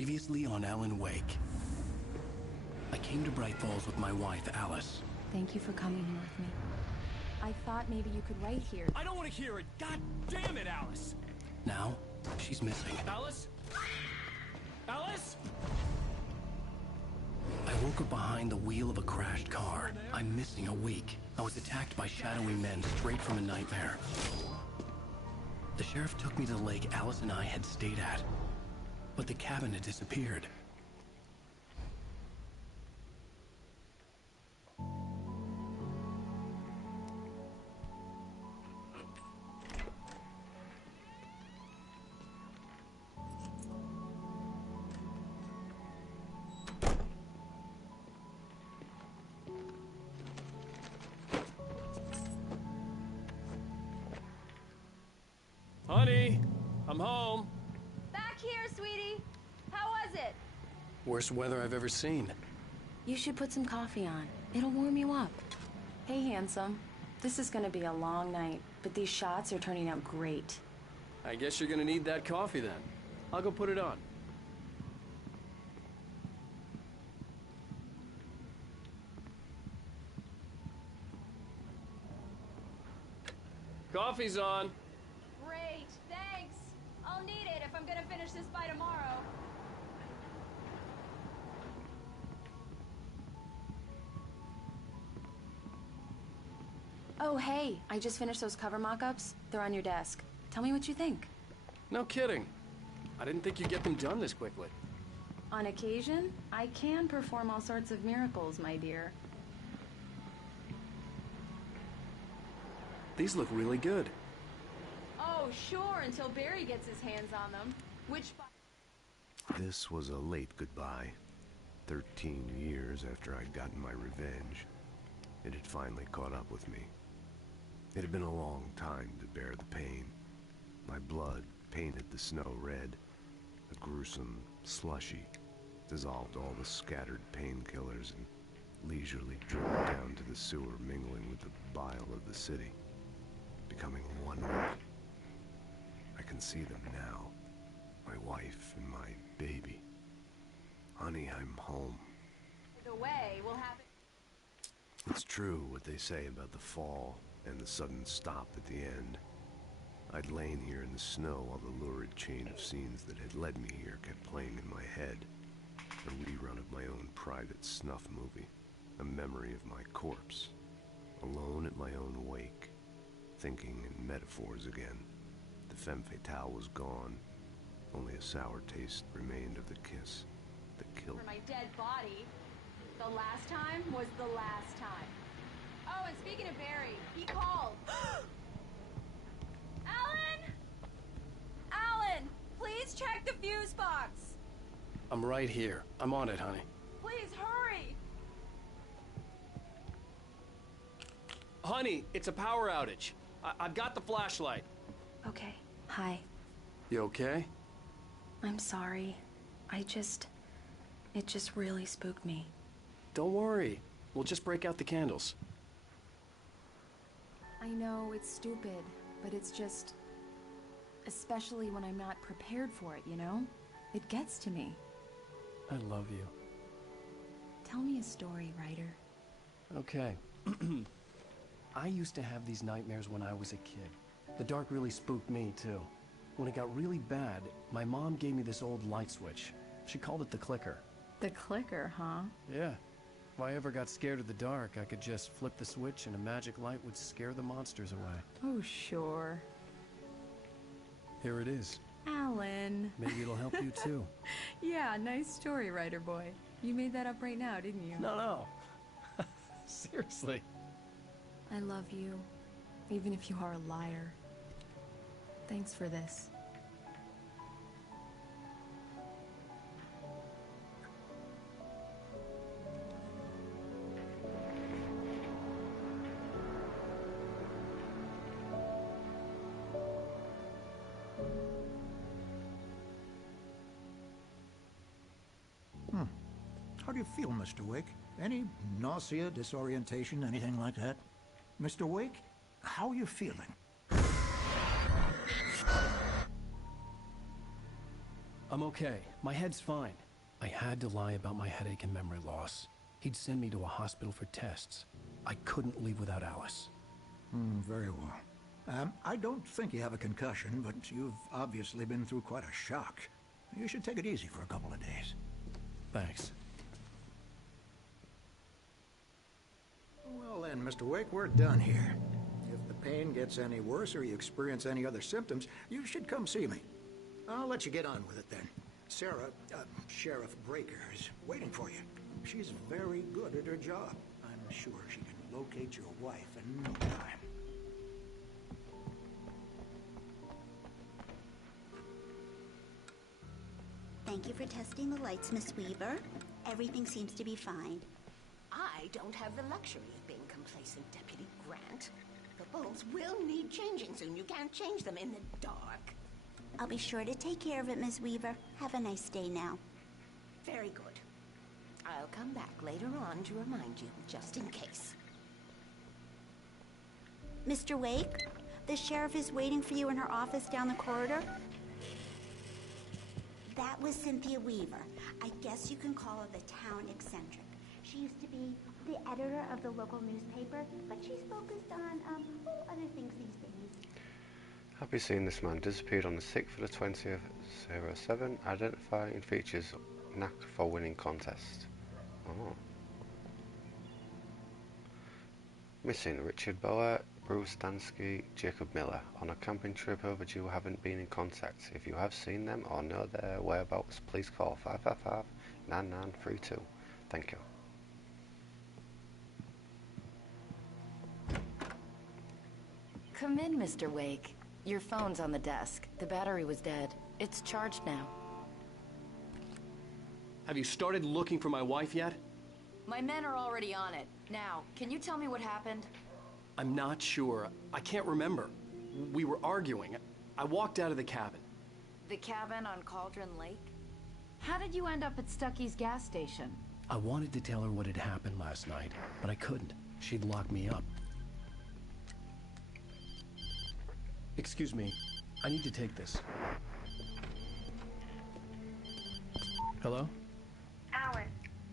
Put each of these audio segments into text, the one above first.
Previously on Alan Wake. I came to Bright Falls with my wife, Alice. Thank you for coming here with me. I thought maybe you could write here. I don't want to hear it! God damn it, Alice! Now, she's missing. Alice? Alice? I woke up behind the wheel of a crashed car. I'm missing a week. I was attacked by shadowy men straight from a nightmare. The sheriff took me to the lake Alice and I had stayed at. But the cabin had disappeared. Honey, I'm home. Back here, sweetie. How was it? Worst weather I've ever seen. You should put some coffee on. It'll warm you up. Hey, handsome. This is gonna be a long night, but these shots are turning out great. I guess you're gonna need that coffee then. I'll go put it on. Coffee's on. Great, thanks. I'll need it if I'm gonna finish this by tomorrow. Oh, hey, I just finished those cover mock-ups. They're on your desk. Tell me what you think. No kidding. I didn't think you'd get them done this quickly. On occasion, I can perform all sorts of miracles, my dear. These look really good. Oh, sure, until Barry gets his hands on them. Which... This was a late goodbye. 13 years after I'd gotten my revenge. It had finally caught up with me. It had been a long time to bear the pain. My blood painted the snow red. A gruesome slushy dissolved all the scattered painkillers and leisurely dribbled down to the sewer, mingling with the bile of the city, becoming one with it. I can see them now. My wife and my baby. Honey, I'm home. The way will happen. It's true what they say about the fall and the sudden stop at the end. I'd lain here in the snow while the lurid chain of scenes that had led me here kept playing in my head. A rerun of my own private snuff movie. A memory of my corpse. Alone at my own wake. Thinking in metaphors again. The femme fatale was gone. Only a sour taste remained of the kiss that killed For my dead body. The last time was the last time. Oh, and speaking of Barry, he called. Alan! Alan! Please check the fuse box! I'm right here. I'm on it, honey. Please hurry! Honey, it's a power outage. I've got the flashlight. Okay, hi. You okay? I'm sorry. It just really spooked me. Don't worry. We'll just break out the candles. I know it's stupid, but it's just... especially when I'm not prepared for it, you know? It gets to me. I love you. Tell me a story, writer. Okay. I used to have these nightmares when I was a kid. The dark really spooked me, too. When it got really bad, my mom gave me this old light switch. She called it the clicker. The clicker, huh? Yeah. If I ever got scared of the dark, I could just flip the switch and a magic light would scare the monsters away. Oh, sure. Here it is. Alan. Maybe it'll help you, too. Yeah, nice story, writer boy. You made that up right now, didn't you? No. Seriously. I love you, even if you are a liar. Thanks for this. How do you feel, Mr. Wake? Any nausea, disorientation, anything like that? Mr. Wake, how are you feeling? I'm okay. My head's fine. I had to lie about my headache and memory loss. He'd send me to a hospital for tests. I couldn't leave without Alice. Very well. I don't think you have a concussion, but you've obviously been through quite a shock. You should take it easy for a couple of days. Thanks. Well then, Mr. Wake, we're done here. If the pain gets any worse or you experience any other symptoms, you should come see me. I'll let you get on with it then. Sarah, Sheriff Breaker, is waiting for you. She's very good at her job. I'm sure she can locate your wife in no time. Thank you for testing the lights, Miss Weaver. Everything seems to be fine. I don't have the luxury of being complacent, Deputy Grant. The bulbs will need changing soon. You can't change them in the dark. I'll be sure to take care of it, Miss Weaver. Have a nice day now. Very good. I'll come back later on to remind you, just in case. Mr. Wake, the sheriff is waiting for you in her office down the corridor. That was Cynthia Weaver. I guess you can call her the town eccentric. She used to be the editor of the local newspaper, but she's focused on other things these days. Happy seeing this man. Disappeared on the 6th of the 20th, 07. Identifying features knack for winning contest. Oh. Missing Richard Boer, Bruce Stansky, Jacob Miller. On a camping trip overdue, haven't been in contact. If you have seen them or know their whereabouts, please call 555-9932. Thank you. Come in, Mr. Wake. Your phone's on the desk. The battery was dead. It's charged now. Have you started looking for my wife yet? My men are already on it. Now, can you tell me what happened? I'm not sure. I can't remember. We were arguing. I walked out of the cabin. The cabin on Cauldron Lake? How did you end up at Stucky's gas station? I wanted to tell her what had happened last night, but I couldn't. She'd lock me up. Excuse me. I need to take this. Hello? Alan,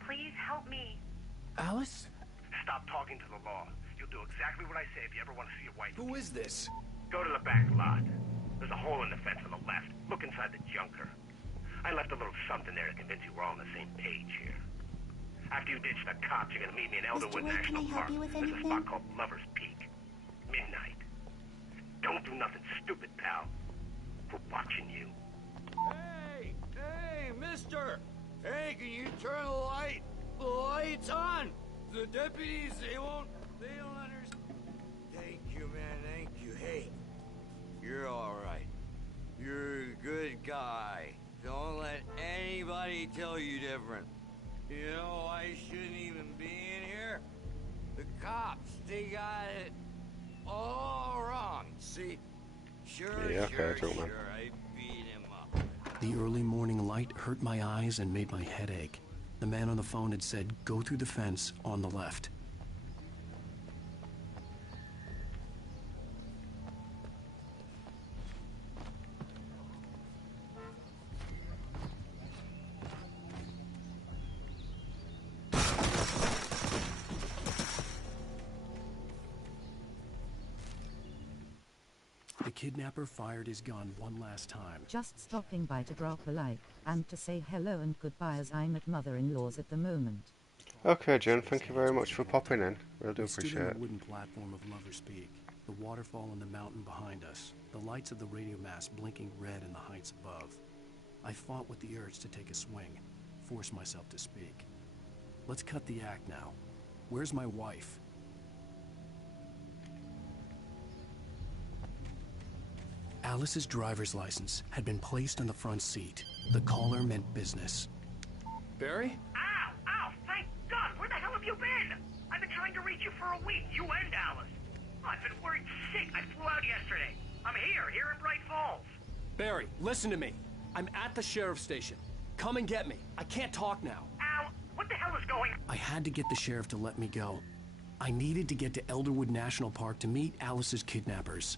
please help me. Alice? Stop talking to the law. You'll do exactly what I say if you ever want to see your wife. Who is this? Go to the back lot. There's a hole in the fence on the left. Look inside the junker. I left a little something there to convince you we're all on the same page here. After you ditch the cops, you're gonna meet me in Elderwood Wake, National can I help Park. you with There's a anything? spot called Lover's Peak. Midnight. Don't do nothing stupid, pal. We're watching you. Hey, mister! Hey, can you turn the light? The light's on! The deputies, they don't understand. Thank you, man, thank you. Hey, you're alright. You're a good guy. Don't let anybody tell you different. You know, I shouldn't even be in here. The cops, they got it all wrong. See? Sure, Yeah, okay, sure, true, man. I beat him up. The early morning light hurt my eyes and made my head ache. The man on the phone had said, go through the fence on the left. The kidnapper fired his gun one last time. Just stopping by to drop a like, and to say hello and goodbye as I'm at mother-in-law's at the moment. Okay, Jen, thank you very much for popping in. Really do We stood appreciate on it. the wooden platform of Lover's Peak, the waterfall on the mountain behind us, the lights of the radio mast blinking red in the heights above. I fought with the urge to take a swing, force myself to speak. Let's cut the act now. Where's my wife? Alice's driver's license had been placed on the front seat. The caller meant business. Barry? Ow! Ow! Thank God! Where the hell have you been? I've been trying to reach you for a week. You and Alice. I've been worried sick. I flew out yesterday. I'm here in Bright Falls. Barry, listen to me. I'm at the sheriff's station. Come and get me. I can't talk now. Ow! What the hell is going on? I had to get the sheriff to let me go. I needed to get to Elderwood National Park to meet Alice's kidnappers.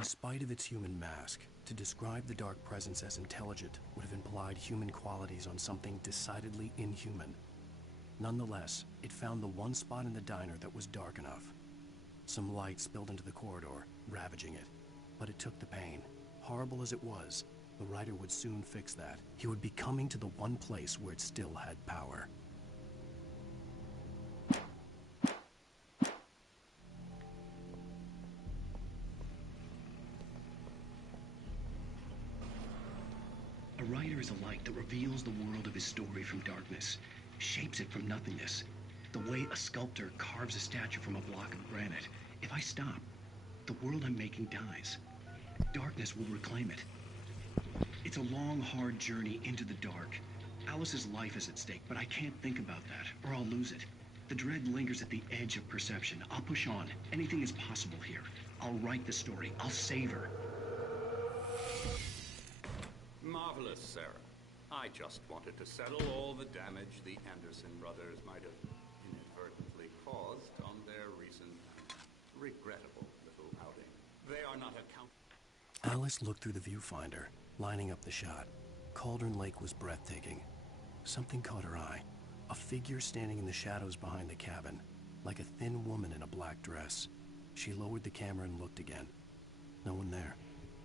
In spite of its human mask, to describe the dark presence as intelligent would have implied human qualities on something decidedly inhuman. Nonetheless, it found the one spot in the diner that was dark enough. Some light spilled into the corridor, ravaging it. But it took the pain. Horrible as it was, the writer would soon fix that. He would be coming to the one place where it still had power. A writer is a light that reveals the world of his story from darkness, shapes it from nothingness. The way a sculptor carves a statue from a block of granite. If I stop, the world I'm making dies. Darkness will reclaim it. It's a long, hard journey into the dark. Alice's life is at stake, but I can't think about that, or I'll lose it. The dread lingers at the edge of perception. I'll push on. Anything is possible here. I'll write the story. I'll save her. Marvelous, Sarah. I just wanted to settle all the damage the Anderson brothers might have inadvertently caused on their recent, regrettable little outing. They are not accountable. Alice looked through the viewfinder, lining up the shot. Cauldron Lake was breathtaking. Something caught her eye. A figure standing in the shadows behind the cabin, like a thin woman in a black dress. She lowered the camera and looked again. No one there.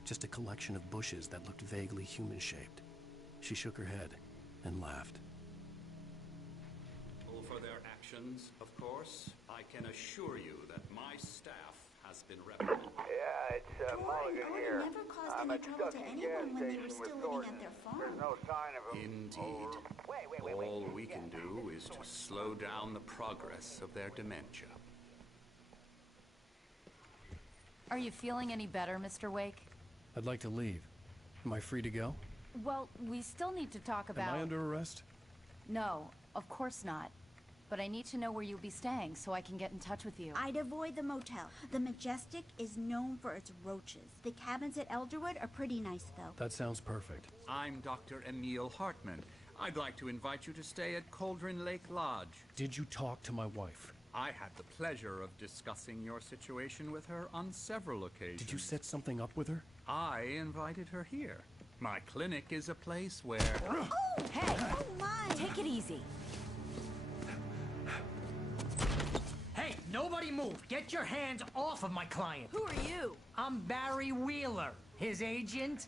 Just a collection of bushes that looked vaguely human-shaped. She shook her head and laughed. For their actions, of course, I can assure you that my staff has been reprimanded. Yeah, it's Mulligan here. Never caused I'm any at trouble to Stuckey anyone gas when they station were with still living Thornton. at their farm. There's no sign of him. Indeed. All we can do is to slow down the progress of their dementia. Are you feeling any better, Mr. Wake? I'd like to leave. Am I free to go? Well, we still need to talk about... Am I under arrest? No, of course not. But I need to know where you'll be staying so I can get in touch with you. I'd avoid the motel. The Majestic is known for its roaches. The cabins at Elderwood are pretty nice, though. That sounds perfect. I'm Dr. Emil Hartman. I'd like to invite you to stay at Cauldron Lake Lodge. Did you talk to my wife? I had the pleasure of discussing your situation with her on several occasions. Did you set something up with her? I invited her here. My clinic is a place where... Oh, hey! Oh, my! Take it easy. Hey, nobody move! Get your hands off of my client! Who are you? I'm Barry Wheeler, his agent.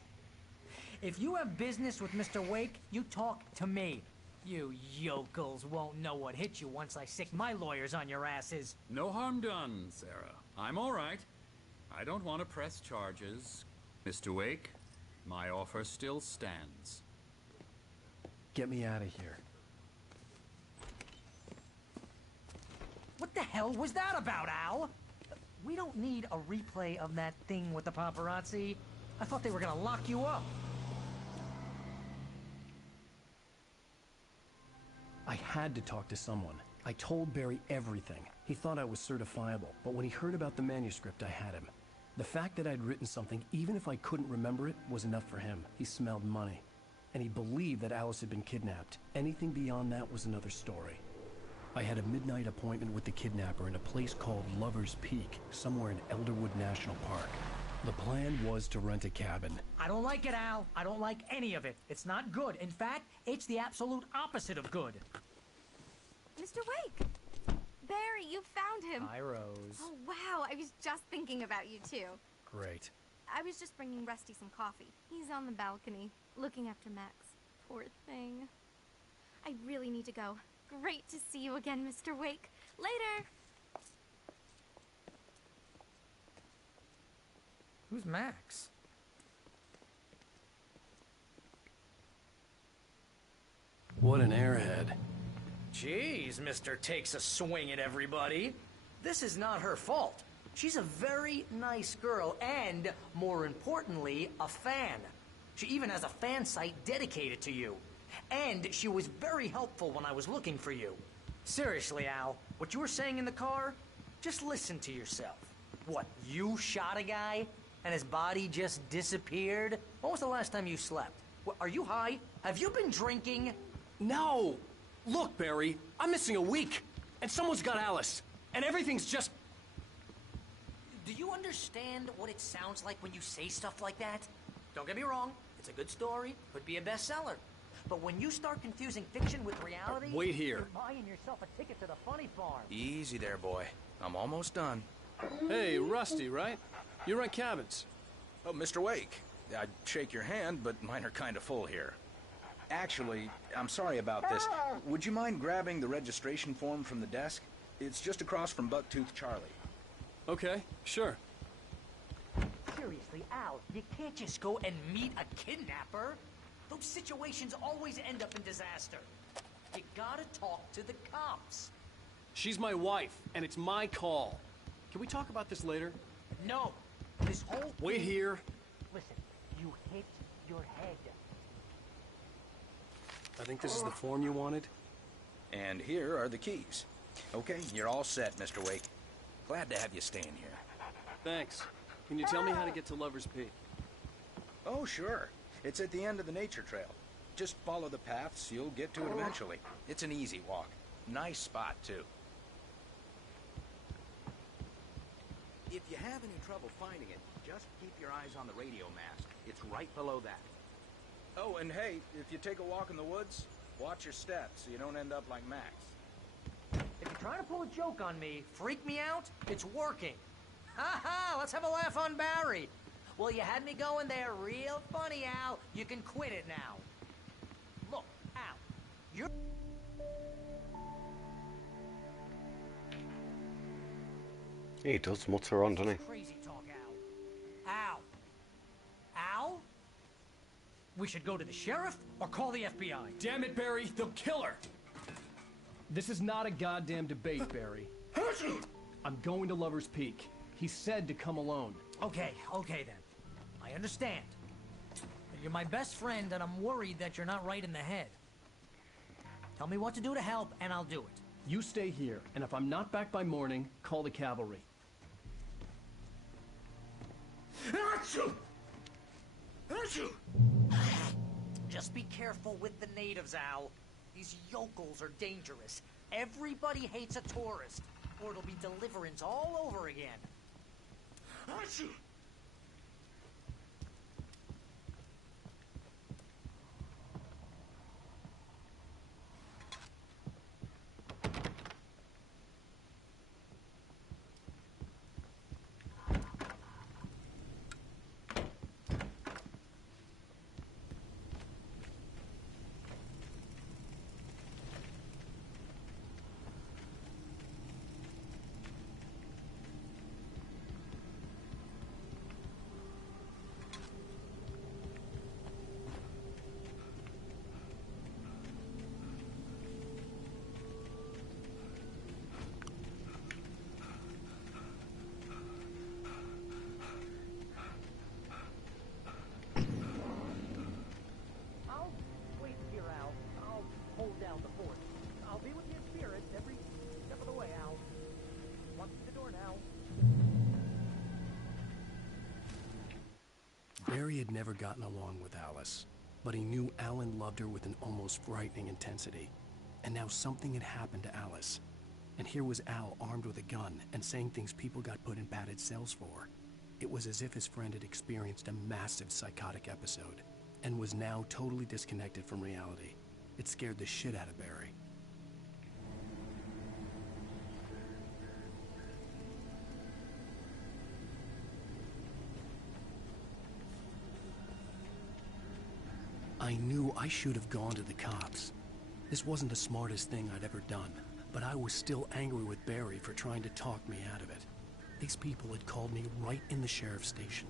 If you have business with Mr. Wake, you talk to me. You yokels won't know what hit you once I sick my lawyers on your asses. No harm done, Sarah. I'm all right. I don't want to press charges. Mr. Wake, my offer still stands. Get me out of here. What the hell was that about, Al? We don't need a replay of that thing with the paparazzi. I thought they were gonna lock you up. I had to talk to someone. I told Barry everything. He thought I was certifiable, but when he heard about the manuscript, I had him. The fact that I'd written something, even if I couldn't remember it, was enough for him. He smelled money. And he believed that Alice had been kidnapped. Anything beyond that was another story. I had a midnight appointment with the kidnapper in a place called Lover's Peak, somewhere in Elderwood National Park. The plan was to rent a cabin. I don't like it, Al. I don't like any of it. It's not good. In fact, it's the absolute opposite of good. Mr. Wake! Barry, you found him! Hi, Rose. Oh, wow. I was just thinking about you, too. Great. I was just bringing Rusty some coffee. He's on the balcony, looking after Max. Poor thing. I really need to go. Great to see you again, Mr. Wake. Later! Who's Max? What an airhead. Jeez, Mr. Takes a swing at everybody. This is not her fault. She's a very nice girl and, more importantly, a fan. She even has a fan site dedicated to you. And she was very helpful when I was looking for you. Seriously, Al, what you were saying in the car, just listen to yourself. What, you shot a guy and his body just disappeared? When was the last time you slept? What, are you high? Have you been drinking? No! Look, Barry, I'm missing a week, and someone's got Alice, and everything's just... Do you understand what it sounds like when you say stuff like that? Don't get me wrong, it's a good story, could be a bestseller. But when you start confusing fiction with reality... Wait here. You're buying yourself a ticket to the funny farm. Easy there, boy. I'm almost done. Hey, Rusty, right? You rent cabins. Oh, Mr. Wake. I'd shake your hand, but mine are kind of full here. Actually, I'm sorry about this. Would you mind grabbing the registration form from the desk? It's just across from Bucktooth Charlie. Okay, sure. Seriously, Al, you can't just go and meet a kidnapper. Those situations always end up in disaster. You gotta talk to the cops. She's my wife, and it's my call. Can we talk about this later? No. This whole Wait thing... here. Listen, you hit your head. I think this is the form you wanted. And here are the keys. Okay, you're all set, Mr. Wake. Glad to have you staying here. Thanks. Can you tell me how to get to Lover's Peak? Oh, sure. It's at the end of the nature trail. Just follow the paths, you'll get to it eventually. It's an easy walk. Nice spot, too. If you have any trouble finding it, just keep your eyes on the radio mast. It's right below that. Oh, and hey, if you take a walk in the woods, watch your steps so you don't end up like Max. If you're trying to pull a joke on me, freak me out, it's working. Ha ha, let's have a laugh on Barry. Well, you had me going there real funny, Al. You can quit it now. Look, Al, you're... He does mutter on, doesn't he? Crazy talk, Al. Al. Al? We should go to the sheriff or call the FBI. Damn it, Barry, they'll kill her. This is not a goddamn debate, Barry. I'm going to Lover's Peak. He said to come alone. Okay then. I understand. But you're my best friend, and I'm worried that you're not right in the head. Tell me what to do to help, and I'll do it. You stay here, and if I'm not back by morning, call the cavalry. Achoo! Achoo! Just be careful with the natives, Al. These yokels are dangerous. Everybody hates a tourist, or it'll be Deliverance all over again. Achoo! Barry had never gotten along with Alice, but he knew Alan loved her with an almost frightening intensity. And now something had happened to Alice. And here was Al armed with a gun and saying things people got put in padded cells for. It was as if his friend had experienced a massive psychotic episode and was now totally disconnected from reality. It scared the shit out of Barry. I knew I should have gone to the cops. This wasn't the smartest thing I'd ever done, but I was still angry with Barry for trying to talk me out of it. These people had called me right in the sheriff's station.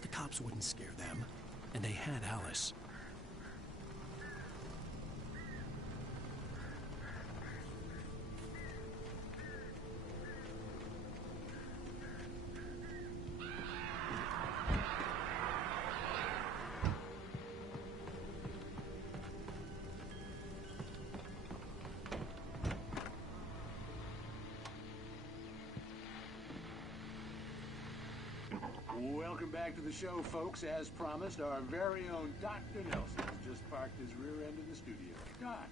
The cops wouldn't scare them, and they had Alice. Welcome back to the show, folks. As promised, our very own Dr. Nelson has just parked his rear end in the studio. Doc,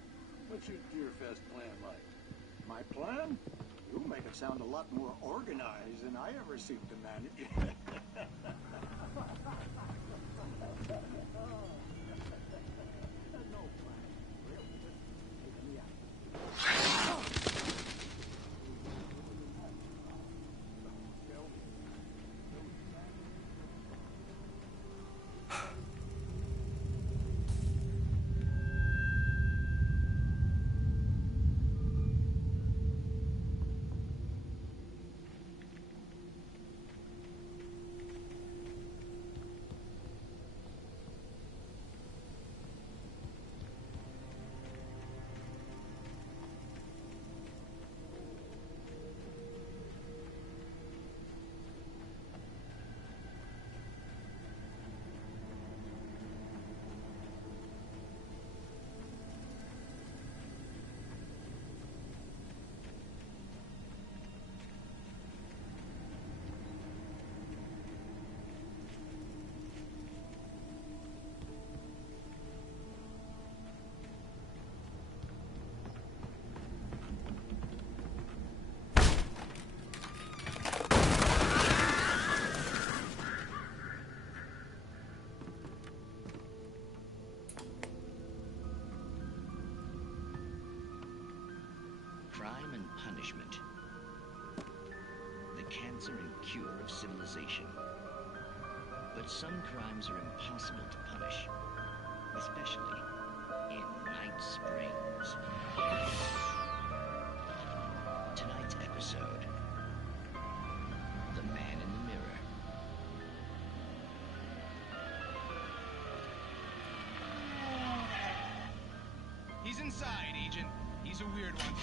what's your Deer Fest plan like? My plan? You make it sound a lot more organized than I ever seem to manage. Crime and punishment. The cancer and cure of civilization. But some crimes are impossible to punish, especially in Night Springs. Tonight's episode, The Man in the Mirror. He's inside, Agent. He's a weird one.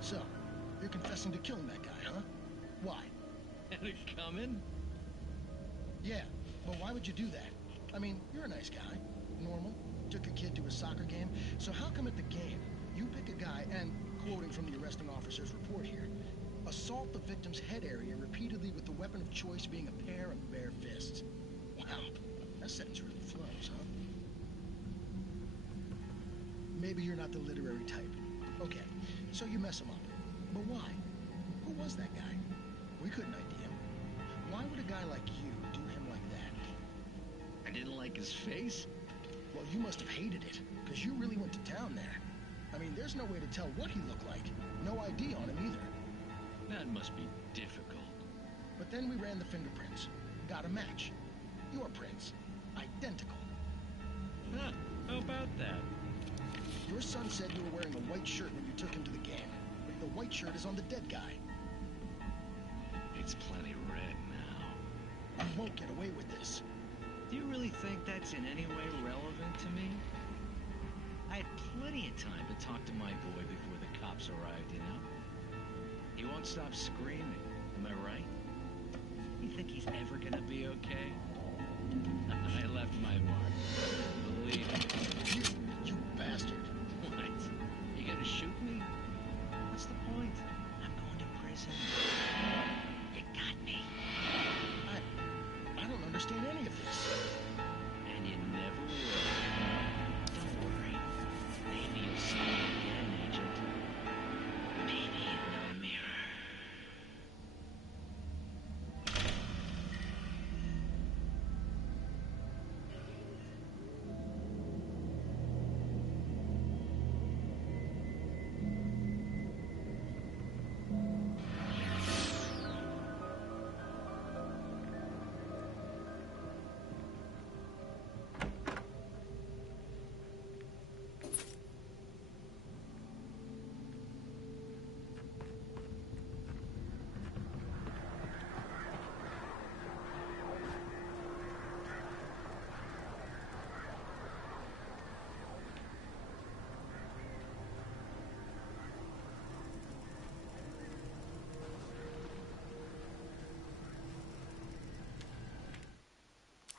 So, you're confessing to killing that guy, huh? Why? Had it coming? Yeah, but why would you do that? I mean, you're a nice guy. Normal. Took a kid to a soccer game. So how come at the game, you pick a guy and, quoting from the arresting officer's report here, assault the victim's head area repeatedly with the weapon of choice being a pair of bare fists? Wow, that sentence really flows, huh? Maybe you're not the literary type. Okay, so you mess him up. But why? Who was that guy? We couldn't ID him. Why would a guy like you do him like that? I didn't like his face? Well, you must have hated it, because you really went to town there. I mean, there's no way to tell what he looked like. No ID on him either. That must be difficult. But then we ran the fingerprints. Got a match. Your prints. Identical. Huh, how about that? Your son said you were wearing a white shirt when you took him to the game. But the white shirt is on the dead guy. It's plenty red now. You won't get away with this. Do you really think that's in any way relevant to me? I had plenty of time to talk to my boy before the cops arrived, you know? He won't stop screaming, am I right? You think he's ever gonna be okay? I left my mark. Believe me. You bastard. What? You gonna shoot me? What's the point? I'm going to prison. You got me. I don't understand any of this. And you never will. Don't worry. Maybe you'll see me again, Agent. Maybe in the mirror.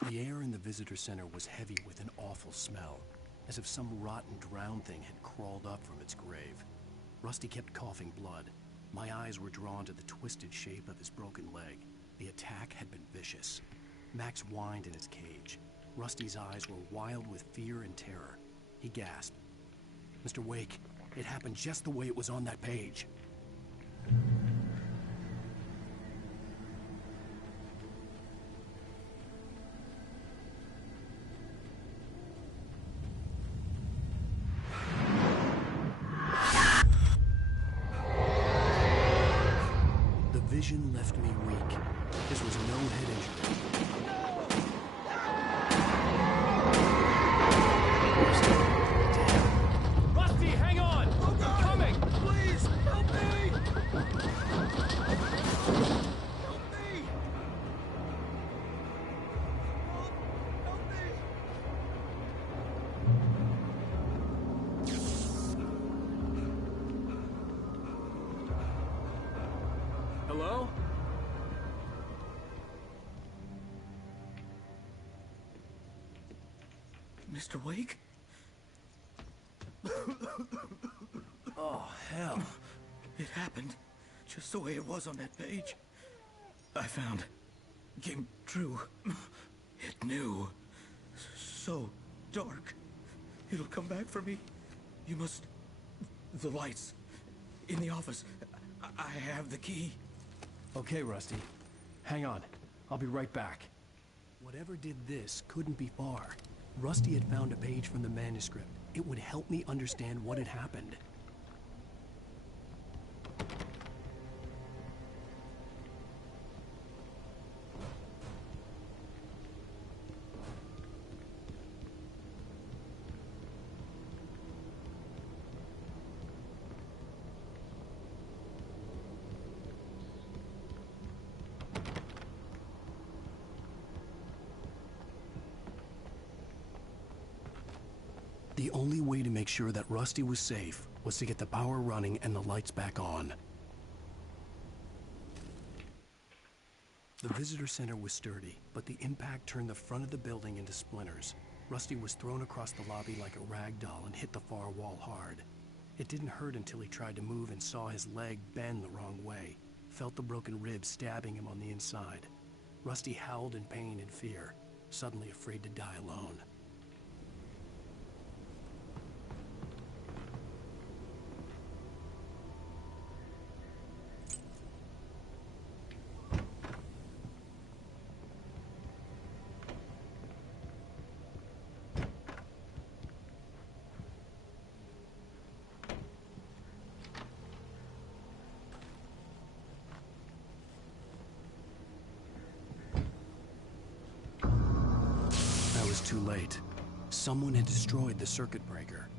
The air in the visitor center was heavy with an awful smell, as if some rotten drowned thing had crawled up from its grave. Rusty kept coughing blood. My eyes were drawn to the twisted shape of his broken leg. The attack had been vicious. Max whined in his cage. Rusty's eyes were wild with fear and terror. He gasped. "Mr. Wake, It happened just the way it was on that page. The vision left me weak. This was no head injury. Rusty, hang on! I'm coming! Please, help me! Help me! Help me! Hello? Mr. Wake? Oh, hell. It happened just the way it was on that page. I found. Came true. It knew. So dark. It'll come back for me. You must... The lights. In the office. I have the key. Okay, Rusty. Hang on. I'll be right back. Whatever did this couldn't be far. Rusty had found a page from the manuscript. It would help me understand what had happened. The only way to make sure that Rusty was safe was to get the power running and the lights back on. The visitor center was sturdy, but the impact turned the front of the building into splinters. Rusty was thrown across the lobby like a rag doll and hit the far wall hard. It didn't hurt until he tried to move and saw his leg bend the wrong way, felt the broken ribs stabbing him on the inside. Rusty howled in pain and fear, suddenly afraid to die alone. Too late. Someone had destroyed the circuit breaker.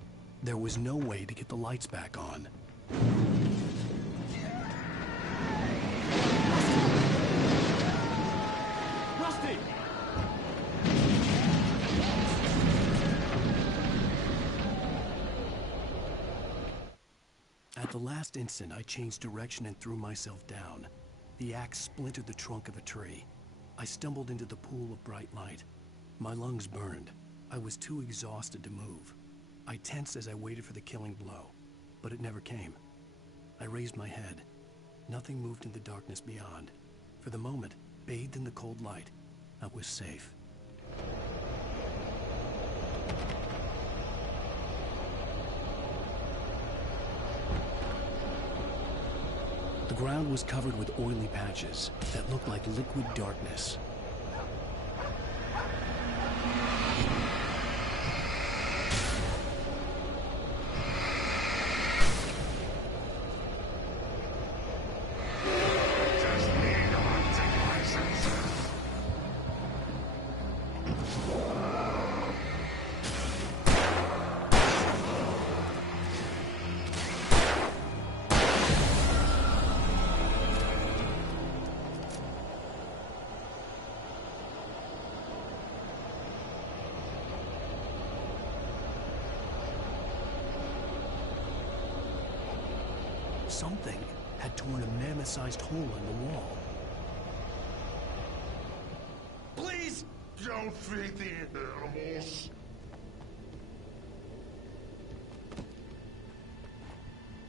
There was no way to get the lights back on. Rusty! At the last instant, I changed direction and threw myself down. The axe splintered the trunk of a tree. I stumbled into the pool of bright light. My lungs burned. I was too exhausted to move. I tensed as I waited for the killing blow, but it never came. I raised my head. Nothing moved in the darkness beyond. For the moment, bathed in the cold light, I was safe. The ground was covered with oily patches that looked like liquid darkness. Something had torn a mammoth-sized hole in the wall. Please don't feed the animals.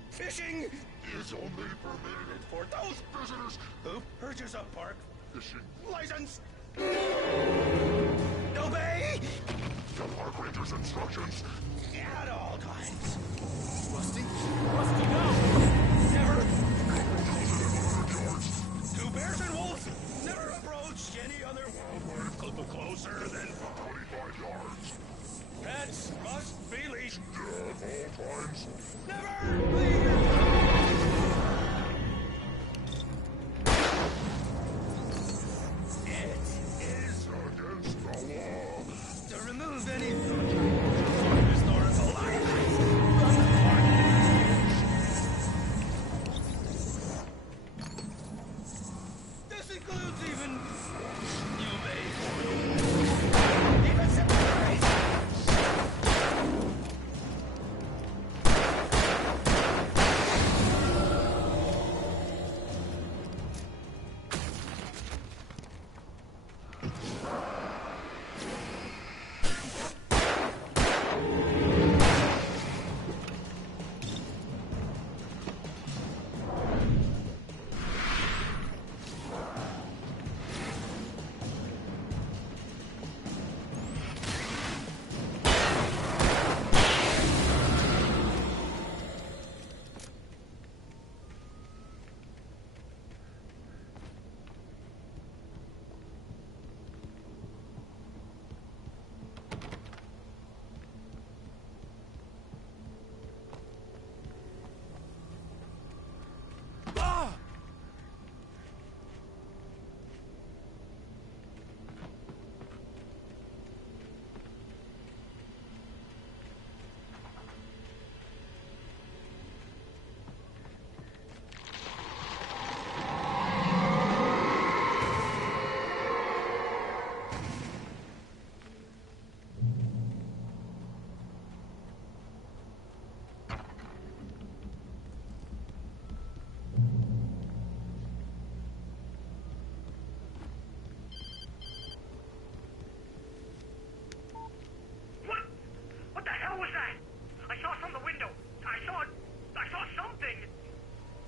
Fishing is only permitted for those visitors who purchase a park fishing license. Obey the park ranger's instructions at all times. Rusty?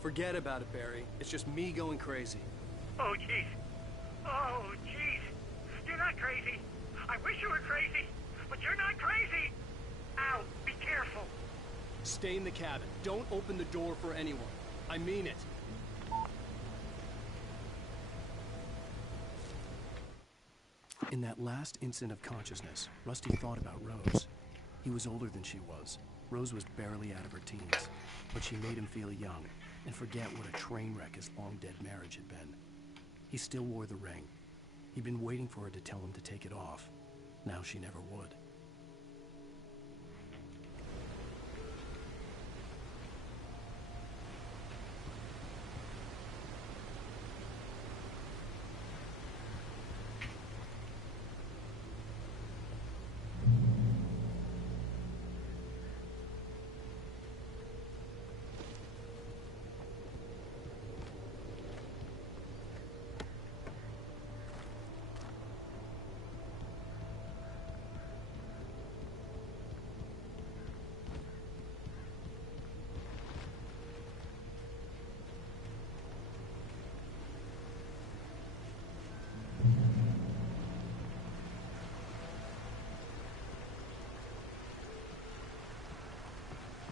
Forget about it, Barry. It's just me going crazy. Oh, jeez. Oh, jeez. You're not crazy. I wish you were crazy, but you're not crazy. Ow, be careful. Stay in the cabin. Don't open the door for anyone. I mean it. In that last instant of consciousness, Rusty thought about Rose. He was older than she was. Rose was barely out of her teens, but she made him feel young and forget what a train wreck his long-dead marriage had been. He still wore the ring. He'd been waiting for her to tell him to take it off. Now she never would.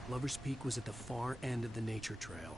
Lover's Peak was at the far end of the nature trail.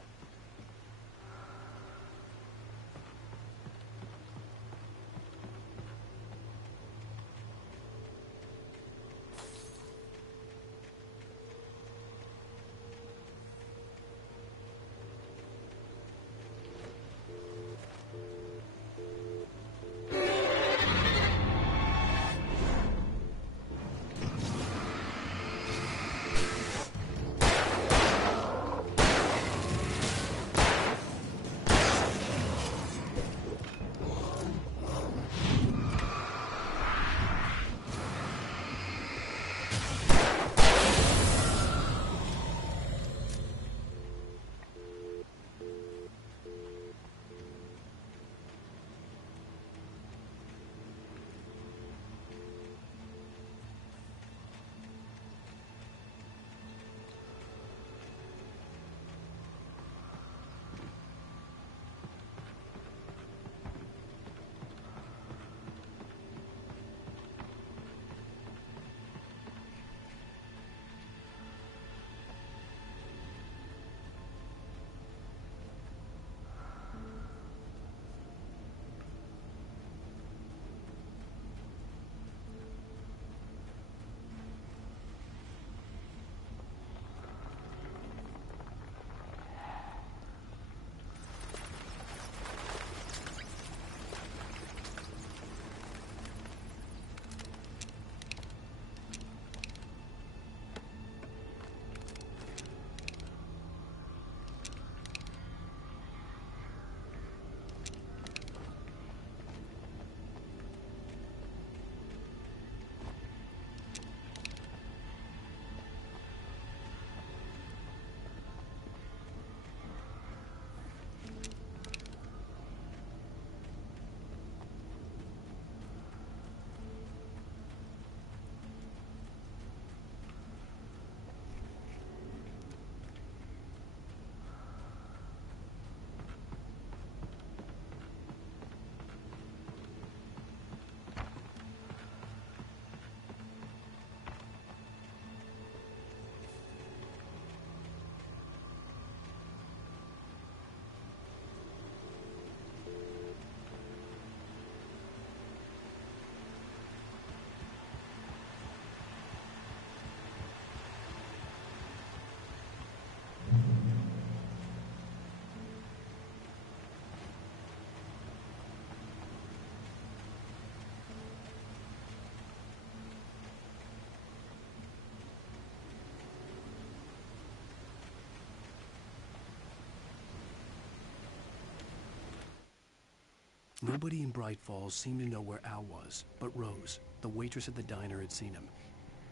Nobody in Bright Falls seemed to know where Al was, but Rose, the waitress at the diner, had seen him.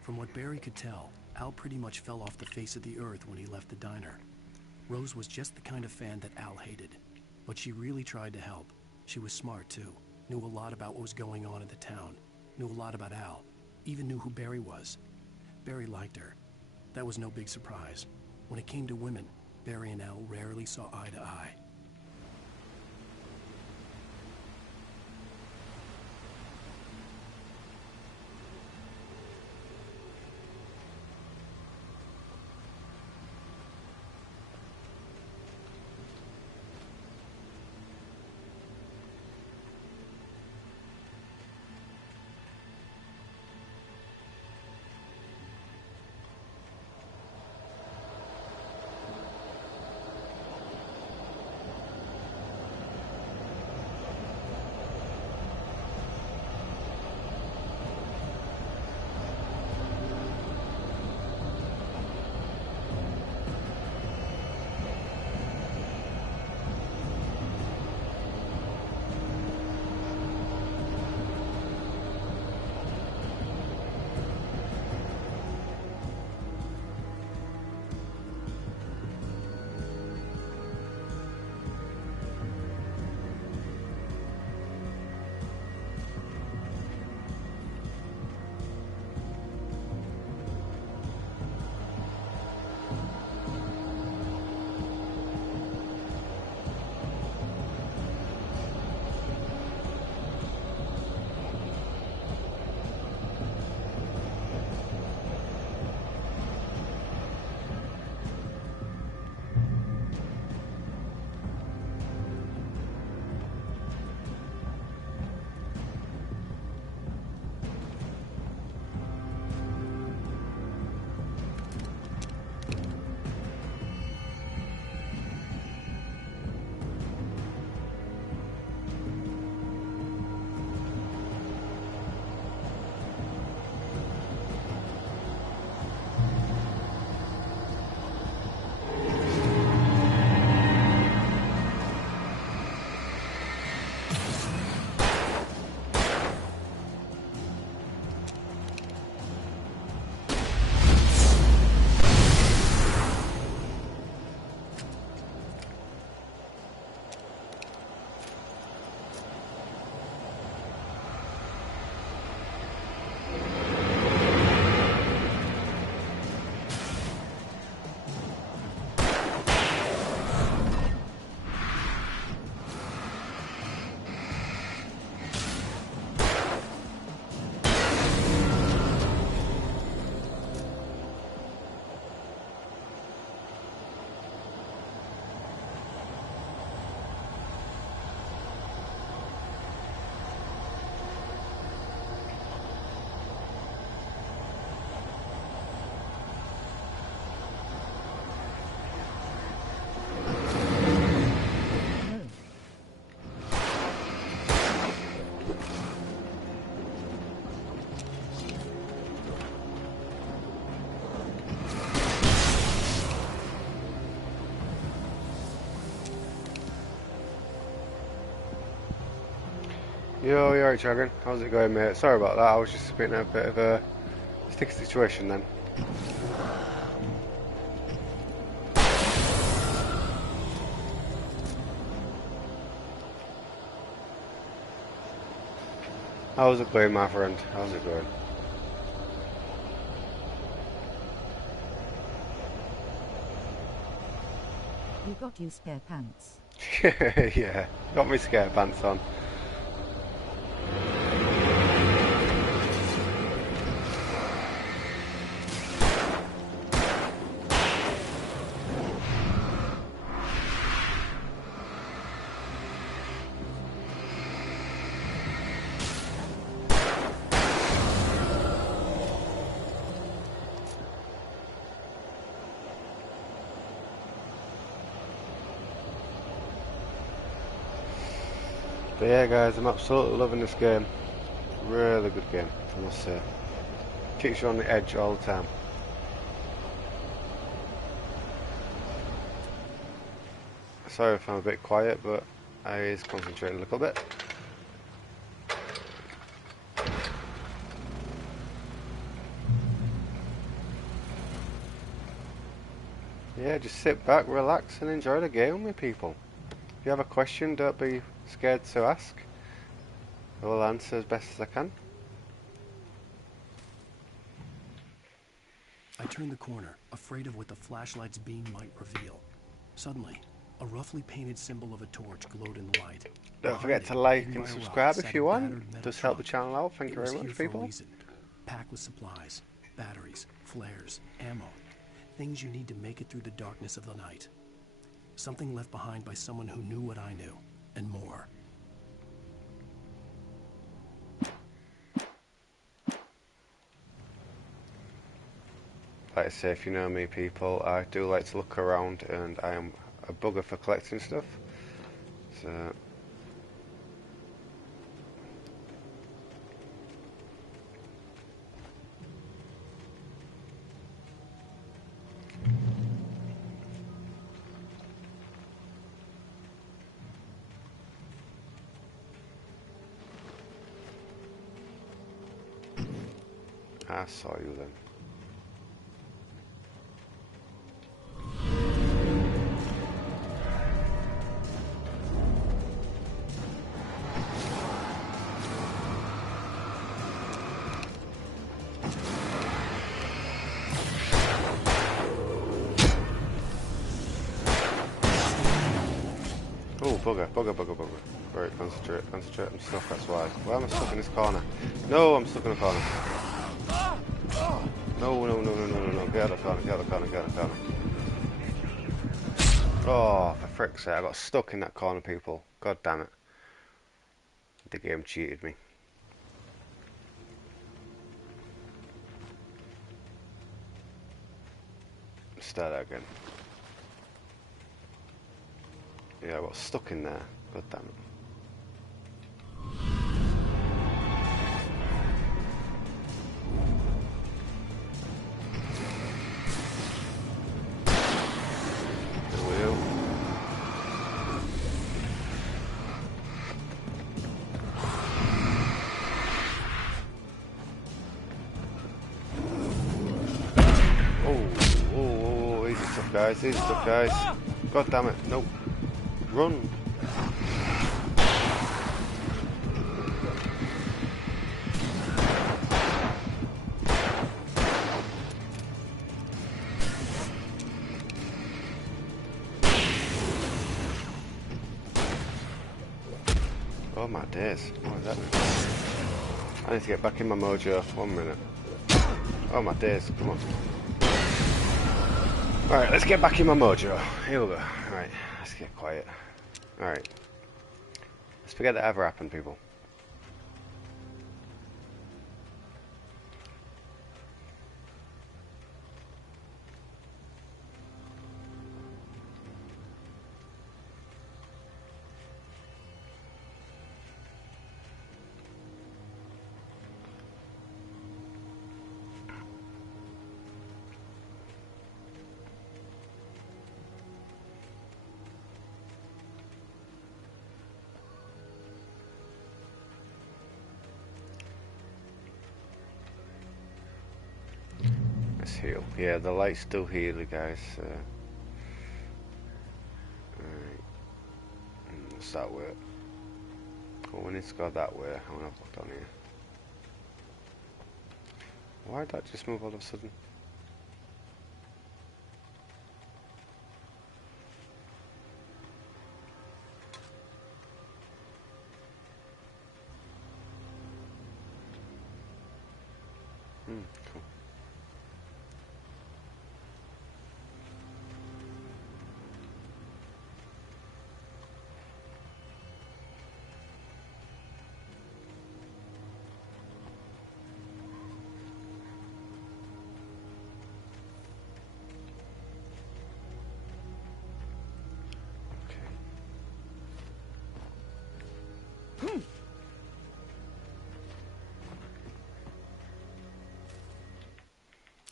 From what Barry could tell, Al pretty much fell off the face of the earth when he left the diner. Rose was just the kind of fan that Al hated, but she really tried to help. She was smart, too, knew a lot about what was going on in the town, knew a lot about Al, even knew who Barry was. Barry liked her. That was no big surprise. When it came to women, Barry and Al rarely saw eye to eye. Yo, you alright, Dragon? How's it going, mate? Sorry about that, I was just in a bit of a sticky situation then. How's it going, my friend? How's it going? You got you spare pants. Yeah, got me scare pants on. But yeah, guys, I'm absolutely loving this game. Really good game, I must say. Keeps you on the edge all the time. Sorry if I'm a bit quiet, but I is concentrating a little bit. Yeah, just sit back, relax, and enjoy the game with people. If you have a question, don't be scared to ask. I will answer as best as I can. I turned the corner, afraid of what the flashlight's beam might reveal. Suddenly, a roughly painted symbol of a torch glowed in the light. Don't forget to like and subscribe if you want. Does help the channel out. Thank you very much, people. Packed with supplies, batteries, flares, ammo, things you need to make it through the darkness of the night. Something left behind by someone who knew what I knew, and more. Like I say, if you know me, people, I do like to look around, and I am a bugger for collecting stuff. So I saw you then. Oh, bugger. Right, concentrate. I'm stuck, that's why. Why am I stuck in this corner? No, I'm stuck in the corner. No. Get out of the corner. Oh, for frick's sake, I got stuck in that corner, people. God damn it. The game cheated me. Start that again. Yeah, I got stuck in there. God damn it. Easy stuff, guys. God damn it. Nope. Run. Oh my days. What is that? I need to get back in my mojo. 1 minute. Oh my days. Come on. Alright, let's get back in my mojo. Here we go. Alright, let's get quiet. Alright. Let's forget that ever happened, people. Let's heal. Yeah, the light's still healing, guys. Alright. What's that way? Oh, we need to go that way. I want to look down here. Why did that just move all of a sudden? Cool.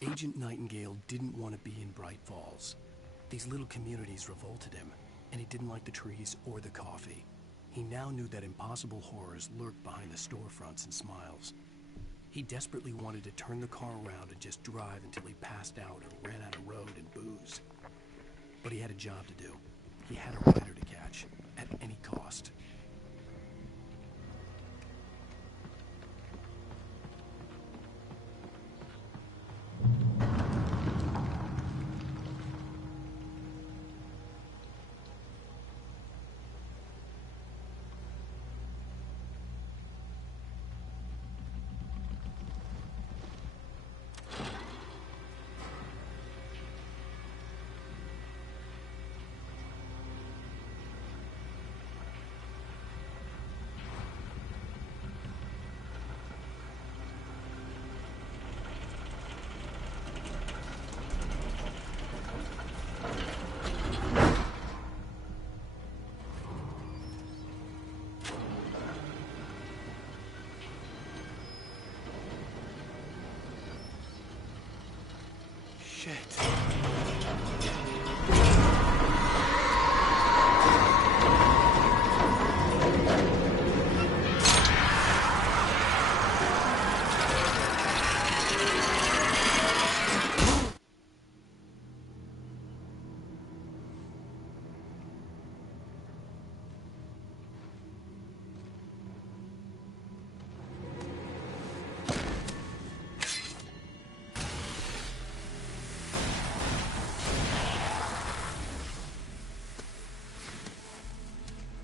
Agent Nightingale didn't want to be in Bright Falls. These little communities revolted him, and he didn't like the trees or the coffee. He now knew that impossible horrors lurked behind the storefronts and smiles. He desperately wanted to turn the car around and just drive until he passed out or ran out of road and booze. But he had a job to do. He had a rider to catch, at any cost. Shit.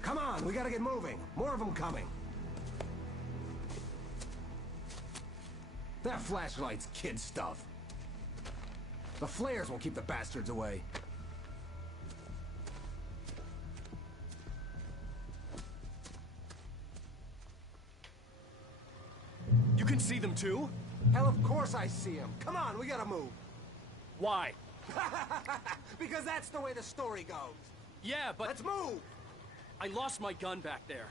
Come on, we gotta get moving. More of them coming. That flashlight's kid stuff. The flares will keep the bastards away. You can see them too? Hell, of course I see them. Come on, we gotta move. Why? Because that's the way the story goes. Yeah, but... Let's move! I lost my gun back there.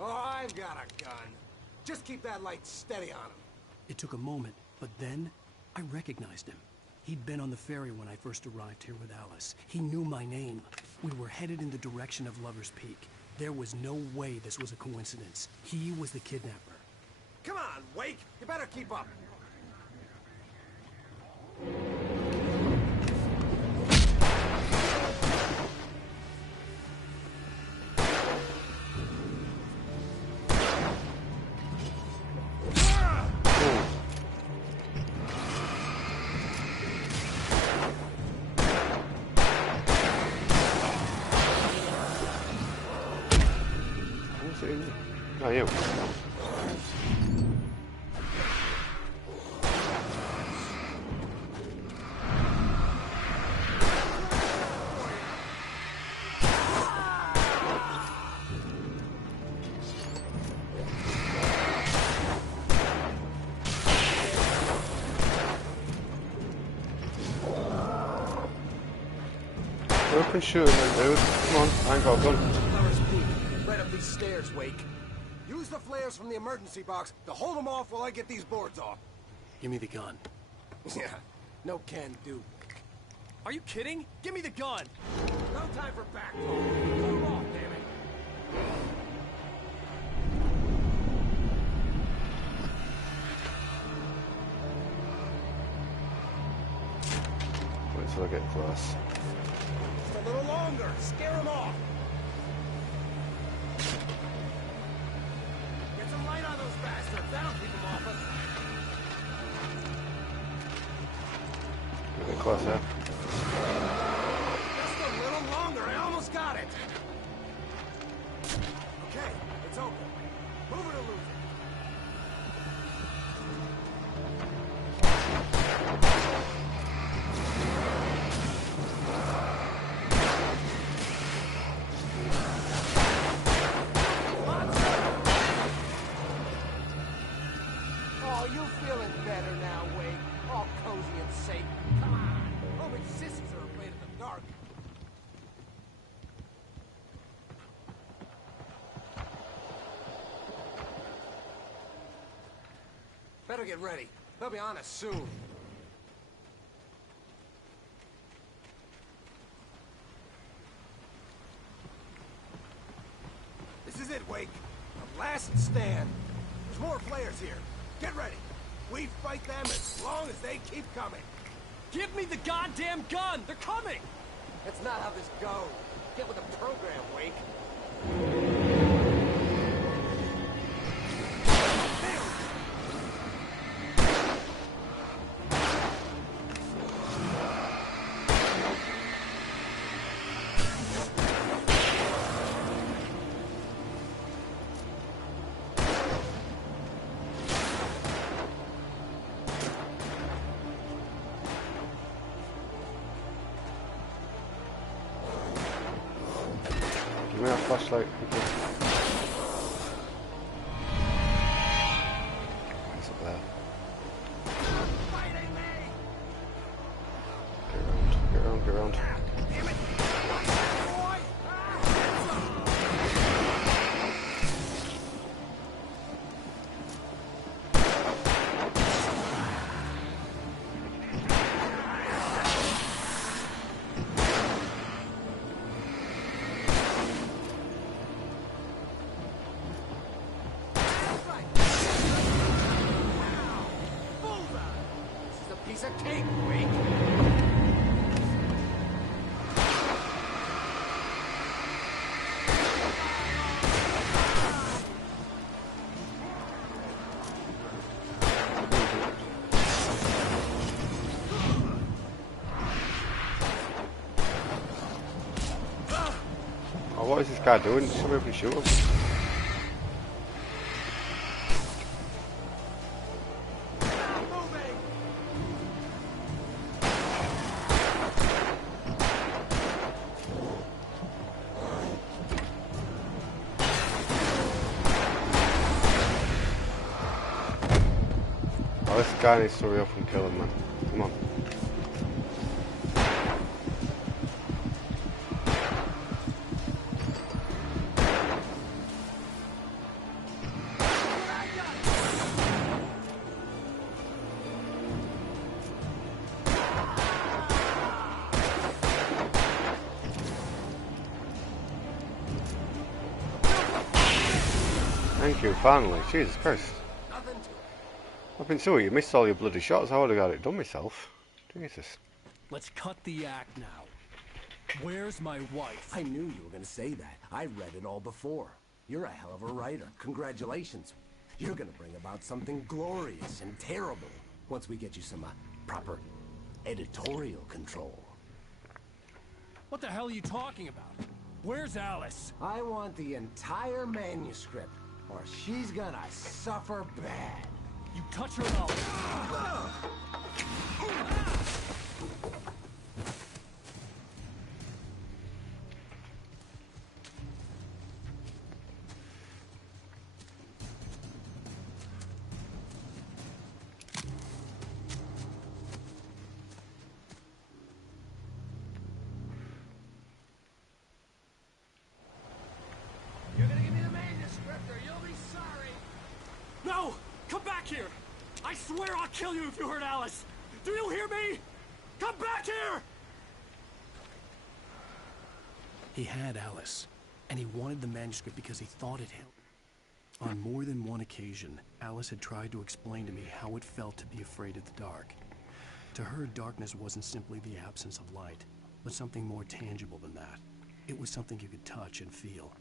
Oh, I've got a gun. Just keep that light steady on him. It took a moment, but then I recognized him. He'd been on the ferry when I first arrived here with Alice. He knew my name. We were headed in the direction of Lover's Peak. There was no way this was a coincidence. He was the kidnapper. Come on, Wake! You better keep up. Oh, you. Open shooting then, dude. Come on, I ain't got a gun. Lover's Peak, right up these stairs, Wake. Use the flares from the emergency box to hold them off while I get these boards off. Give me the gun. Yeah, no can do. Are you kidding? Give me the gun! No time for back talk. Cut them off, damn it. Wait till I get close. Just a little longer. Scare them off. Get some light on those bastards. That'll keep them off us. A bit closer. Just a little longer. I almost got it. Okay, it's open. Move it or lose it. Oh, you feeling better now, Wade? All cozy and safe. Come on. Only sissies are afraid of the dark. Better get ready. They'll be on us soon. This is it, Wake. The last stand. There's more players here. Get ready. We fight them as long as they keep coming. Give me the goddamn gun! They're coming! That's not how this goes. Get with the program, Wake. Give me that flashlight. What's up there? Get around, get around. piece of cake, Wake. Oh, what is this guy doing? Somebody can shoot him. Oh, this guy needs to hurry up and kill him, man. Come on. Thank you, finally. Jesus Christ. I've been sorry, you missed all your bloody shots. I would have got it done myself. Jesus. Let's cut the act now. Where's my wife? I knew you were going to say that. I read it all before. You're a hell of a writer. Congratulations. You're going to bring about something glorious and terrible once we get you some proper editorial control. What the hell are you talking about? Where's Alice? I want the entire manuscript, or she's gonna suffer bad. You touch her now. You're gonna give me the manuscript or you'll be sorry. No! Come back here! I swear I'll kill you if you hurt Alice! Do you hear me? Come back here! He had Alice, and he wanted the manuscript because he thought it helped. On more than one occasion, Alice had tried to explain to me how it felt to be afraid of the dark. To her, darkness wasn't simply the absence of light, but something more tangible than that. It was something you could touch and feel.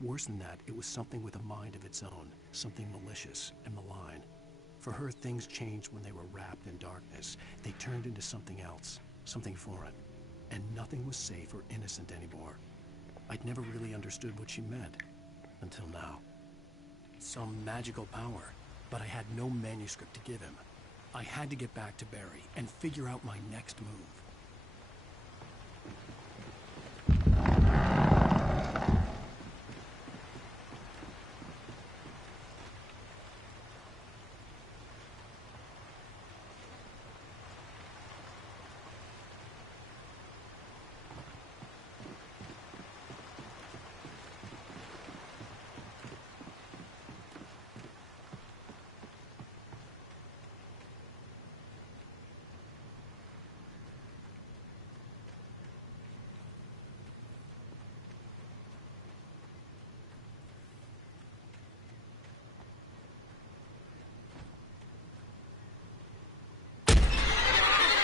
Worse than that, it was something with a mind of its own, something malicious and malign. For her, things changed when they were wrapped in darkness. They turned into something else, something foreign. And nothing was safe or innocent anymore. I'd never really understood what she meant, until now. Some magical power, but I had no manuscript to give him. I had to get back to Barry and figure out my next move.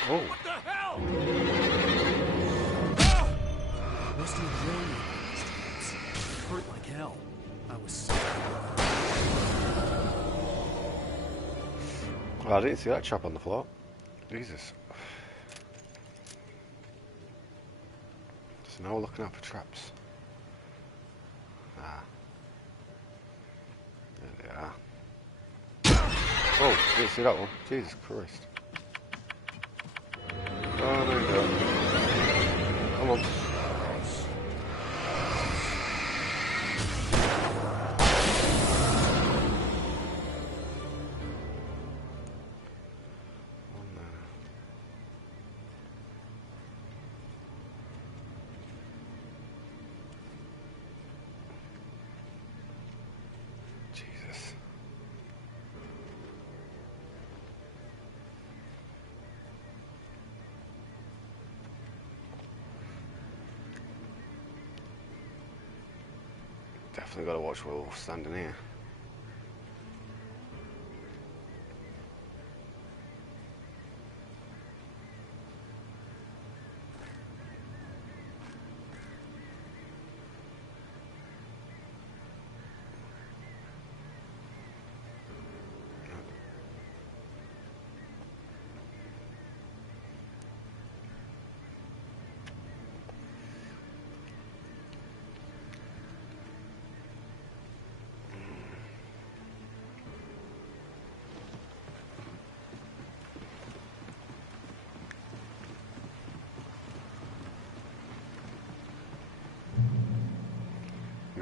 Oh. What the hell? Ah! Rusty Rain. It hurt like hell. I was sick. Oh, I didn't see that chop on the floor. Jesus. So now we're looking out for traps. Ah. There they are. Oh, didn't see that one. Jesus Christ. Oh, there we go. Come on. Jesus. Definitely gotta watch where we're standing here.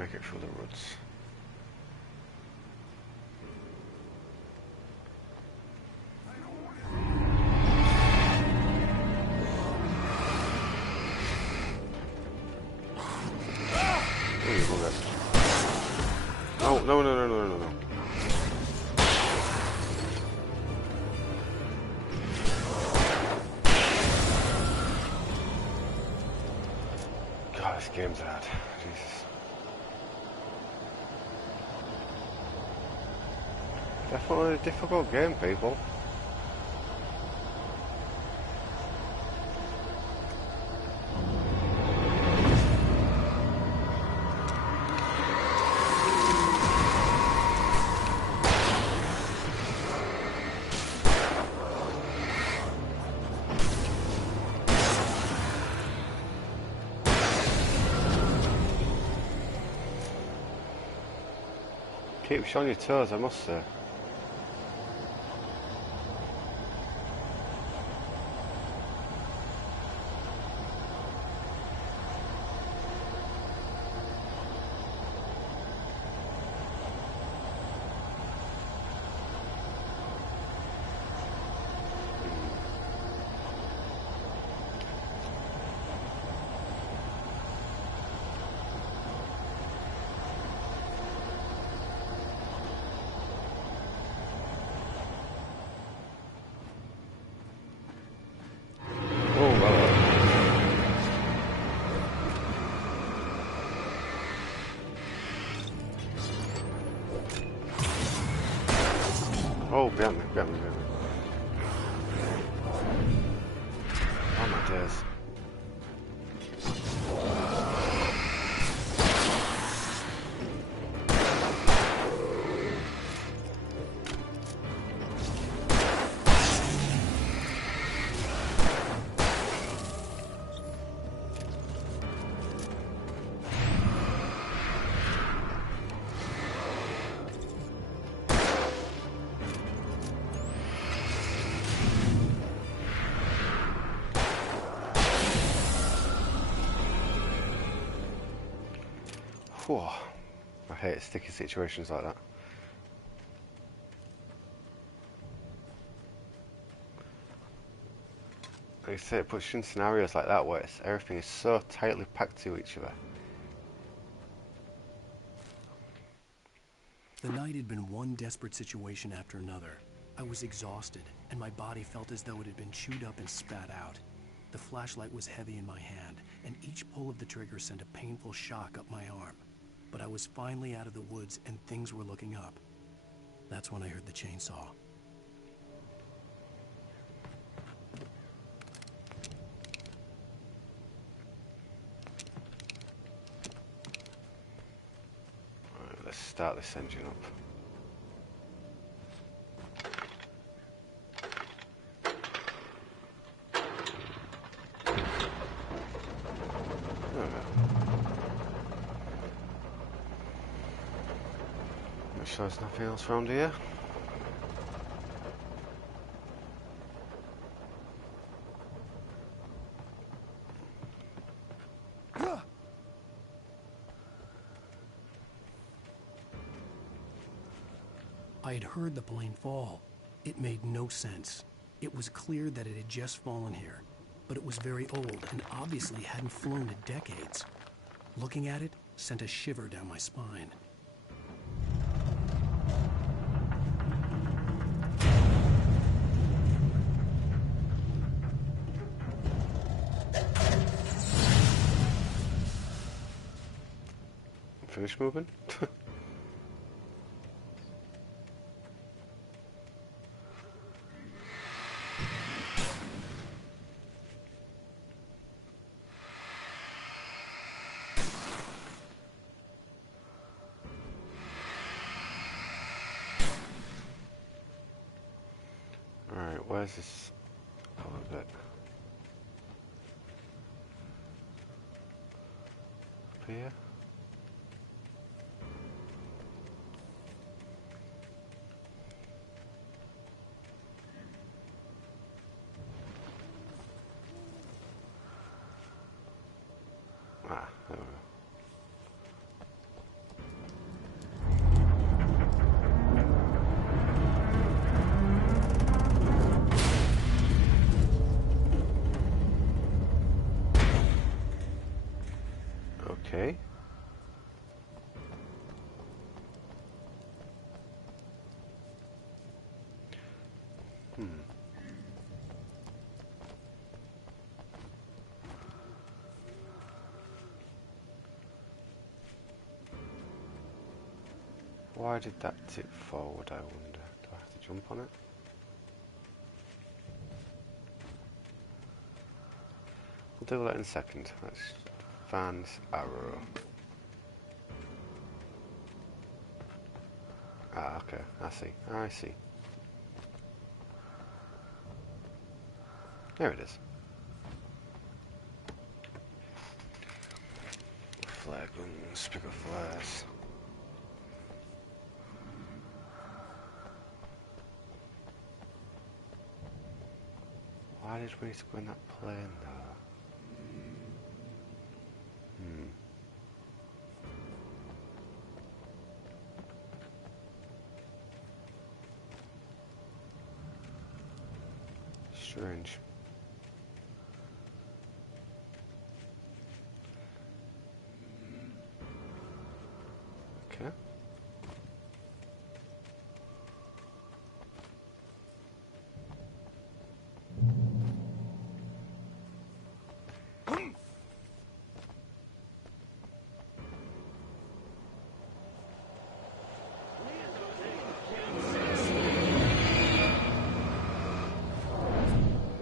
make it through the woods. Oh, no, no, no, no, no, no. God, this game's hard. Jesus. Definitely a difficult game, people. Keeps you on your toes, I must say. Oh, behind me, behind me, behind me. Oh my days. Whew. I hate sticky situations like that. Like I say, it puts you in scenarios like that where everything is so tightly packed to each other. The night had been one desperate situation after another. I was exhausted, and my body felt as though it had been chewed up and spat out. The flashlight was heavy in my hand, and each pull of the trigger sent a painful shock up my arm. But I was finally out of the woods, and things were looking up. That's when I heard the chainsaw. Right, let's start this engine up. Make sure there's nothing else around here. I had heard the plane fall. It made no sense. It was clear that it had just fallen here, but it was very old and obviously hadn't flown in decades. Looking at it sent a shiver down my spine. Finish moving? Alright, where's this other bit? Up here? Ah, there we go. Okay. Why did that tip forward, I wonder? Do I have to jump on it? We'll do that in a second. Let's find this arrow. Ah, okay. I see. There it is. Flare guns, pick up flares. Why did we need to go in that plane though? Strange. Okay.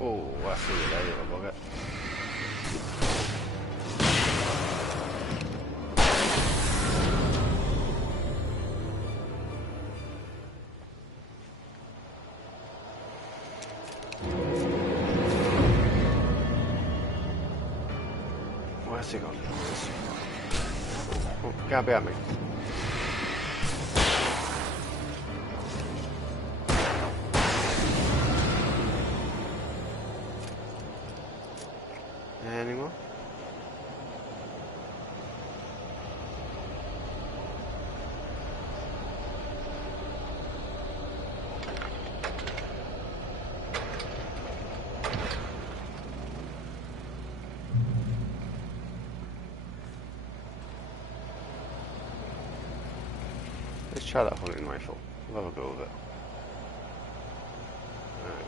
Oh, I see you there, little bugger. Where's he gone? Oh, can't be at me. Any more? Let's try that hunting rifle. We'll have a go with it. Right.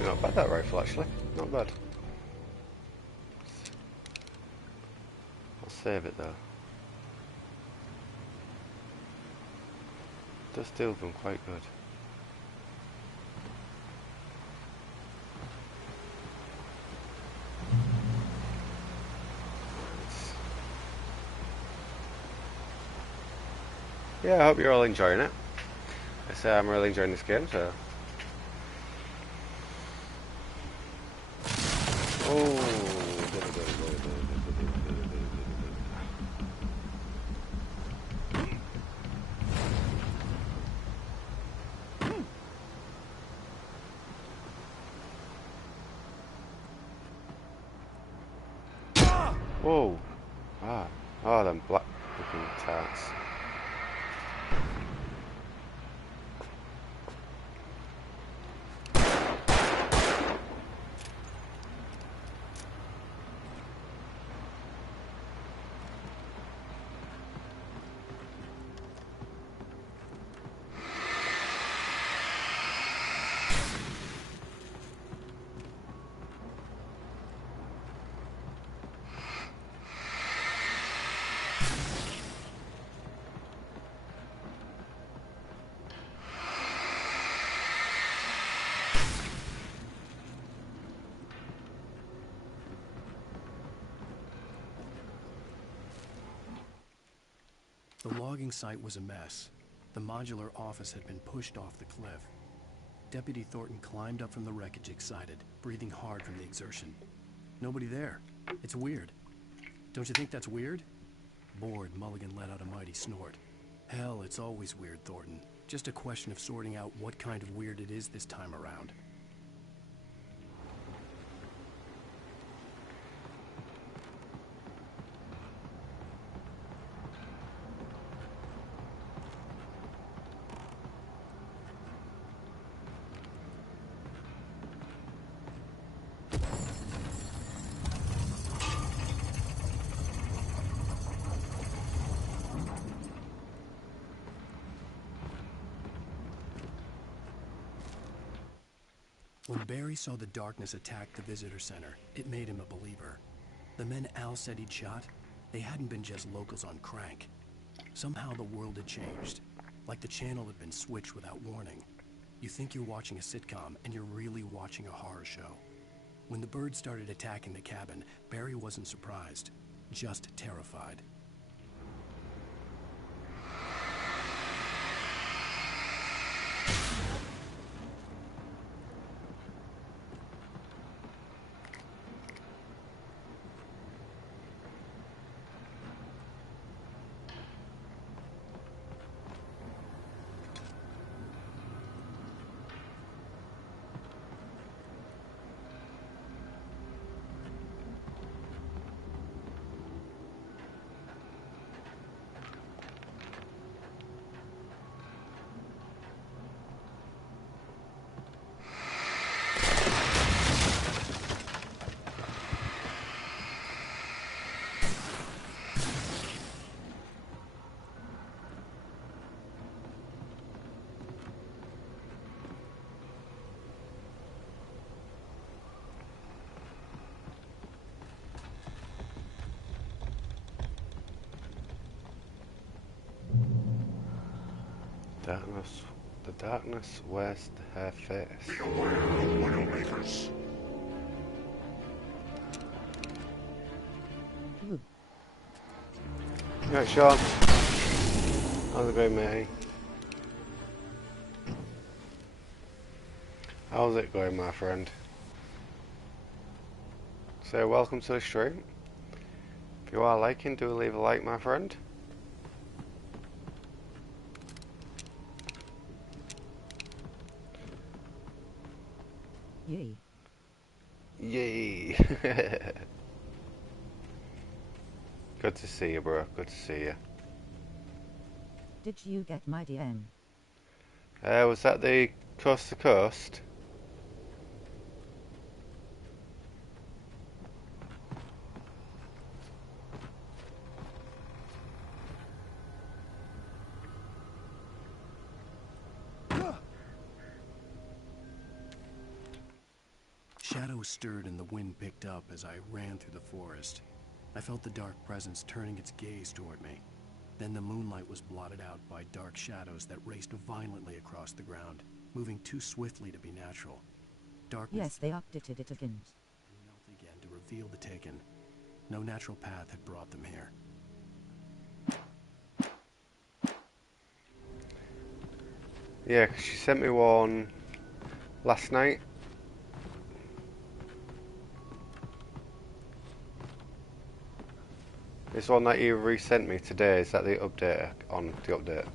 Not bad, that rifle, actually. Not bad. I'll save it, though. It does deal with them quite good. Yeah, I hope you're all enjoying it. I say I'm really enjoying this game, so... Whoa! Oh, them black looking tarts. logging site was a mess. The modular office had been pushed off the cliff. Deputy Thornton climbed up from the wreckage excited, breathing hard from the exertion. Nobody there. It's weird. Don't you think that's weird? Bored, Mulligan let out a mighty snort. Hell, it's always weird, Thornton. Just a question of sorting out what kind of weird it is this time around. When Barry saw the darkness attack the visitor center, it made him a believer. The men Al said he'd shot, they hadn't been just locals on crank. Somehow the world had changed, like the channel had been switched without warning. You think you're watching a sitcom, and you're really watching a horror show. When the birds started attacking the cabin, Barry wasn't surprised, just terrified. The darkness wears her face. Be aware of Widowmakers. Right, Sean. How's it going, matey? How's it going, my friend? So, welcome to the stream. If you are liking, do leave a like, my friend. Yay. Yay. Good to see you, bro. Good to see you. Did you get my DM? Was that the coast to coast? Shadows stirred and the wind picked up as I ran through the forest. I felt the dark presence turning its gaze toward me. Then the moonlight was blotted out by dark shadows that raced violently across the ground, moving too swiftly to be natural. Darkness. Yes, they updated it again. Melt again to reveal the Taken. No natural path had brought them here. Yeah, 'cause she sent me one last night. This one that you resent me today, is that the update on the update?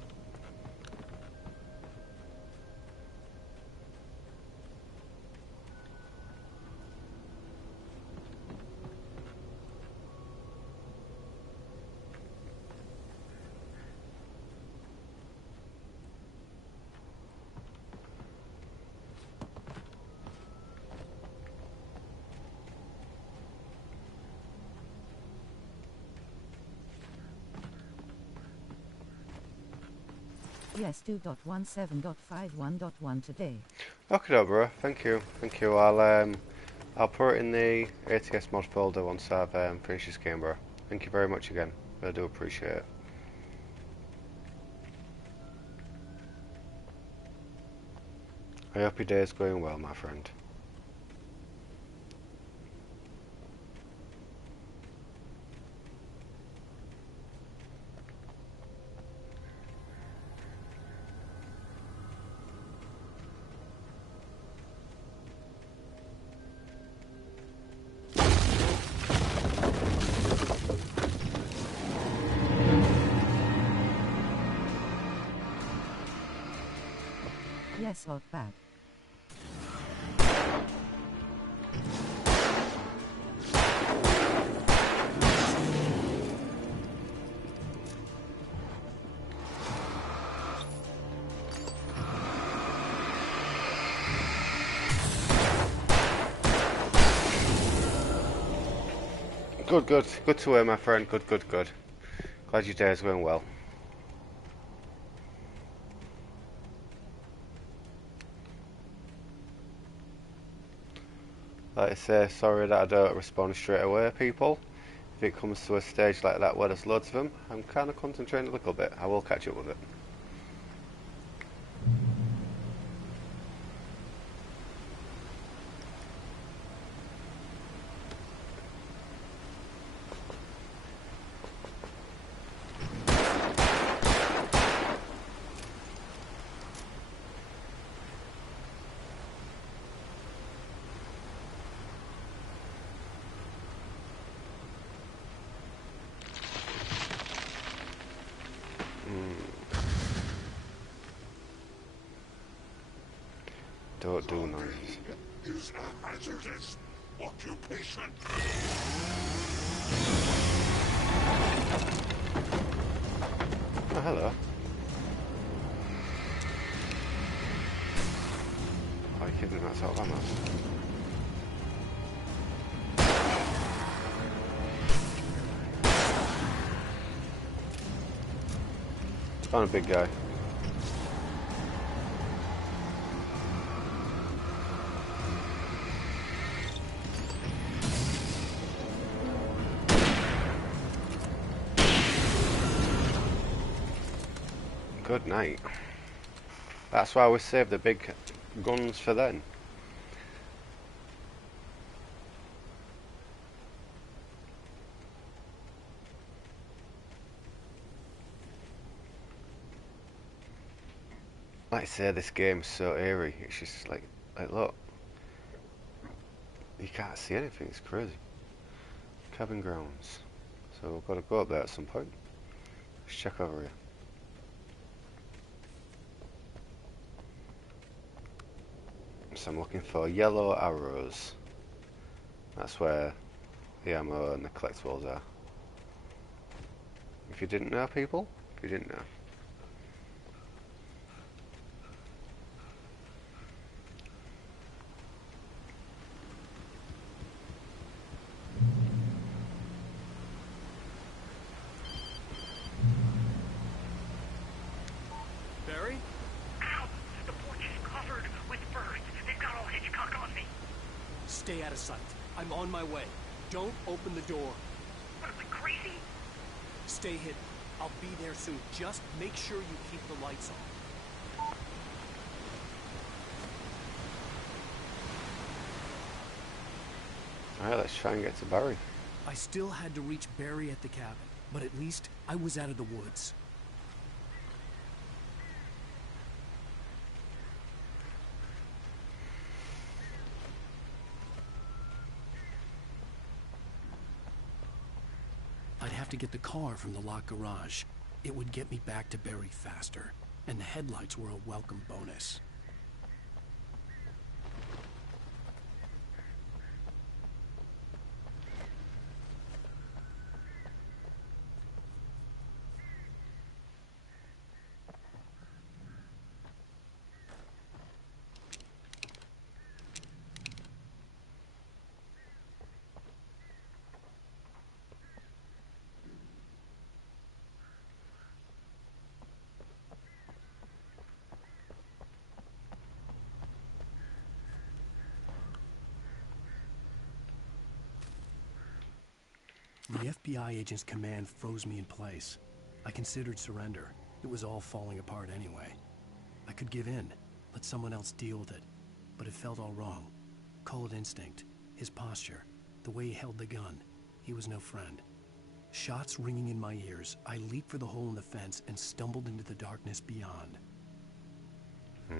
Yes, 2.17.51.1 today. Okay, bro. Thank you. Thank you. I'll put it in the ATS mod folder once I've finished this game, bro. Thank you very much again. I do appreciate it. I hope your day is going well, my friend. Press Alt back. Good, good. Good to hear, my friend. Good, good, good. Glad your day is going well. Like I say, sorry that I don't respond straight away, people. If it comes to a stage like that where there's loads of them, I'm kind of concentrating a little bit. I will catch up with it. Don't do noises. Is a hazardous occupation. Oh, hello. Oh, you're kidding, that's out of ammo. Found a big guy. Good night. That's why we saved the big guns for then. Like I say, this game's so eerie. It's just like look, you can't see anything. It's crazy. Cabin grounds. So we've got to go up there at some point. Let's check over here. So I'm looking for yellow arrows. That's where the ammo and the collectibles are. If you didn't know, people, if you didn't know. Barry? Ow! The porch is covered with birds. They've got all Hitchcock on me. Stay out of sight. I'm on my way. Don't open the door. What am I, crazy? Stay hidden. I'll be there soon. Just make sure you keep the lights on. Alright, let's try and get to Barry. I still had to reach Barry at the cabin, but at least I was out of the woods. I'd have to get the car from the locked garage. It would get me back to Barry faster, and the headlights were a welcome bonus. The FBI agent's command froze me in place. I considered surrender. It was all falling apart anyway. I could give in, let someone else deal with it. But it felt all wrong. Call it instinct, his posture, the way he held the gun. He was no friend. Shots ringing in my ears, I leaped for the hole in the fence and stumbled into the darkness beyond. I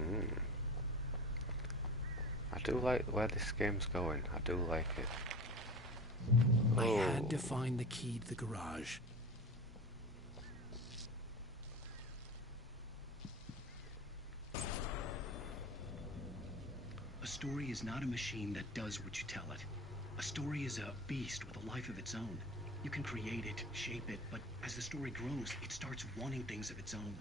do like where this game's going. I do like it. I had to find the key to the garage. story is not a machine that does what you tell it. A story is a beast with a life of its own. You can create it, shape it, but as the story grows, it starts wanting things of its own.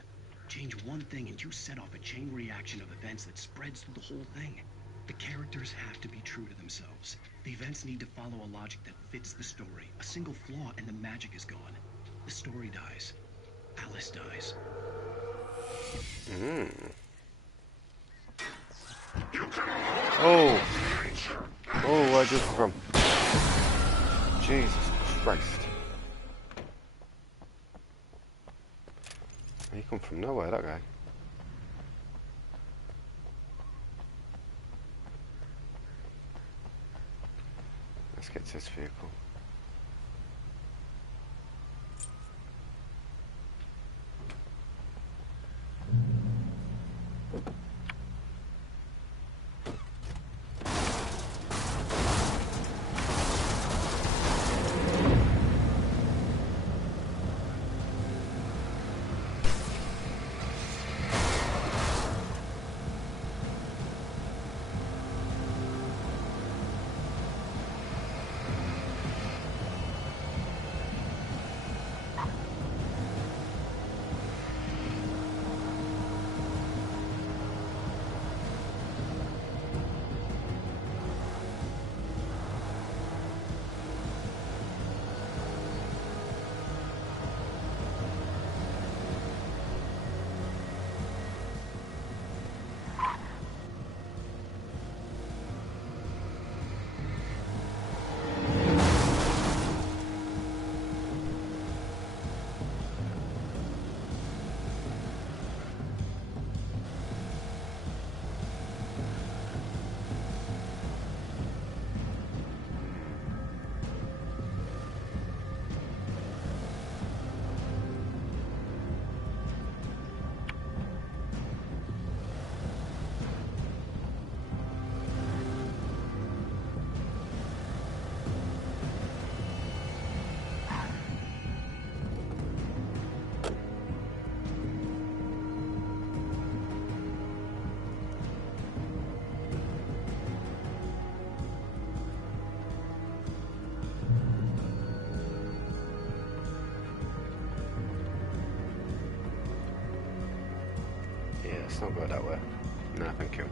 Change one thing and you set off a chain reaction of events that spreads through the whole thing. The characters have to be true to themselves. The events need to follow a logic that fits the story. A single flaw and the magic is gone. The story dies. Alice dies. Oh! Oh, where'd you come from? Jesus Christ. He come from nowhere, that guy. Let's get to this vehicle. Let's not go that way. No, thank you.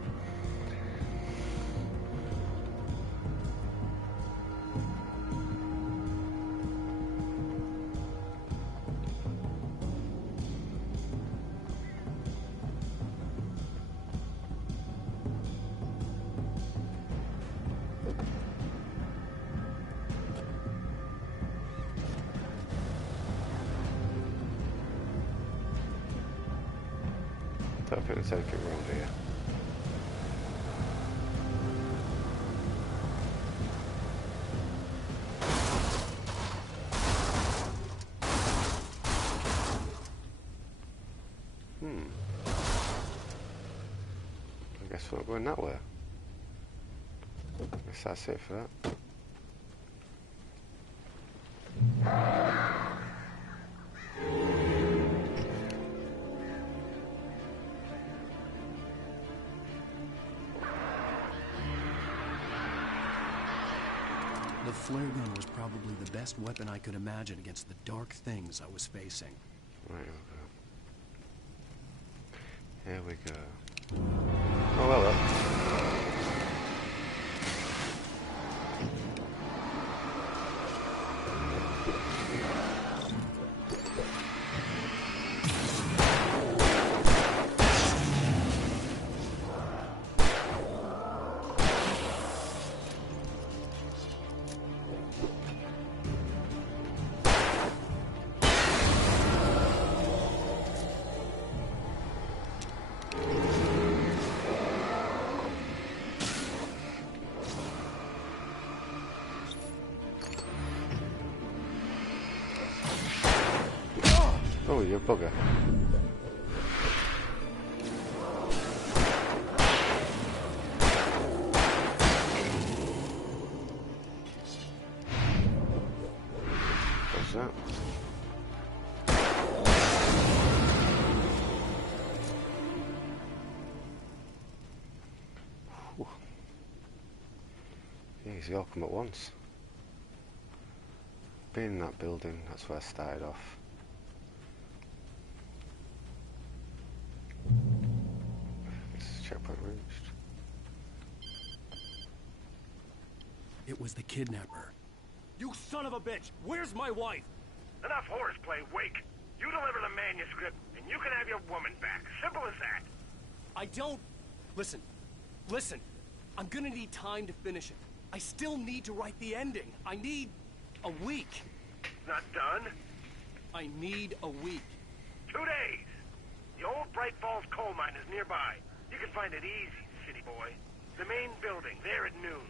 I don't think there's anything wrong here. I guess we're not going that way. I guess that's it for that. The flare gun was probably the best weapon I could imagine against the dark things I was facing. Right, okay. Here we go. Oh, hello. Oh, you bugger. What's that? Whew. Jeez, they all come at once. Being in that building, that's where I started off. This is checkpoint reached. It was the kidnapper. You son of a bitch! Where's my wife? Enough horseplay, Wake. You deliver the manuscript, and you can have your woman back. Simple as that. I don't... Listen. I'm gonna need time to finish it. I still need to write the ending. I need a week. Not done? I need a week. 2 days. The old Bright Falls coal mine is nearby. You can find it easy, city boy. The main building, there at noon.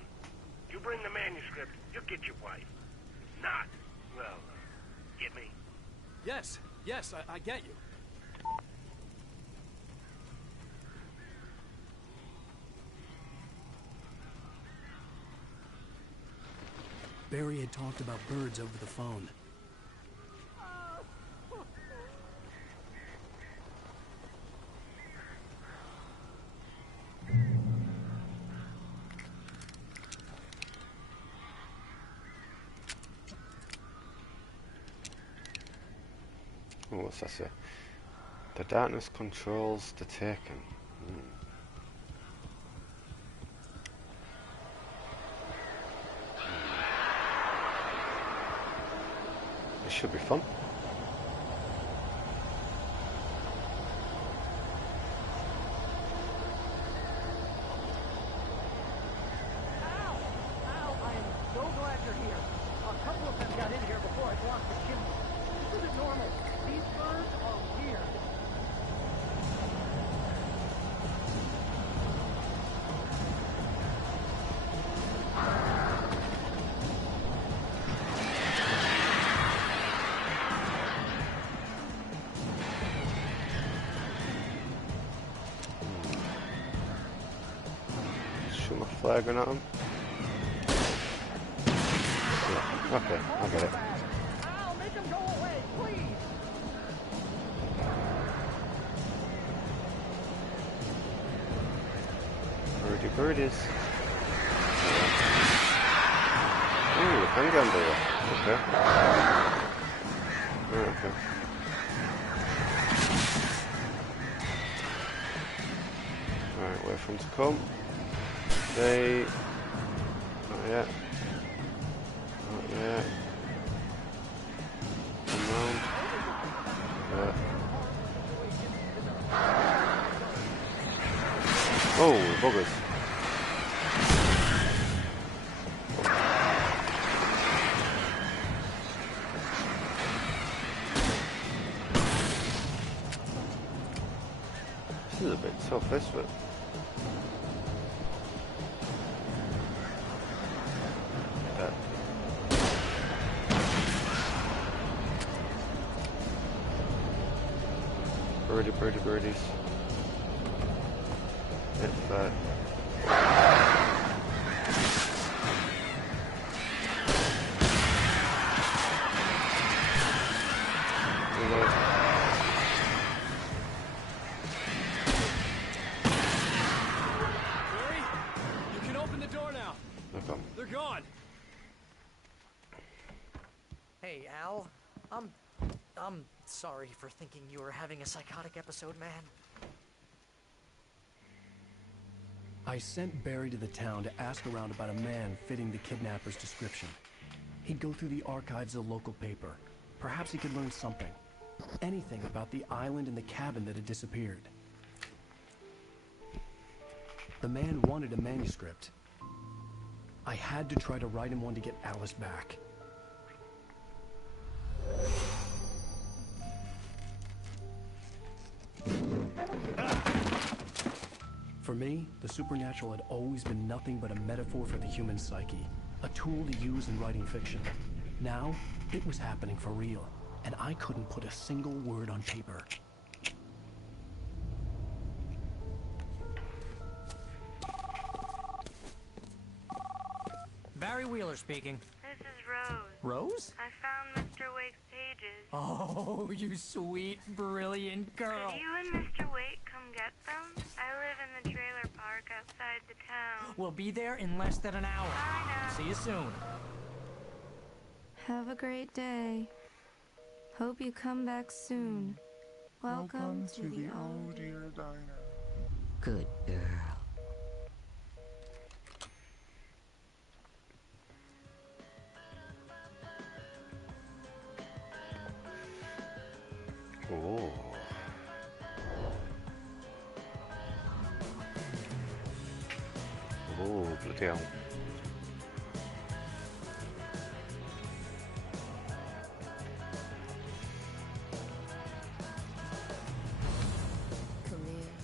You bring the manuscript, you'll get your wife. Not, well, get me? Yes, I get you. Barry had talked about birds over the phone. Oh, what's that say? The darkness controls the taken. This should be fun. Shoot my flagon at him. Yeah, okay, I get it. I'll make him go away, please! Birdies. Ooh, handgun there. Okay. Okay. Alright, wait for him to come. They... Not yet. Not yet. Come round. Yeah. Oh, buggers. This is a bit tough, this bit. Birdies. Hit that. Barry, you can open the door now. Okay. They're gone. Hey, Al. I'm sorry for thinking you were having a psychotic episode, man. I sent Barry to the town to ask around about a man fitting the kidnapper's description. He'd go through the archives of the local paper. Perhaps he could learn something. Anything about the island and the cabin that had disappeared. The man wanted a manuscript. I had to try to write him one to get Alice back. For me, the supernatural had always been nothing but a metaphor for the human psyche, a tool to use in writing fiction. Now, it was happening for real, and I couldn't put a single word on paper. Barry Wheeler speaking. This is Rose. Rose? I found Mr. Wake's pages. Oh, you sweet, brilliant girl. Could you and Mr. Wake come get them? I live in the trailer park park outside the town. We'll be there in less than an hour. See you soon. Have a great day. Hope you come back soon. Welcome to the old dear diner. Good girl. Oh. Oh, bloody hell. Come here.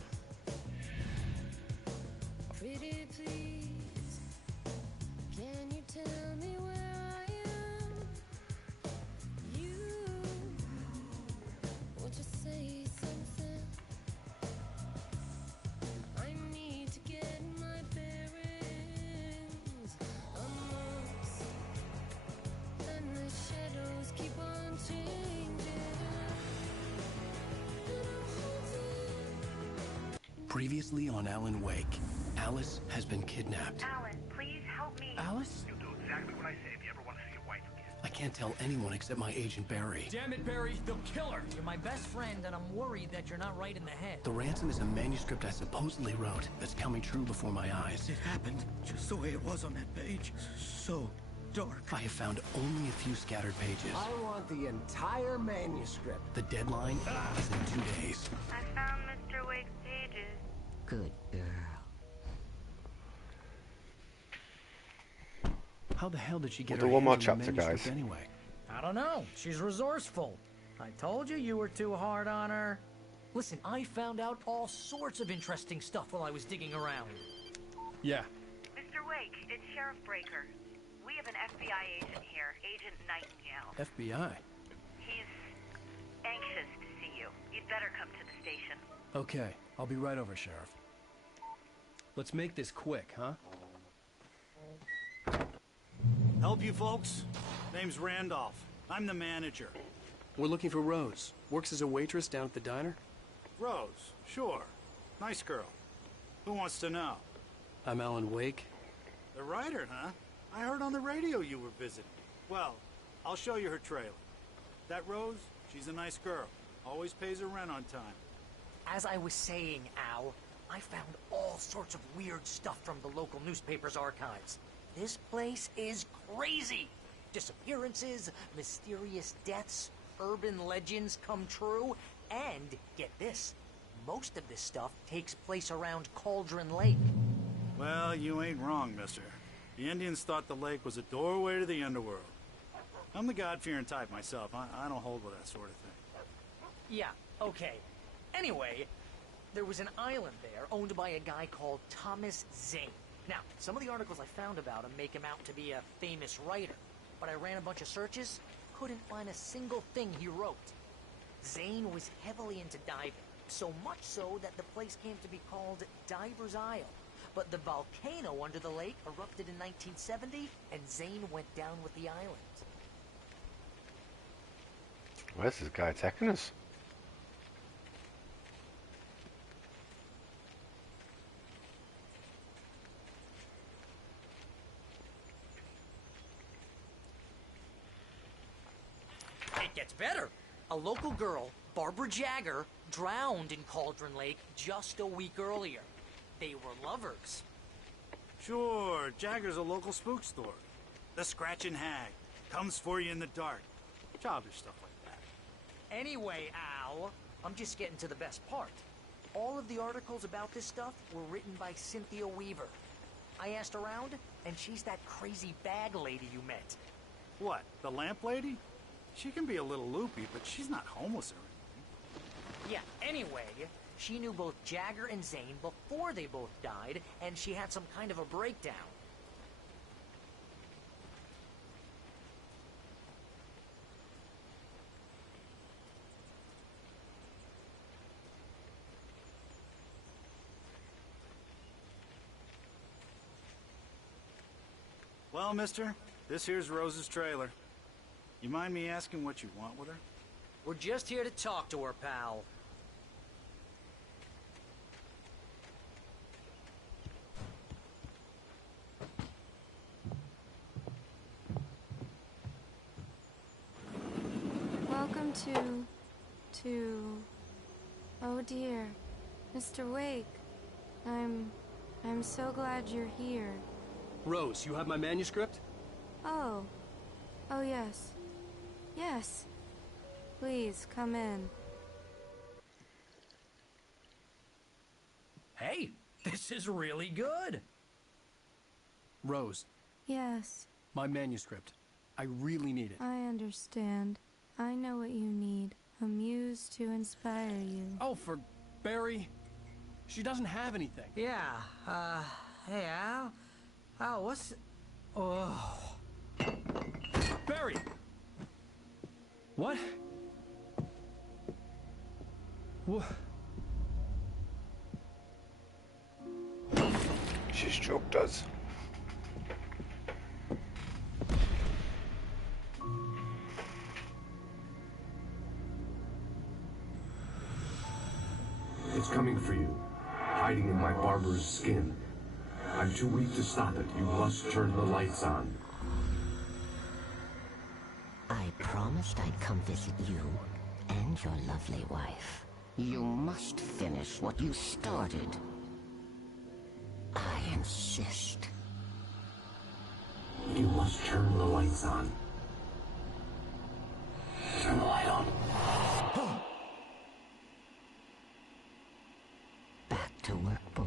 Pretty please. Can you tell me where I am? You won't you say something? I need to get my bearings amongst, and the shadows keep on changing. And I'm holding. Previously on Alan Wake, Alice has been kidnapped. Alan, please help me. Alice? You do exactly what I say if you ever want to see your wife again. I can't tell anyone except my agent Barry. Damn it, Barry, they'll kill her. You're my best friend, and I'm worried that you're not right in the head. The ransom is a manuscript I supposedly wrote that's coming true before my eyes. It happened just the way it was on that page. So dark. I have found only a few scattered pages. I want the entire manuscript. The deadline is in 2 days. I found Mr. Wake's pages. Good girl. How the hell did she get We'll her do one more hands on the chapter, manuscript guys. anyway? I don't know. She's resourceful. I told you were too hard on her. Listen, I found out all sorts of interesting stuff while I was digging around. Yeah. Mr. Wake, it's Sheriff Breaker. We have an FBI agent here, Agent Nightingale. FBI? He's anxious to see you. You'd better come to the station. Okay, I'll be right over, Sheriff. Let's make this quick, huh? Help you folks? Name's Randolph. I'm the manager. We're looking for Rose. Works as a waitress down at the diner. Rose, sure. Nice girl. Who wants to know? I'm Alan Wake. The writer, huh? I heard on the radio you were visiting. Well, I'll show you her trailer. That Rose, she's a nice girl. Always pays her rent on time. As I was saying, Al, I found all sorts of weird stuff from the local newspaper's archives. This place is crazy. Disappearances, mysterious deaths, urban legends come true, and get this, most of this stuff takes place around Cauldron Lake. Well, you ain't wrong, mister. The Indians thought the lake was a doorway to the underworld. I'm the God-fearing type myself. I don't hold with that sort of thing. Yeah, okay. Anyway, there was an island there owned by a guy called Thomas Zane. Now, some of the articles I found about him make him out to be a famous writer, but I ran a bunch of searches, couldn't find a single thing he wrote. Zane was heavily into diving, so much so that the place came to be called Diver's Isle. But the volcano under the lake erupted in 1970, and Zane went down with the island. Where's this guy taking us? It gets better. A local girl, Barbara Jagger, drowned in Cauldron Lake just a week earlier. They were lovers. Sure, Jagger's a local spook story. The Scratching Hag. Comes for you in the dark. Childish stuff like that. Anyway, Al, I'm just getting to the best part. All of the articles about this stuff were written by Cynthia Weaver. I asked around, and she's that crazy bag lady you met. What, the lamp lady? She can be a little loopy, but she's not homeless or anything. Yeah, anyway, she knew both Jagger and Zane before they both died, and she had some kind of a breakdown. Well, mister, this here's Rose's trailer. You mind me asking what you want with her? We're just here to talk to her, pal. come to... Oh dear, Mr. Wake. I'm so glad you're here. Rose, you have my manuscript? Oh. Oh, yes. Yes. Please, come in. Hey, this is really good. Rose, Yes, my manuscript. I really need it. I understand. I know what you need. A muse to inspire you. Oh, for Barry. She doesn't have anything. Yeah, hey, Al, what's... Oh... Barry! What? What? She's choked us. It's coming for you, hiding in my barber's skin. I'm too weak to stop it. You must turn the lights on. I promised I'd come visit you and your lovely wife. You must finish what you started. I insist. You must turn the lights on. Turn the light on. Back to work, boy.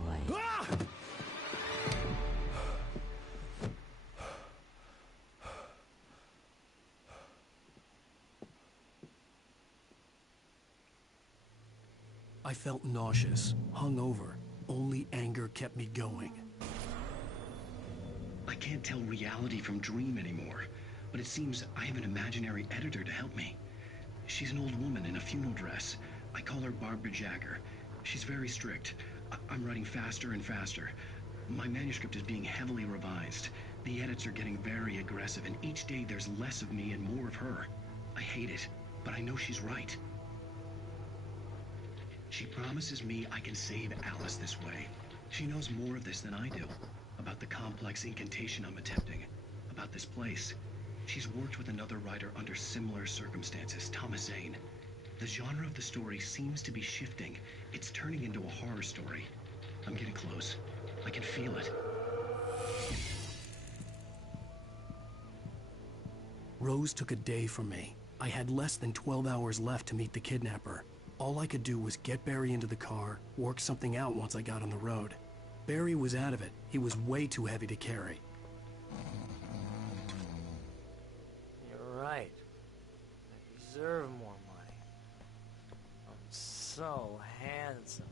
I felt nauseous, hungover. Only anger kept me going. I can't tell reality from dream anymore, but it seems I have an imaginary editor to help me. She's an old woman in a funeral dress. I call her Barbara Jagger. She's very strict. I'm writing faster and faster. My manuscript is being heavily revised. The edits are getting very aggressive, and each day there's less of me and more of her. I hate it, but I know she's right. She promises me I can save Alice this way. She knows more of this than I do. About the complex incantation I'm attempting. About this place. She's worked with another writer under similar circumstances, Thomas Zane. The genre of the story seems to be shifting. It's turning into a horror story. I'm getting close. I can feel it. Rose took a day from me. I had less than 12 hours left to meet the kidnapper. All I could do was get Barry into the car, work something out once I got on the road. Barry was out of it. He was way too heavy to carry. You're right. I deserve more money. I'm so handsome.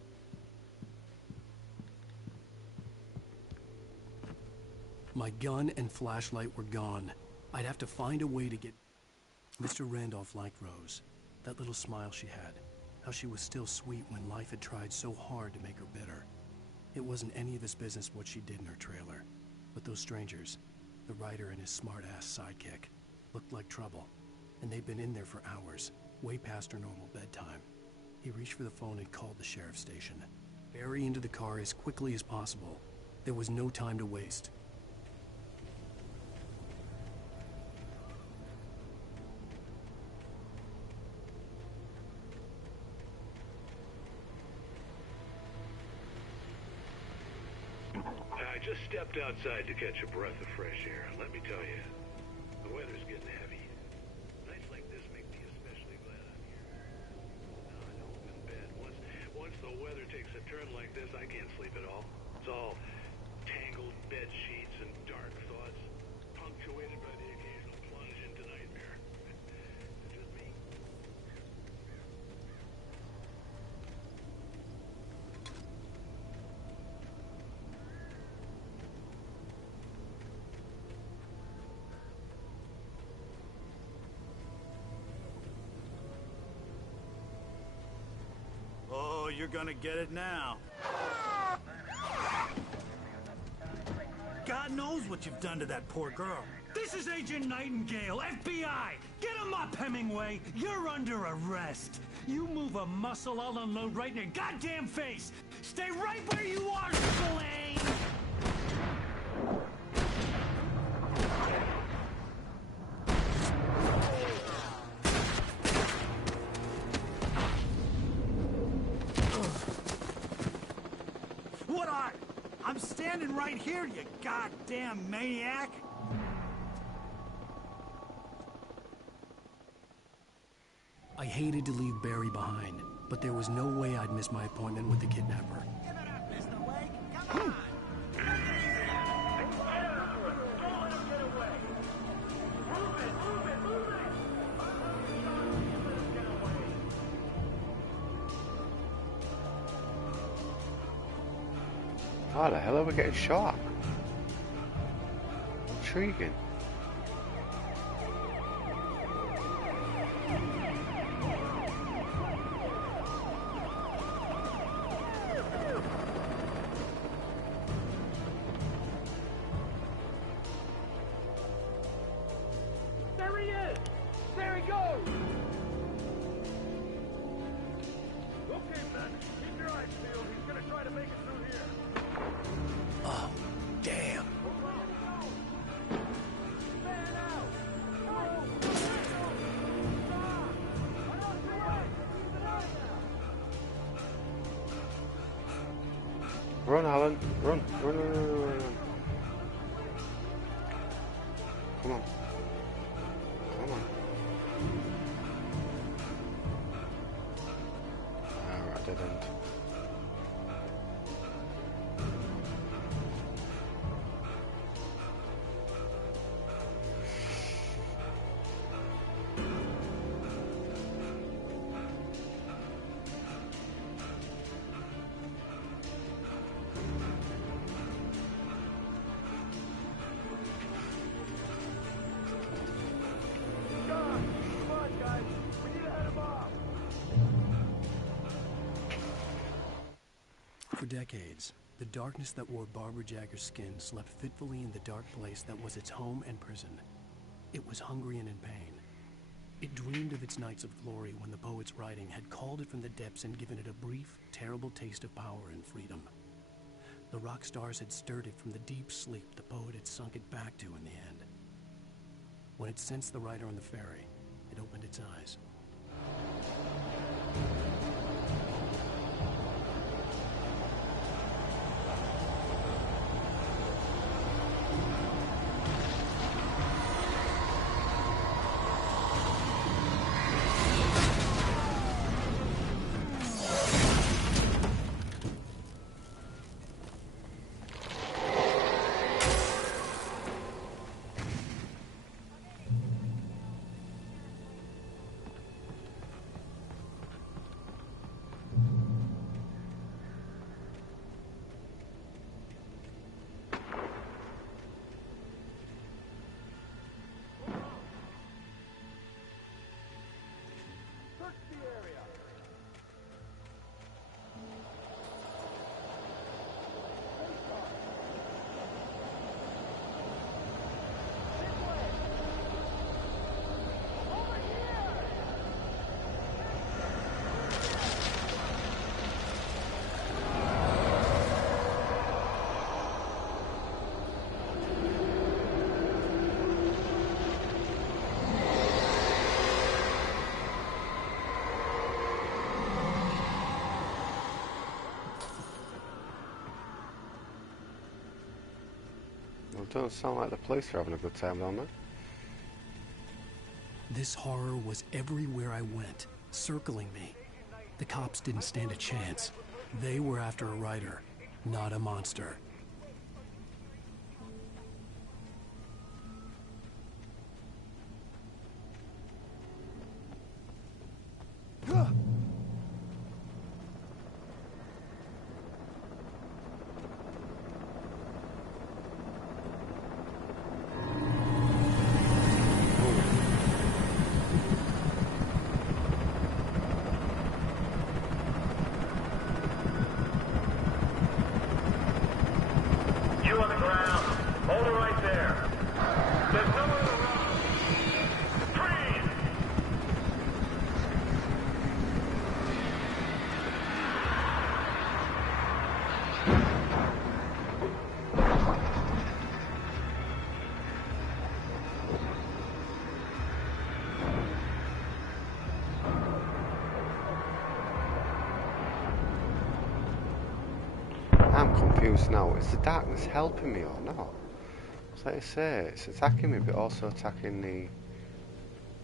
My gun and flashlight were gone. I'd have to find a way to get... Mr. Randolph liked Rose. That little smile she had. How she was still sweet when life had tried so hard to make her bitter. It wasn't any of his business what she did in her trailer. But those strangers, the writer and his smart-ass sidekick, looked like trouble. And they'd been in there for hours, way past her normal bedtime. He reached for the phone and called the sheriff's station. Barry into the car as quickly as possible. There was no time to waste. I just stepped outside to catch a breath of fresh air, and let me tell you, the weather's getting heavy. Nights like this make me especially glad I'm here. Now I know I'm in bed. Once the weather takes a turn like this, I can't sleep at all. It's all tangled bed sheets and dark thoughts, punctuated by the occasional plunge into nightmare. It's just me. Oh, you're gonna get it now. God knows what you've done to that poor girl. This is Agent Nightingale, FBI! Get him up, Hemingway! You're under arrest! You move a muscle, I'll unload right in your goddamn face! Stay right where you are, Spillane! standing right here, you goddamn maniac! I hated to leave Barry behind, but there was no way I'd miss my appointment with the kidnapper. How the hell are we getting shot? Intriguing. There he is! There he goes! Okay, man. Keep your eyes peeled. He's gonna try to make it through here. Oh, damn. Run, Alan. Run. Run, run, run, run, run. Come on. Come on. I didn't. For decades, the darkness that wore Barbara Jagger's skin slept fitfully in the dark place that was its home and prison. It was hungry and in pain. It dreamed of its nights of glory when the poet's writing had called it from the depths and given it a brief, terrible taste of power and freedom. The rock stars had stirred it from the deep sleep the poet had sunk it back to in the end. When it sensed the writer on the ferry, it opened its eyes. Well, it doesn't sound like the police are having a good time down there. This horror was everywhere I went, circling me. The cops didn't stand a chance. They were after a writer, not a monster. confused now. Is the darkness helping me or not? It's like I say, it's attacking me but also attacking the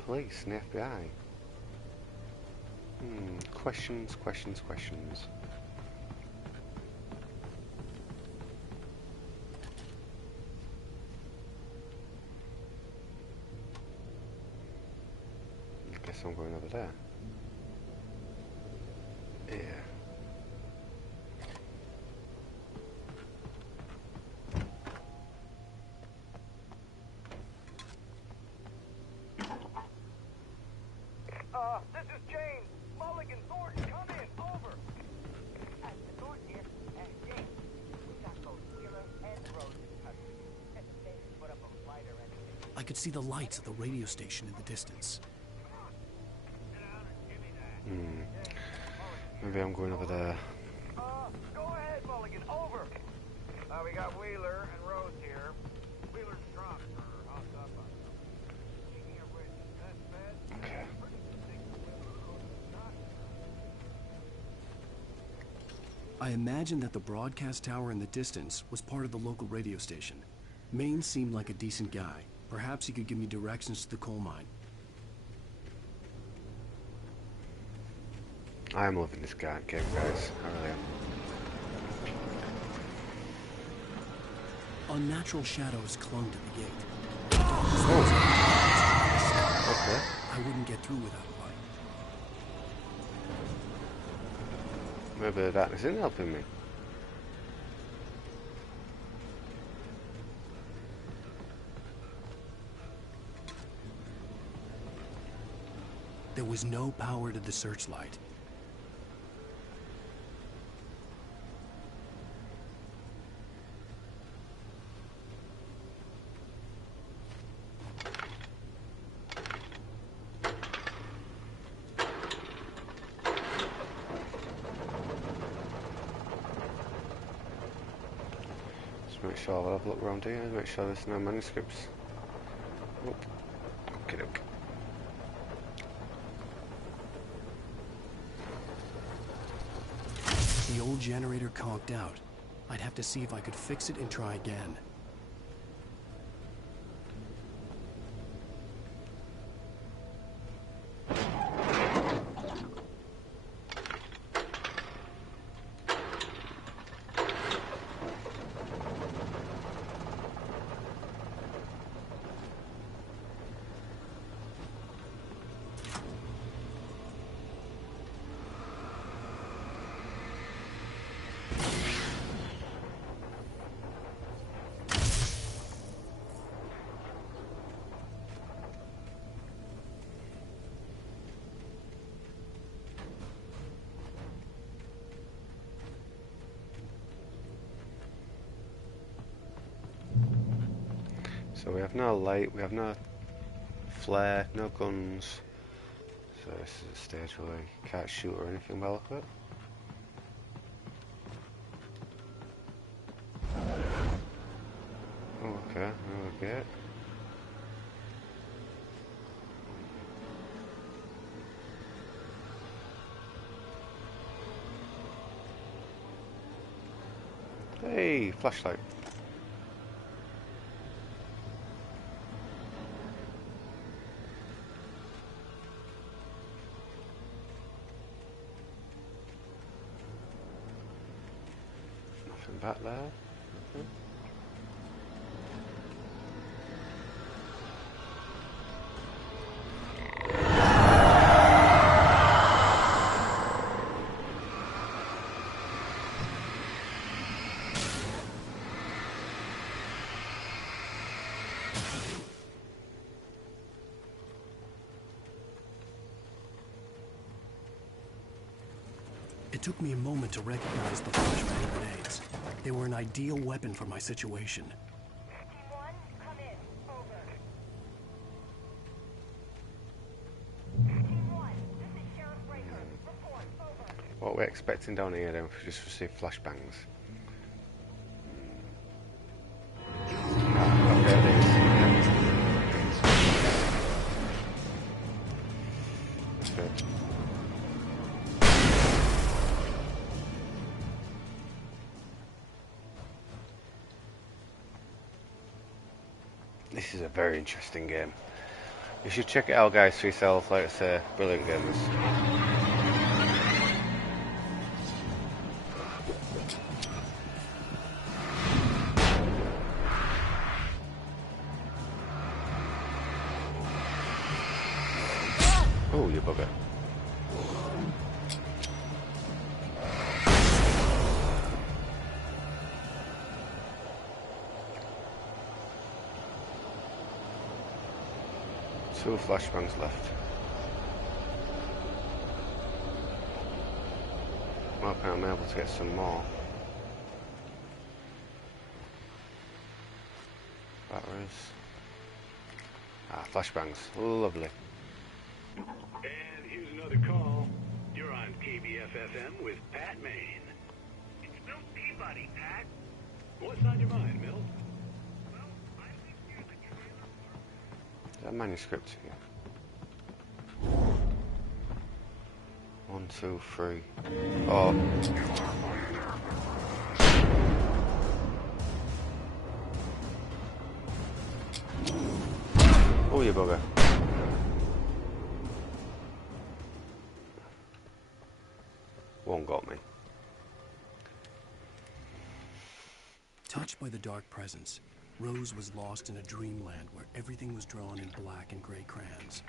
police and the FBI. Questions. I guess I'm going over there. Yeah. This is James. Mulligan, Thornton, come in. Over. Thornton here. James, we got both Wheeler and Rose in custody. They didn't put up a fight or anything. I could see the lights of the radio station in the distance. Maybe I'm going over there. Go ahead, Mulligan. Over. We got Wheeler and Rose here. Wheeler's drunk or hung up on something. Speaking of which, that's bad. Okay. I imagined that the broadcast tower in the distance was part of the local radio station. Maine seemed like a decent guy. Perhaps he could give me directions to the coal mine. I am loving this game, guys. I really am. Unnatural shadows clung to the gate. Okay. I wouldn't get through without a light. Maybe the darkness isn't helping me. There was no power to the searchlight. Make sure I'll have a look around here, make sure there's no manuscripts. Oh. Okay. The old generator conked out. I'd have to see if I could fix it and try again. So we have no light, we have no flare, no guns. So this is a stage where we can't shoot or anything well with it. Oh, okay, okay. Hey, flashlight. Nothing back there. Nothing. It took me a moment to recognize the flashbang grenades. They were an ideal weapon for my situation. What we're expecting down here then, we just received flashbangs. This is a very interesting game. You should check it out, guys, for yourself. Like I say, brilliant game. This. Oh, you bugger. Two flashbangs left. Okay, I'm able to get some more. Batteries. Ah, flashbangs. Lovely. And here's another call. You're on KBF-FM with Pat Maine. It's Milt Peabody, Pat. What's on your mind, Milt? Is that manuscript here? 1, 2, 3. Oh. Oh, you bugger. One got me. Touched by the dark presence, Rose was lost in a dreamland where everything was drawn in black and gray crayons.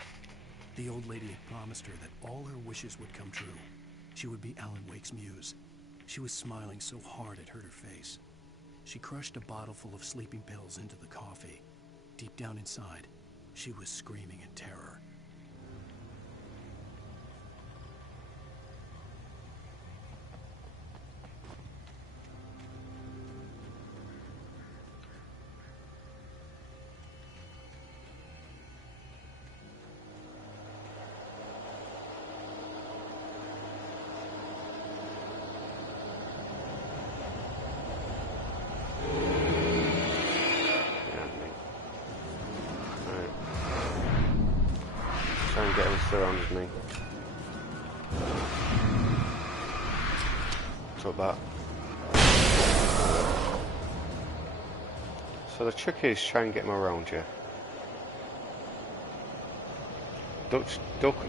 The old lady had promised her that all her wishes would come true. She would be Alan Wake's muse. She was smiling so hard it hurt her face. She crushed a bottle full of sleeping pills into the coffee. Deep down inside, she was screaming in terror. Try and get him surrounded me. Took that. So the trick is try and get him around you. Duck,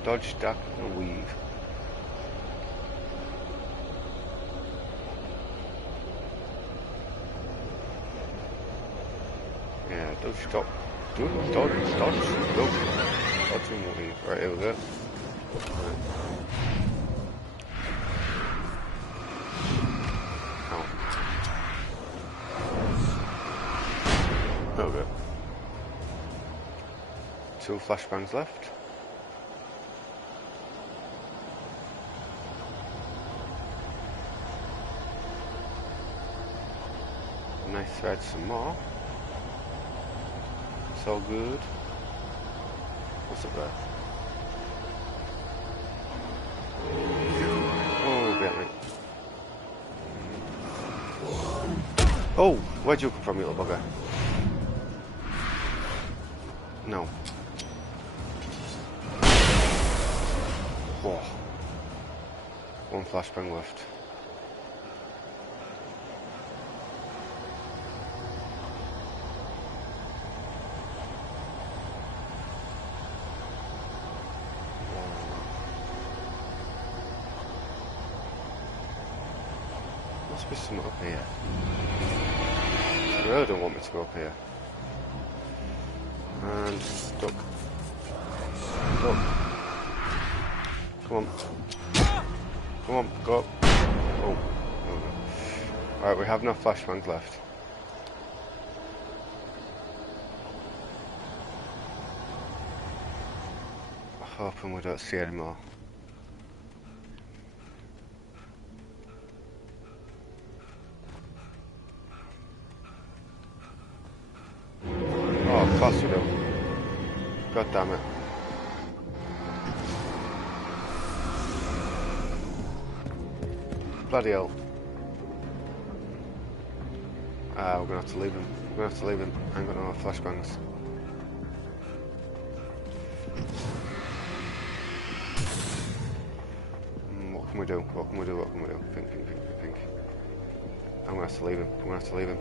dodge, duck, and weave. Yeah, dodge, duck, dodge, duck. Dodge and weave. Right, here we go. There we go. 2 flashbangs left. Nice thread, some more. It's all good. What's up there? Oh, get me. Oh, where'd you come from, you little bugger? No. Oh. 1 flashbang left. Must be something up here. They really don't want me to go up here. And duck. Duck. Come on. Come on, go up. Oh. Alright, we have no flashbangs left. Hoping we don't see any more. Oh, of course we do. God damn it. Bloody hell. We're gonna have to leave him. We're gonna have to leave him. I ain't got no flashbangs. What can we do? What can we do? What can we do? Think. I'm gonna have to leave him. I'm gonna have to leave him.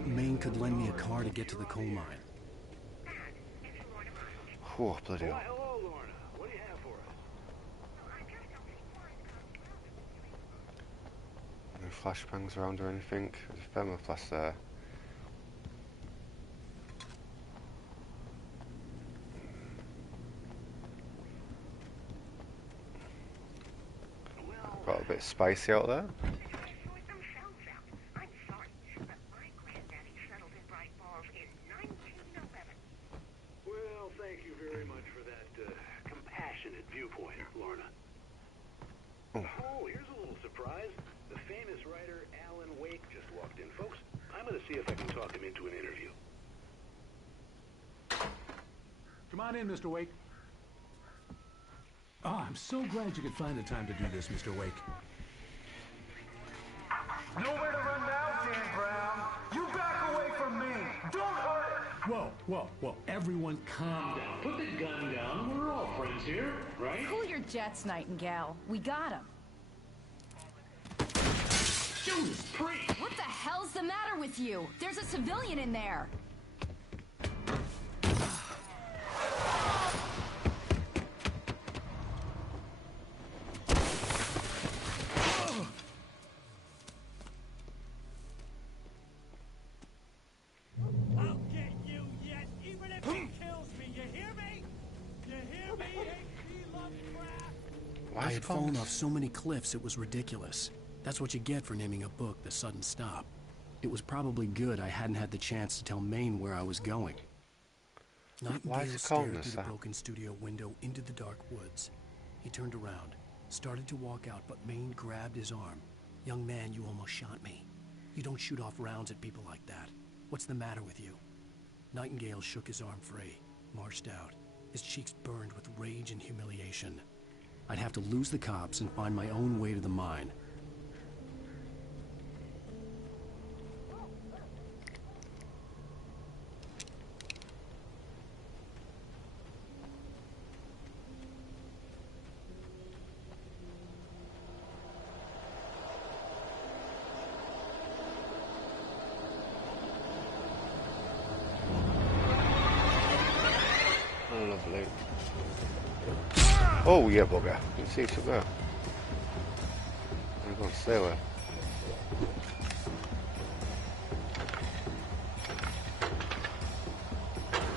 hope Maine could lend me a car to get to the coal mine. Oh, bloody hell. Hello, Lorna. What do you have for us? No flashbangs around or anything? There's a thermoplast there. Got a bit spicy out there. Well, thank you very much for that compassionate viewpoint, Lorna. Oh, here's a little surprise. The famous writer Alan Wake just walked in. Folks, I'm going to see if I can talk him into an interview. Come on in, Mr. Wake. Oh, I'm so glad you could find the time to do this, Mr. Wake. Nowhere to run now, Dan Brown. You back away from me. Don't hurt it. Whoa, whoa, whoa. Everyone calm down. Put the gun down. We're all friends here, right? Cool your jets, Nightingale. We got him. Judas Priest! What the hell's the matter with you? There's a civilian in there. I'll get you yet, even if he kills me. You hear me? You hear me, H.P. Lovecraft? I had fallen off so many cliffs it was ridiculous. That's what you get for naming a book The Sudden Stop. It was probably good I hadn't had the chance to tell Maine where I was going. Nightingale stared through the broken studio window into the dark woods. He turned around, started to walk out, but Maine grabbed his arm. "Young man, you almost shot me. You don't shoot off rounds at people like that. What's the matter with you?" Nightingale shook his arm free, marched out. His cheeks burned with rage and humiliation. I'd have to lose the cops and find my own way to the mine. Lovely. Oh, yeah, bugger. You see sugar. I'm going to stay away.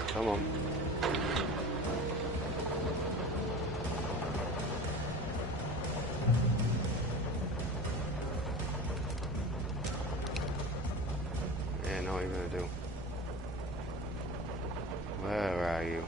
Come on. Yeah, know what you're going to do. Where are you?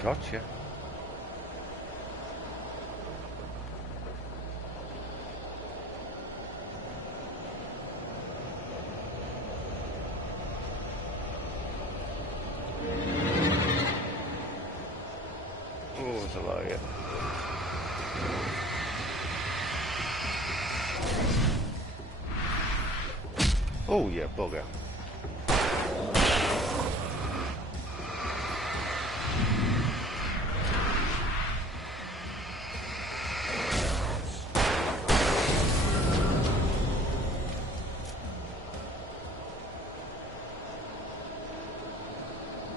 Gotcha. Oh, there's a lot here. Oh, yeah, bugger.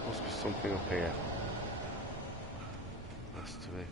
Must be something up here. Has to be.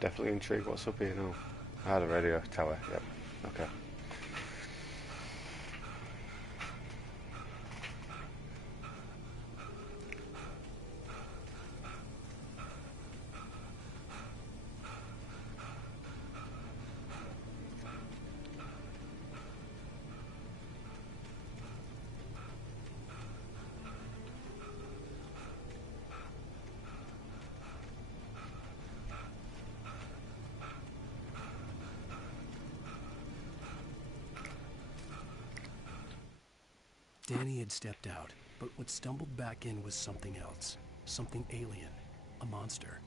Definitely intrigued. What's up here now? Ah, the radio tower. Yep. Okay. Danny had stepped out, but what stumbled back in was something else. Something alien. A monster.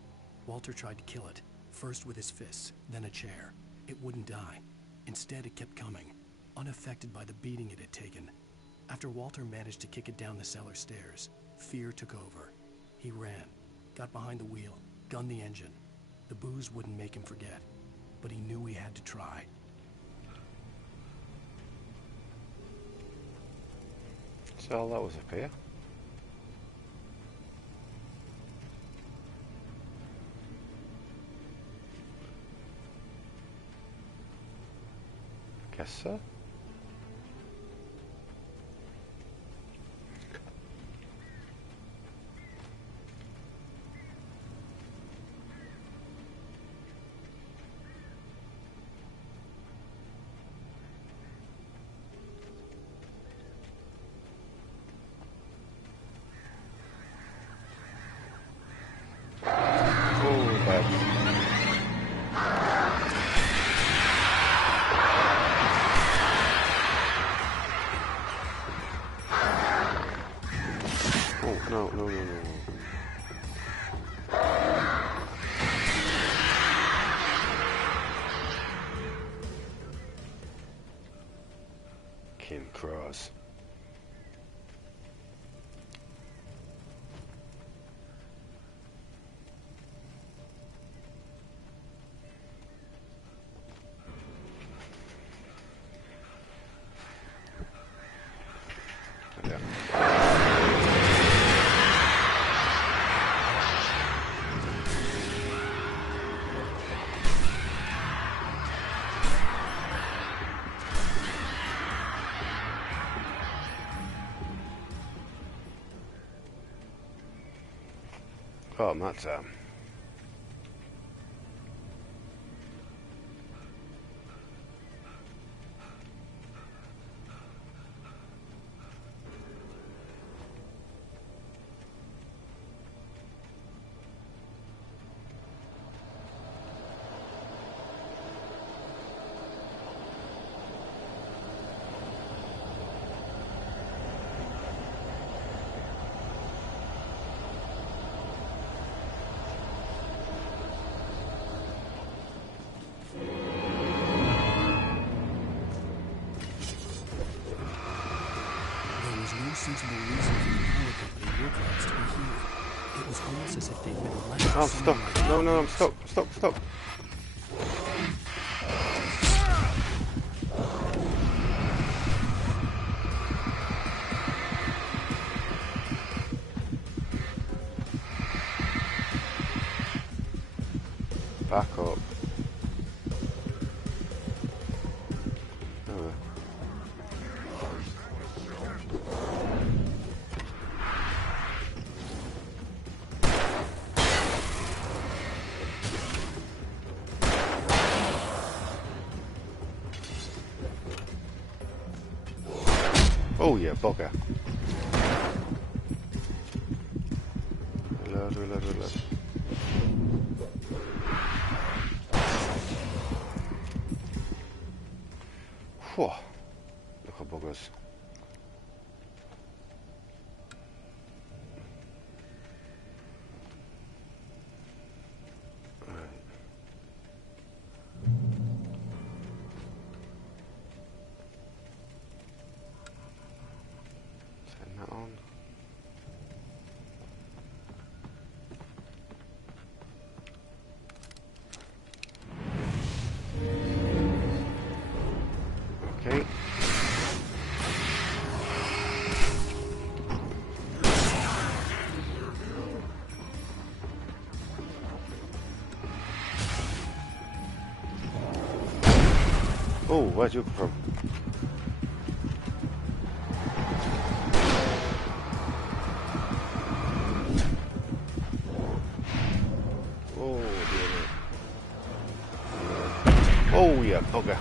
Walter tried to kill it, first with his fists, then a chair. It wouldn't die. Instead, it kept coming, unaffected by the beating it had taken. After Walter managed to kick it down the cellar stairs, fear took over. He ran, got behind the wheel, gunned the engine. The booze wouldn't make him forget, but he knew he had to try. So that was up here. Guess so. Kim Cross. Oh, that's sensible reason for the power company workouts to be here. It was almost as if they'd been left. I'm stuck. No, no, I'm stuck. Stuck. Back up. Oh yeah, bugger. Reload. Whew. Look at buggers. Okay. Oh, where'd you come from? Oh, dear me. Oh, yeah, okay.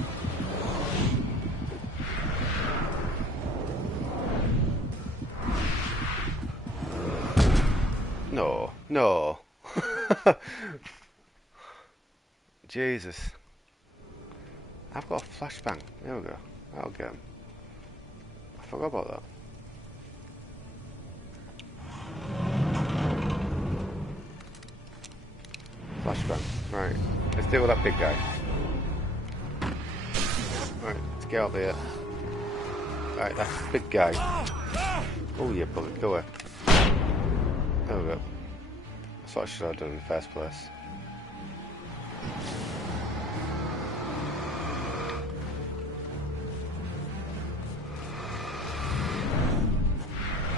No, no. Jesus. I've got a flashbang. There we go. That'll get him. I forgot about that. Flashbang. Right. Let's deal with that big guy. Right, let's get out of here. Right, that's the big guy. Oh, yeah, bullet. Go away. There we go. That's what I should have done in the first place.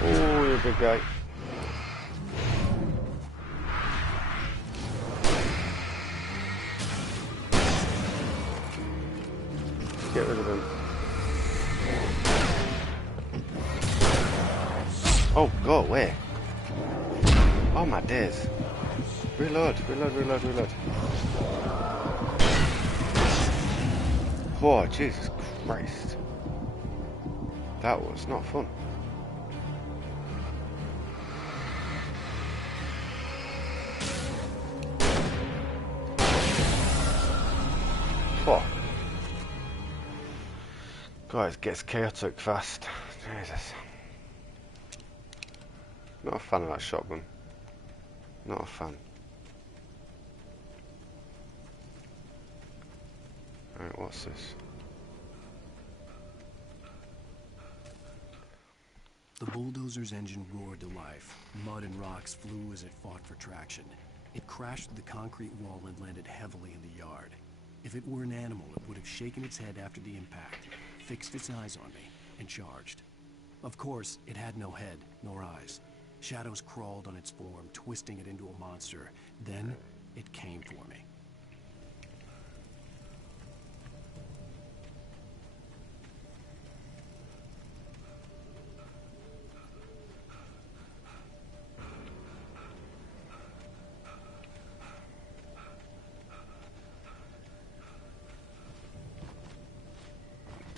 Oh, you're a big guy. Get rid of him. Oh, go away. Oh my days. Reload, reload, reload, reload. Oh, Jesus Christ. That was not fun. Oh. God, it gets chaotic fast. Jesus. Not a fan of that shotgun. Not a fan. Alright, what's this? The bulldozer's engine roared to life. Mud and rocks flew as it fought for traction. It crashed through the concrete wall and landed heavily in the yard. If it were an animal, it would have shaken its head after the impact, fixed its eyes on me, and charged. Of course, it had no head, nor eyes. Shadows crawled on its form, twisting it into a monster. Then, it came for me.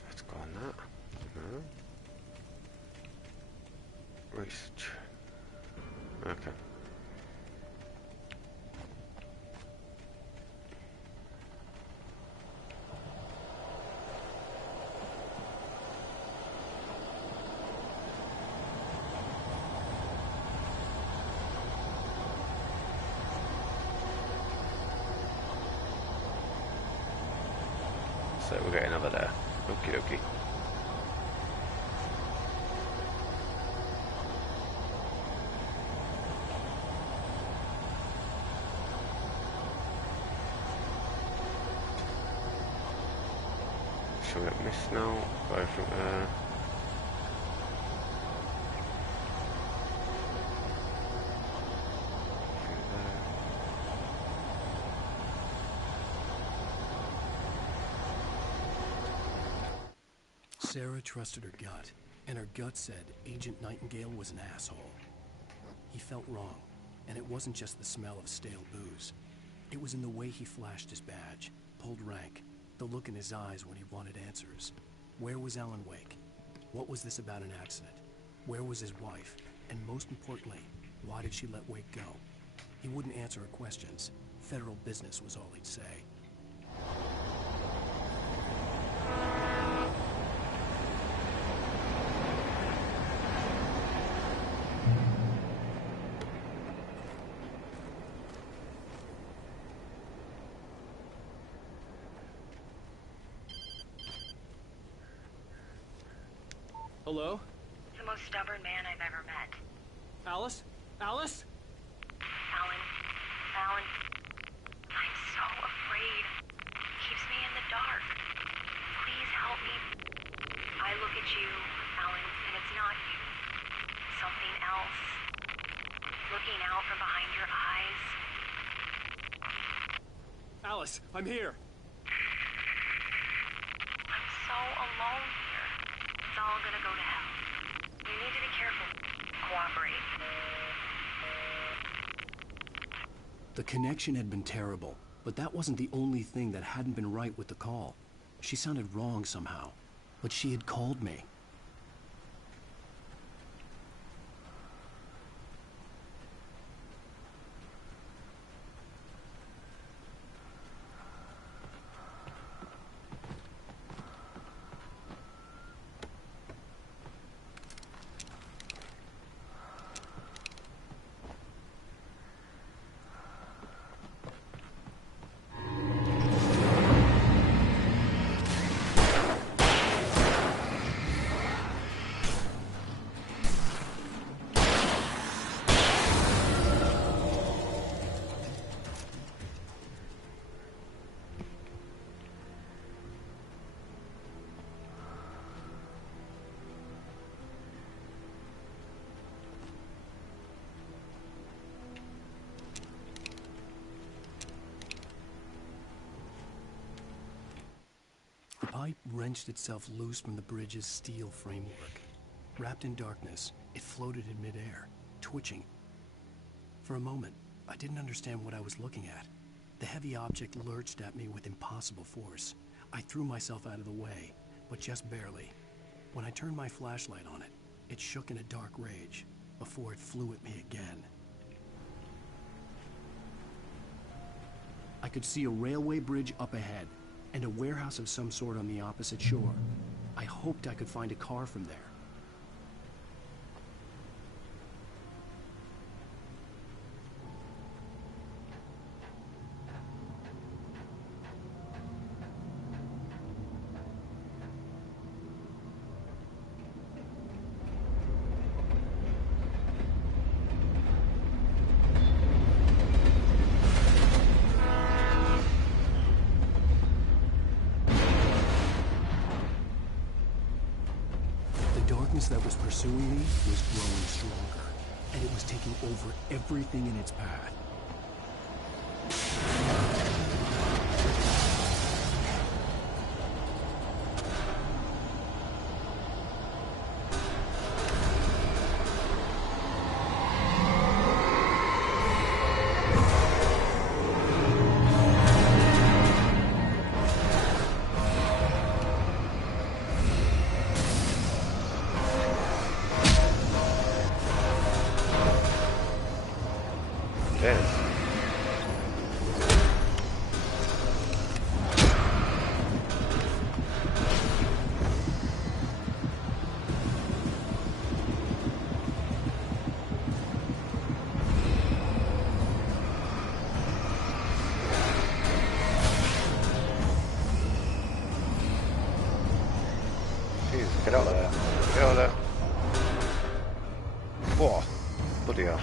Let's go on that. No. Research. Okay. So we're getting over there. Okie dokie. Shall we get missed now? Go from there. Sarah trusted her gut, and her gut said Agent Nightingale was an asshole. He felt wrong, and it wasn't just the smell of stale booze. It was in the way he flashed his badge, pulled rank, the look in his eyes when he wanted answers. Where was Alan Wake? What was this about an accident? Where was his wife? And most importantly, why did she let Wake go? He wouldn't answer her questions. Federal business was all he'd say. Hello? The most stubborn man I've ever met. Alice? Alice? Alan. Alan. I'm so afraid. Keeps me in the dark. Please help me. I look at you, Alan, and it's not you. Something else. Looking out from behind your eyes. Alice, I'm here. I'm The connection had been terrible, but that wasn't the only thing that hadn't been right with the call. She sounded wrong somehow, but she had called me. The pipe wrenched itself loose from the bridge's steel framework. Wrapped in darkness, it floated in midair, twitching. For a moment, I didn't understand what I was looking at. The heavy object lurched at me with impossible force. I threw myself out of the way, but just barely. When I turned my flashlight on it, it shook in a dark rage before it flew at me again. I could see a railway bridge up ahead, and a warehouse of some sort on the opposite shore. I hoped I could find a car from there. That was pursuing me was growing stronger, and it was taking over everything in its path. Get out of there. Get out of there. Whoa. Bloody hell.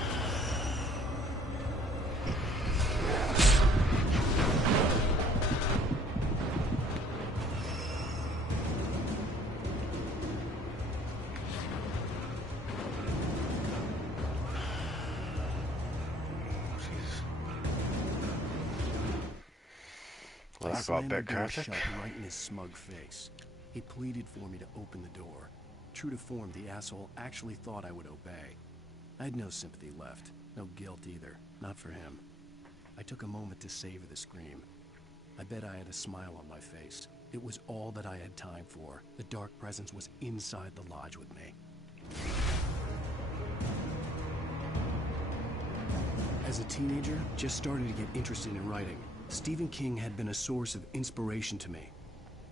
Well, that got a bit chaotic. Right in his smug face. He pleaded for me to open the door. True to form, the asshole actually thought I would obey. I had no sympathy left, no guilt either, not for him. I took a moment to savor the scream. I bet I had a smile on my face. It was all that I had time for. The dark presence was inside the lodge with me. As a teenager, just starting to get interested in writing, Stephen King had been a source of inspiration to me.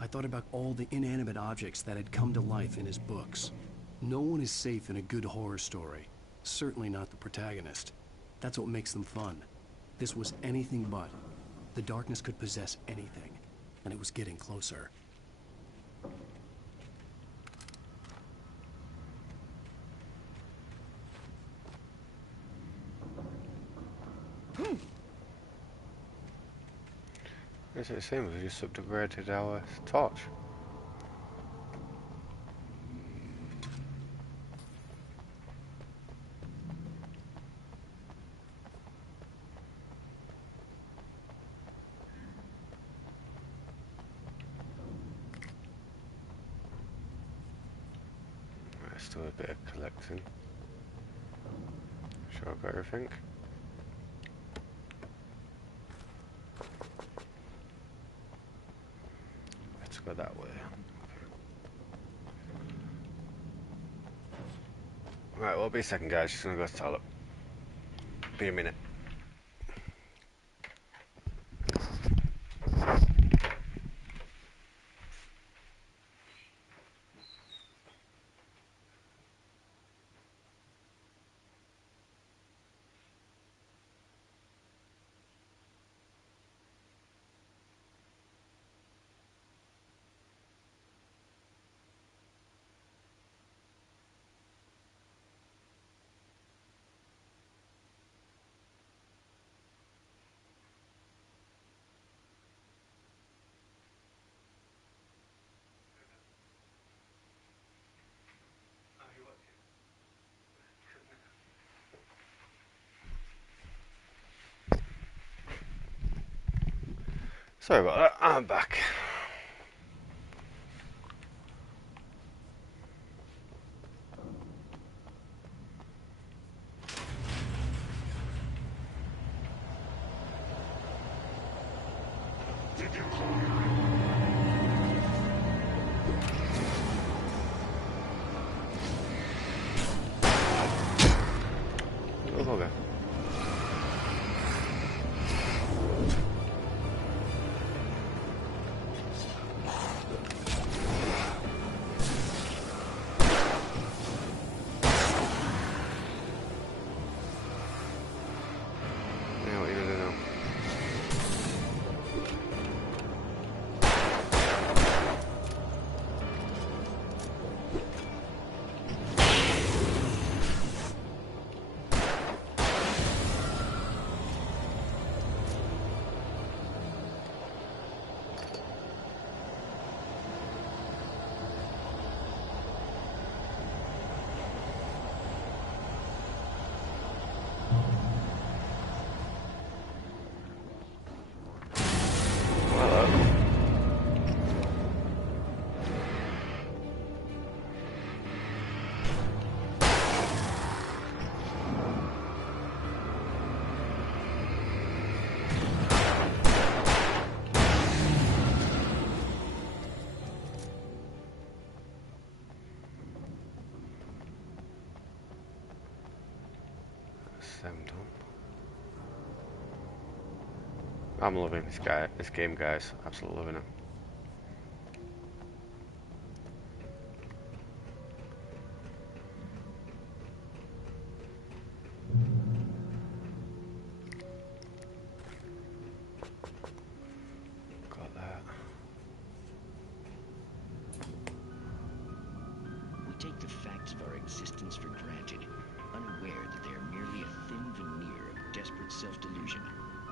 I thought about all the inanimate objects that had come to life in his books. No one is safe in a good horror story. Certainly not the protagonist. That's what makes them fun. This was anything but. The darkness could possess anything, and it was getting closer. It's the same as we just upgraded our torch. Let's do a bit of collecting. Sure, I've got everything. go that way. Right, well, be a second, guys. Just gonna go to the toilet. Be a minute. Sorry about that, I'm back. Oh, okay. Yeah, what are you gonna do now? I'm loving this game, guys. Absolutely loving it. Got that. We take the facts of our existence for granted, unaware that they are merely a thin veneer of desperate self-delusion,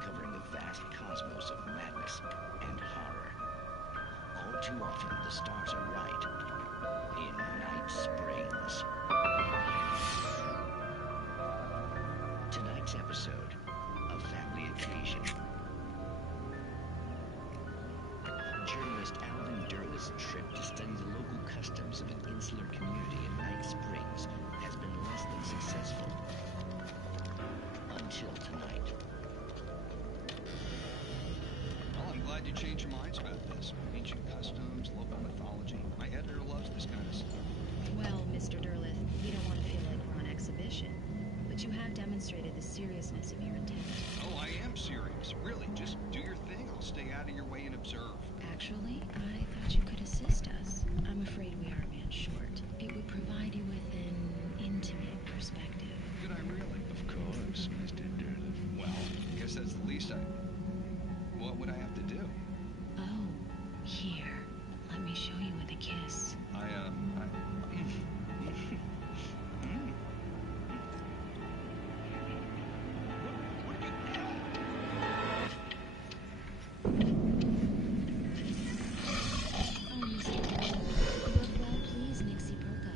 covering the vast cosmos of madness and horror. All too often, the stars are right. In Night Springs. Tonight's episode, A Family Occasion. Journalist Alvin Durl's trip to study the local customs of an insular community in Night Springs has been less than successful. Until tonight. Well, I'm glad you changed your minds about this. Ancient customs, local mythology. My editor loves this kind of stuff. Well, Mr. Durlith, we don't want to feel like we're on exhibition, but you have demonstrated the seriousness of your intent. Oh, I am serious. Really, just do your thing. I'll stay out of your way and observe. Actually, I thought you could assist us. I'm afraid we are a man short. It would provide you with an intimate perspective. Could I really? Of course, Mr. Durlith. Well, I guess that's the least I... What would I have to do? Oh, here. Let me show you with a kiss. Oh, Mr. Durlith, you look well pleased, Nixie Perka.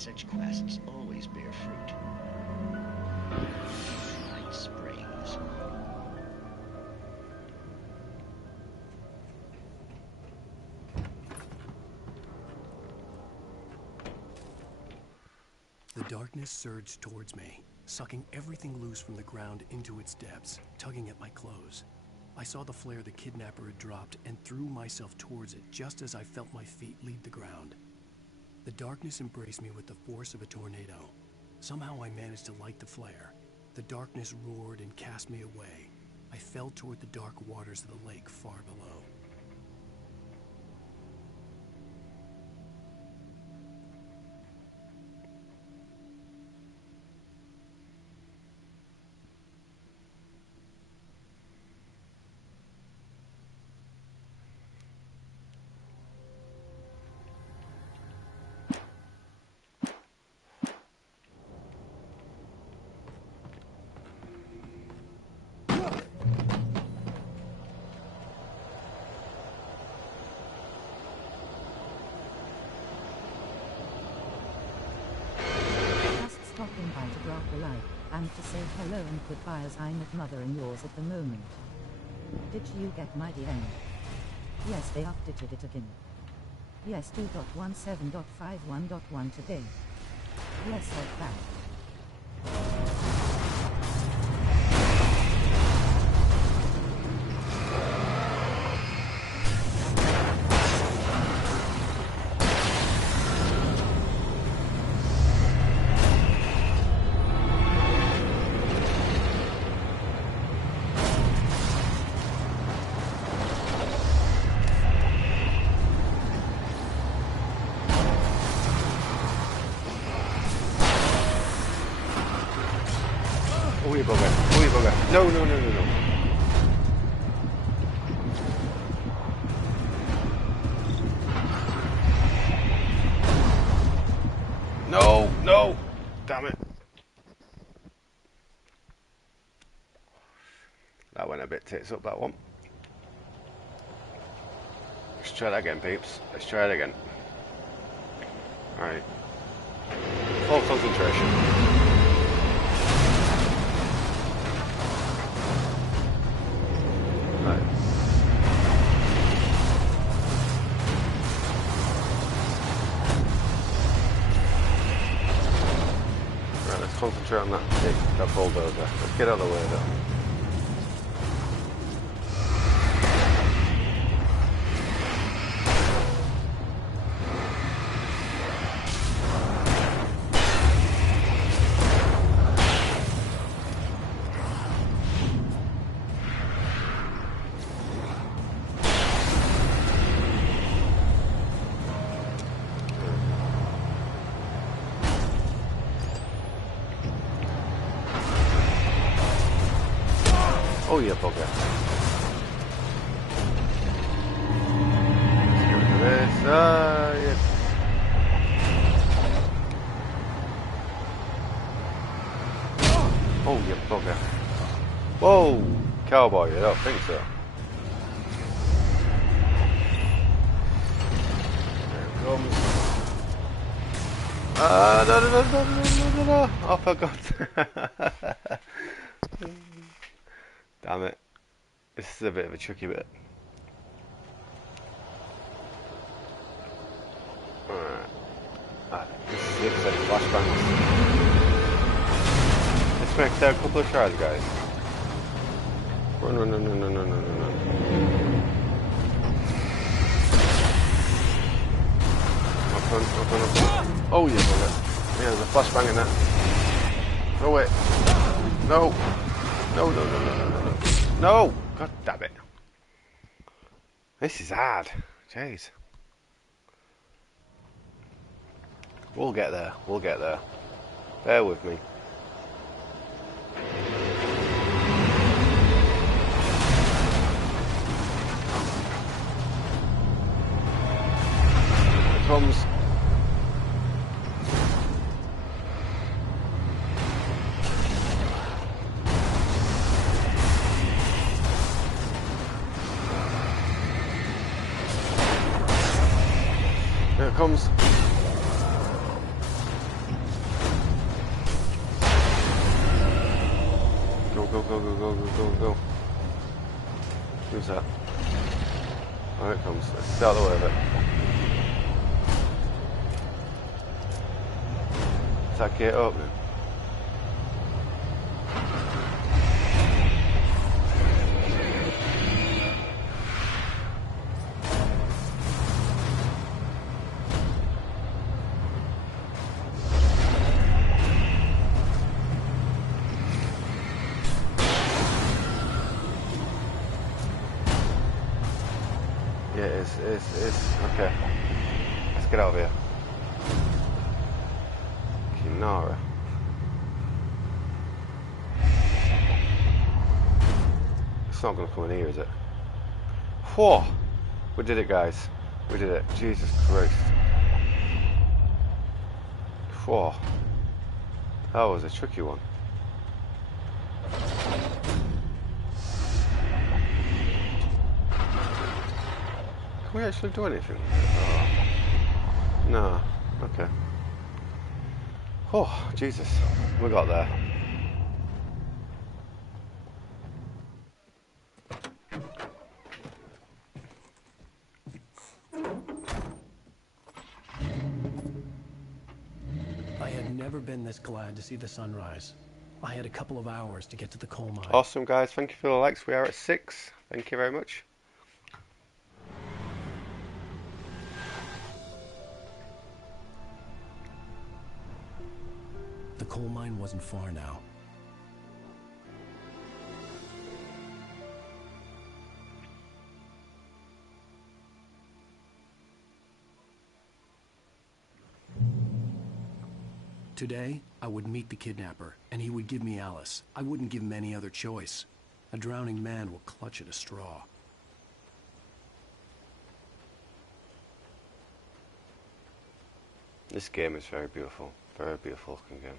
such quests always bear fruit. Night Springs. The darkness surged towards me, sucking everything loose from the ground into its depths, tugging at my clothes. I saw the flare the kidnapper had dropped and threw myself towards it just as I felt my feet leave the ground. The darkness embraced me with the force of a tornado. Somehow I managed to light the flare. The darkness roared and cast me away. I fell toward the dark waters of the lake far below. Stopping by to drop a like, and to say hello and goodbye as I'm at mother and yours at the moment. Did you get my DM? Yes, they updated it again. Yes, 2.17.51.1 today. Yes, like that. Oh, you bugger. Oh, you bugger. No, no, no, no, no. No, no. Damn it. That went a bit tits up, that one. Let's try that again, peeps. Let's try it again. Alright. Full concentration. Right. Right, let's concentrate on that bulldozer. Let's get out of the way though. Oh, you bugger. Let's get rid of this. Yes. Oh, you bugger. Whoa! Cowboy, I don't think so. There it comes. No. Oh, for God's sake. Damn it. This is a bit of a tricky bit. Alright. This is it, so flashbangs. Let's make there a couple of tries, guys. Run. Up. Oh, yeah, bugger. Yeah, there's a flashbang in that. Throw it. No. No. No! God damn it. This is hard. Jeez. We'll get there. Bear with me. Here it comes. Here it comes. Go, go, go, go, go, go, go. Who's that? Oh, it comes. Let's get out of the way of it. Is that gate opening? Yeah, it is. Okay. Let's get out of here. Kinara. It's not going to come in here, is it? Whoa! We did it, guys. We did it. Jesus Christ. Whoa. That was a tricky one. Can we actually do anything? No. Okay. Oh, Jesus. We got there. I had never been this glad to see the sunrise. I had a couple of hours to get to the coal mine. Awesome, guys. Thank you for the likes. We are at 6. Thank you very much. The coal mine wasn't far now. Today, I would meet the kidnapper, and he would give me Alice. I wouldn't give him any other choice. A drowning man will clutch at a straw. This game is very beautiful looking game.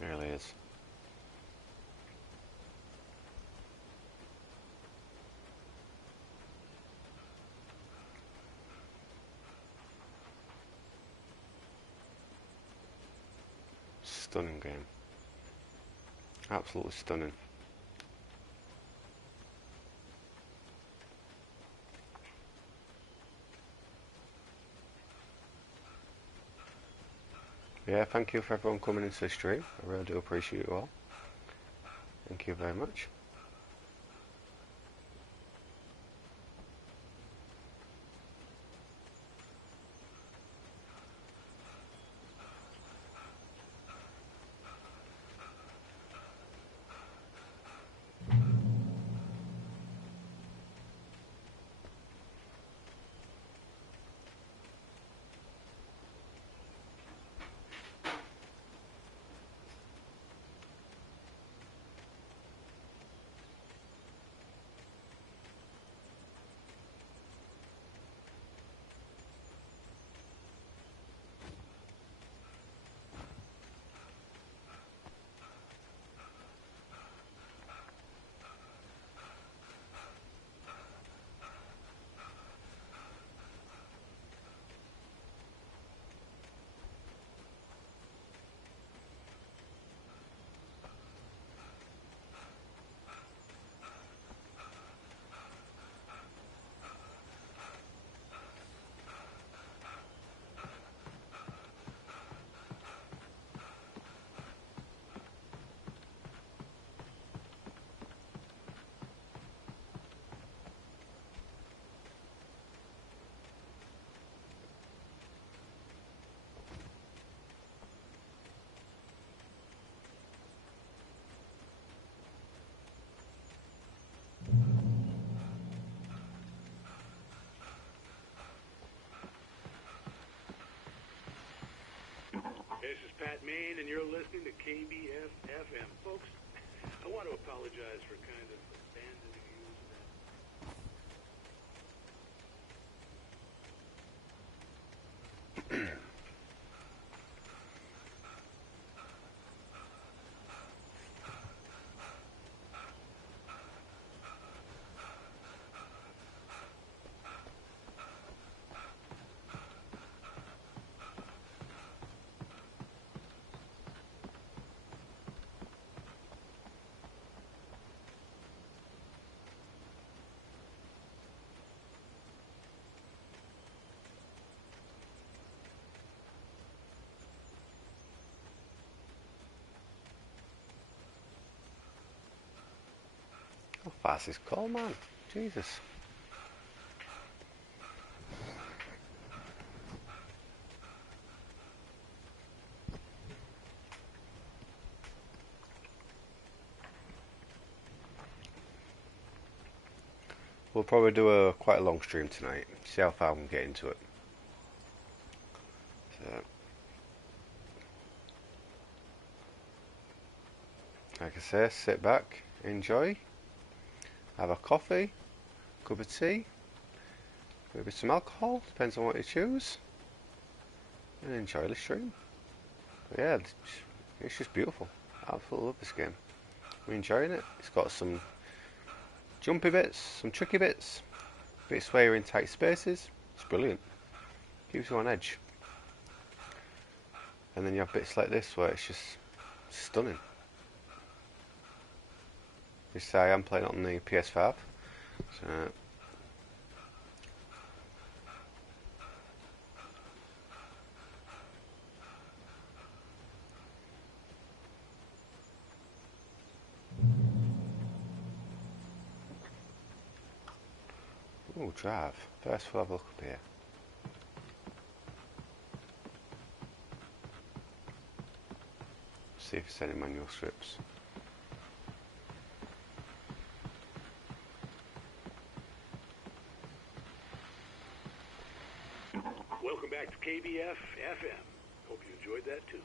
It really is. Stunning game. Absolutely stunning. Yeah, thank you for everyone coming into the stream. I really do appreciate you all. Thank you very much. This is Pat Main, and you're listening to KBF-FM. Folks, I want to apologize for kind of abandoning you How fast is coal, man? Jesus. We'll probably do quite a long stream tonight. See how far we can get into it. So, like I say, sit back, enjoy, have a coffee, cup of tea, maybe some alcohol, depends on what you choose, and enjoy the stream. But yeah, it's just beautiful. I absolutely love this game. I'm enjoying it. It's got some jumpy bits, some tricky bits, bits where you're in tight spaces. It's brilliant. Keeps you on edge. And then you have bits like this where it's just stunning. This I am playing it on the ps5. So ooh, drive. First we'll have a look up here. See if there's any manual strips. Welcome back to KBF FM. Hope you enjoyed that tune.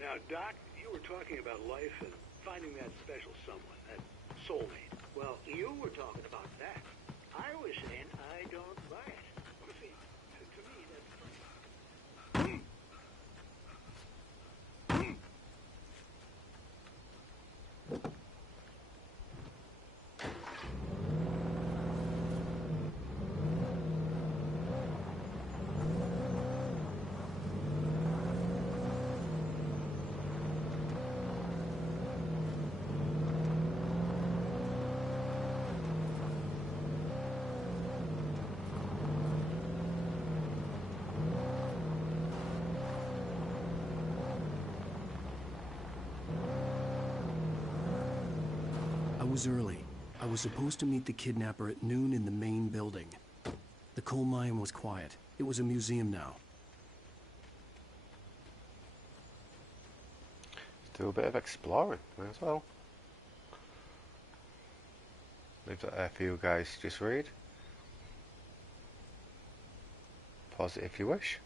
Now, Doc, you were talking about life and finding that special someone, that soulmate. Well, you were talking about that. I was saying I don't buy it. You see, to me, that's funny. I was early. I was supposed to meet the kidnapper at noon in the main building. The coal mine was quiet. It was a museum now. Let's do a bit of exploring, might as well. Leave that there for you guys to just read. Pause it if you wish.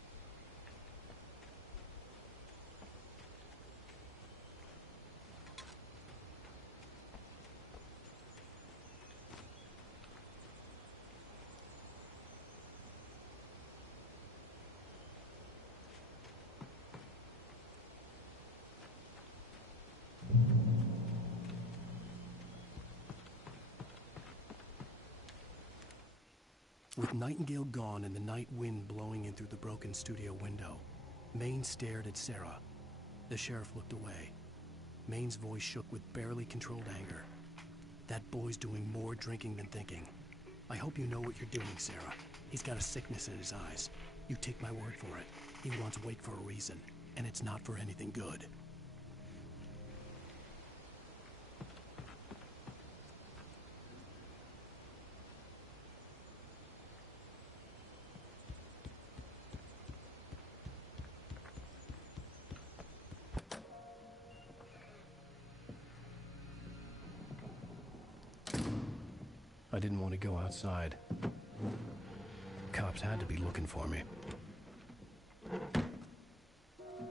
With Nightingale gone and the night wind blowing in through the broken studio window, Maine stared at Sarah. The sheriff looked away. Maine's voice shook with barely controlled anger. That boy's doing more drinking than thinking. I hope you know what you're doing, Sarah. He's got a sickness in his eyes. You take my word for it. He wants Wake for a reason, and it's not for anything good. I didn't want to go outside. Cops had to be looking for me.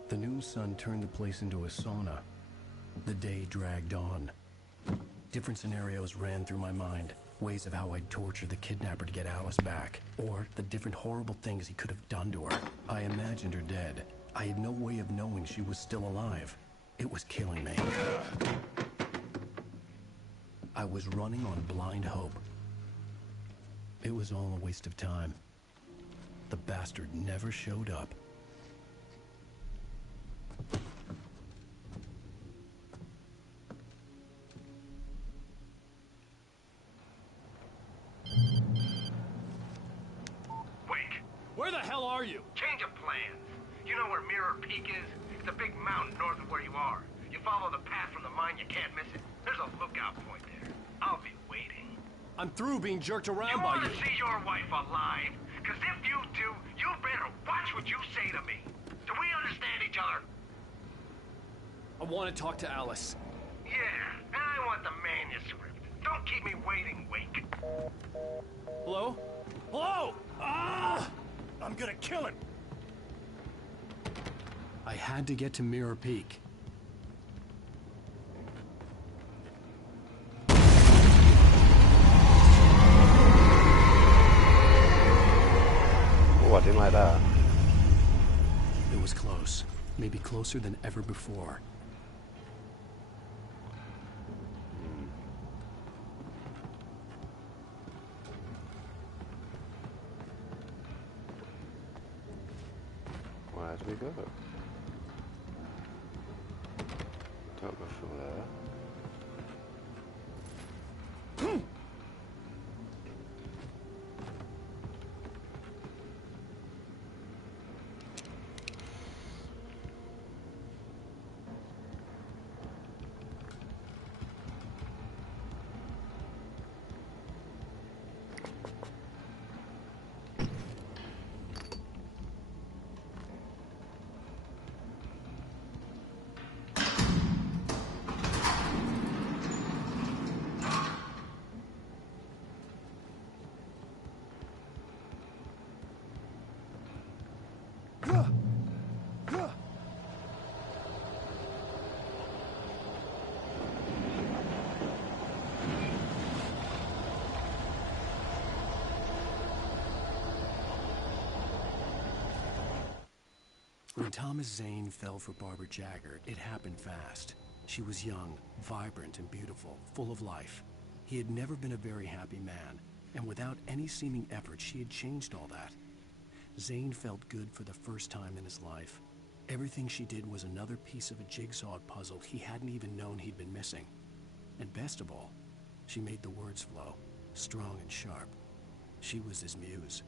The noon sun turned the place into a sauna. The day dragged on. Different scenarios ran through my mind. Ways of how I'd torture the kidnapper to get Alice back. Or the different horrible things he could have done to her. I imagined her dead. I had no way of knowing she was still alive. It was killing me. I was running on blind hope. It was all a waste of time. The bastard never showed up. Wake. Where the hell are you? Change of plans. You know where Mirror Peak is? It's a big mountain north of where you are. You follow the path from the mine, you can't miss it. There's a lookout point there. I'll be waiting. I'm through being jerked around You by want you. to see your wife alive? Because if you do, you better watch what you say to me. Do we understand each other? I want to talk to Alice. Yeah, and I want the manuscript. Don't keep me waiting, Wake. Hello? Hello! Ah! I'm gonna kill him! I had to get to Mirror Peak. Oh, I didn't like that. It was close. Maybe closer than ever before. Where do we go? Don't go through there. When Thomas Zane fell for Barbara Jagger, it happened fast. She was young, vibrant, and beautiful, full of life. He had never been a very happy man, and without any seeming effort, she had changed all that. Zane felt good for the first time in his life. Everything she did was another piece of a jigsaw puzzle he hadn't even known he'd been missing. And best of all, she made the words flow, strong and sharp. She was his muse.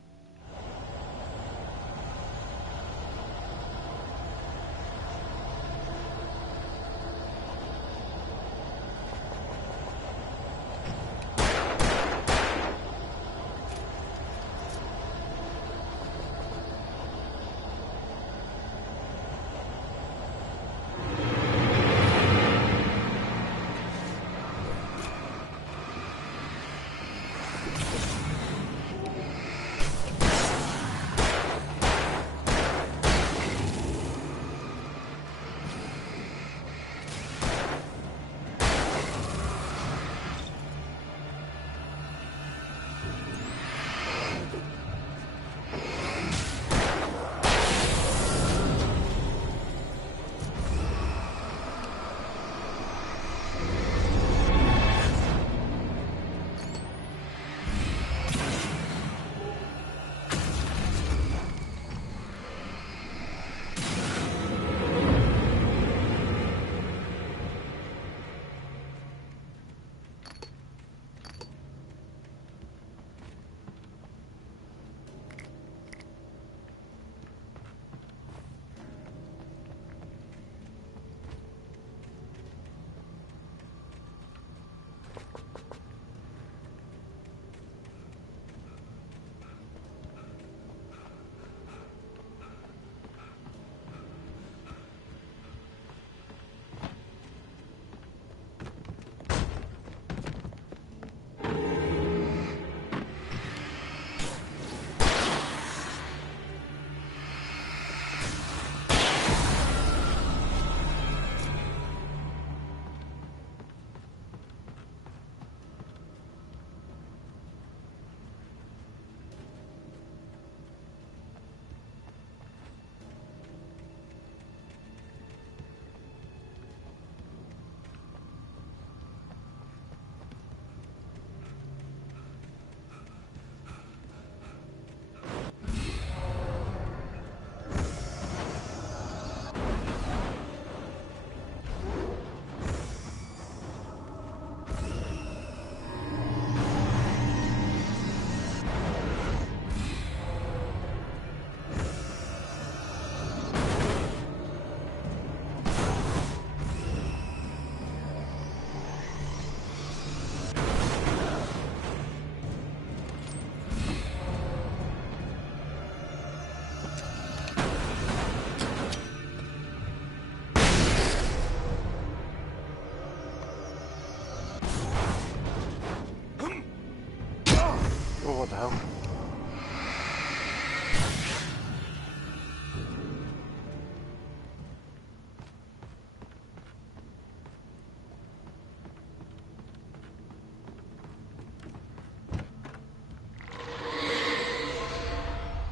Oh, what the hell?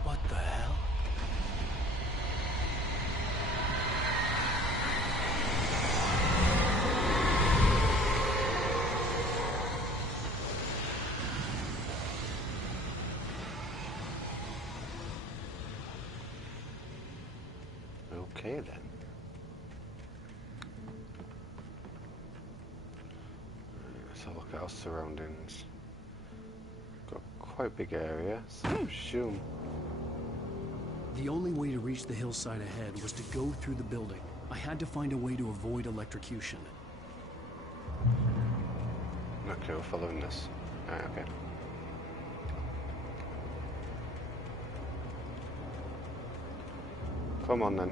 What the hell? Okay then. Let's have a look at our surroundings. Got quite a big area, so assume. The only way to reach the hillside ahead was to go through the building. I had to find a way to avoid electrocution. Okay, we're following this. Alright, okay. Come on then.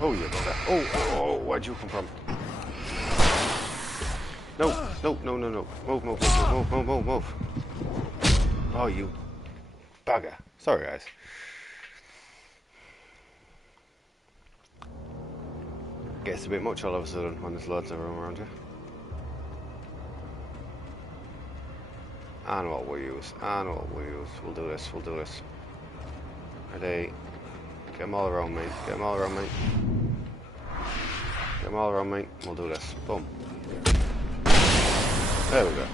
Oh, you bugger. Oh, where'd you come from? No. Move. Oh, you bugger. Sorry, guys. Gets a bit much all of a sudden when there's loads of room around you. And what we'll use. We'll do this. Ready. Get them all around me. We'll do this. Boom. There we go.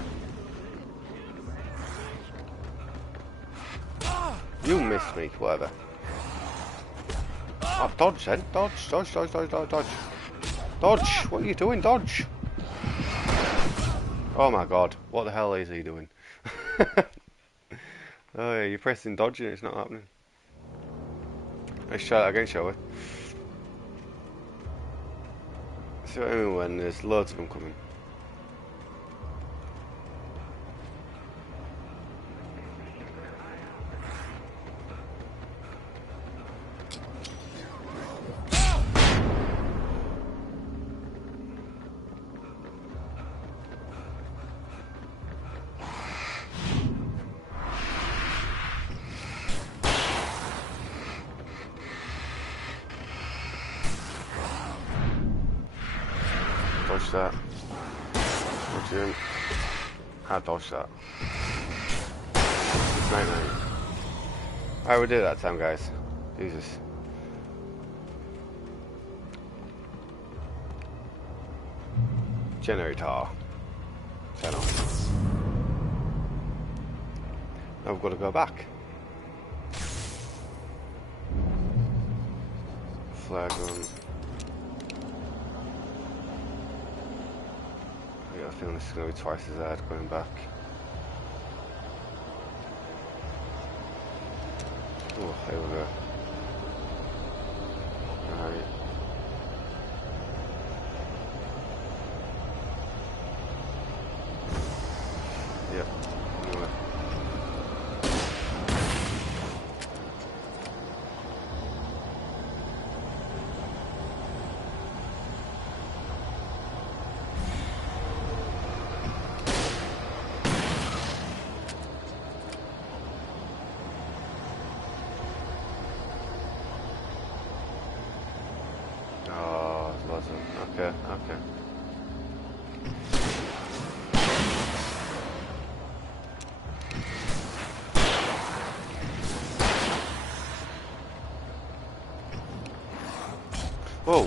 You missed me, whatever. Oh, dodge then. Dodge. Dodge! What are you doing? Dodge! Oh my god. What the hell is he doing? Oh yeah, you're pressing dodge and it's not happening. Let's try that again, shall we? See what I mean when there's loads of them coming. Dodge that. What's in? I dodged that. Night. Alright, we did it that time, guys. Jesus. Generator. Turn on. Now we've got to go back. Flare gun. I think this is going to be twice as hard going back. Oh, here we go. Alright. Yep. Anyway. Okay. Whoa.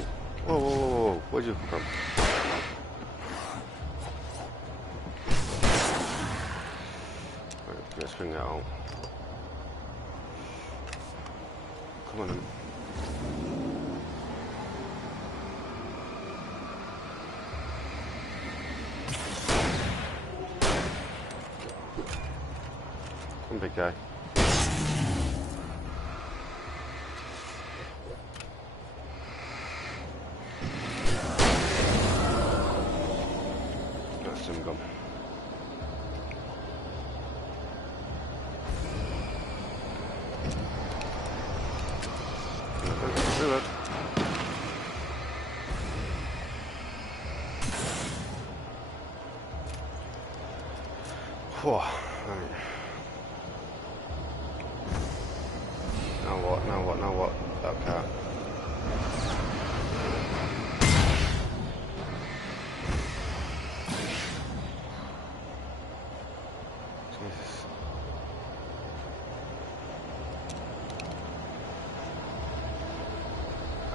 Where'd you come from? Right, let's bring that out. Come on then. Big guy. That's some gum. Reload. Whoa. Right. Now what? Now what? Now what? That cat. Jesus.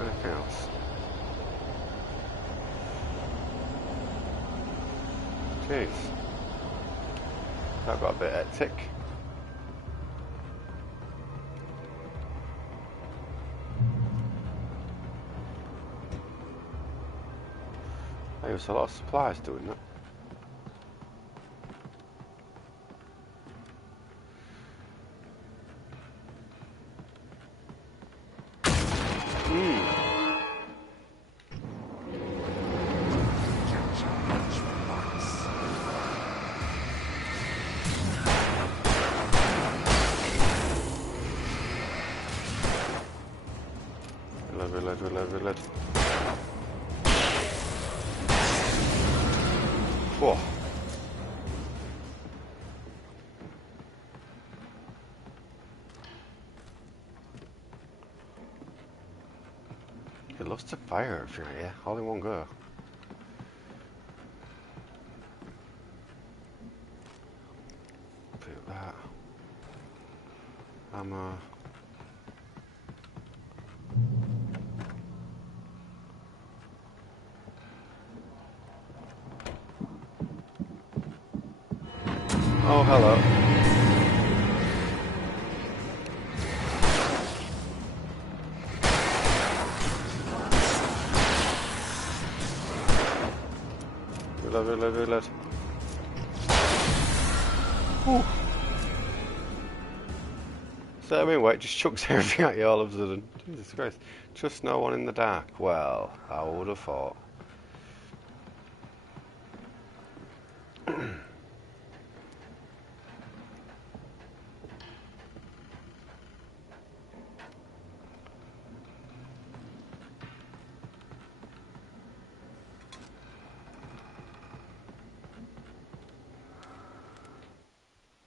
Anything else? Jeez. That got a bit hectic. There was a lot of supplies doing that. Reload. Whoa. It loves to fire if you're here, all in one go. Put that. Ammo. Oh, hello. Reload. Whew. So I mean, wait, just chucks everything at you all of a sudden. Jesus Christ. Just no one in the dark. Well, I would have thought.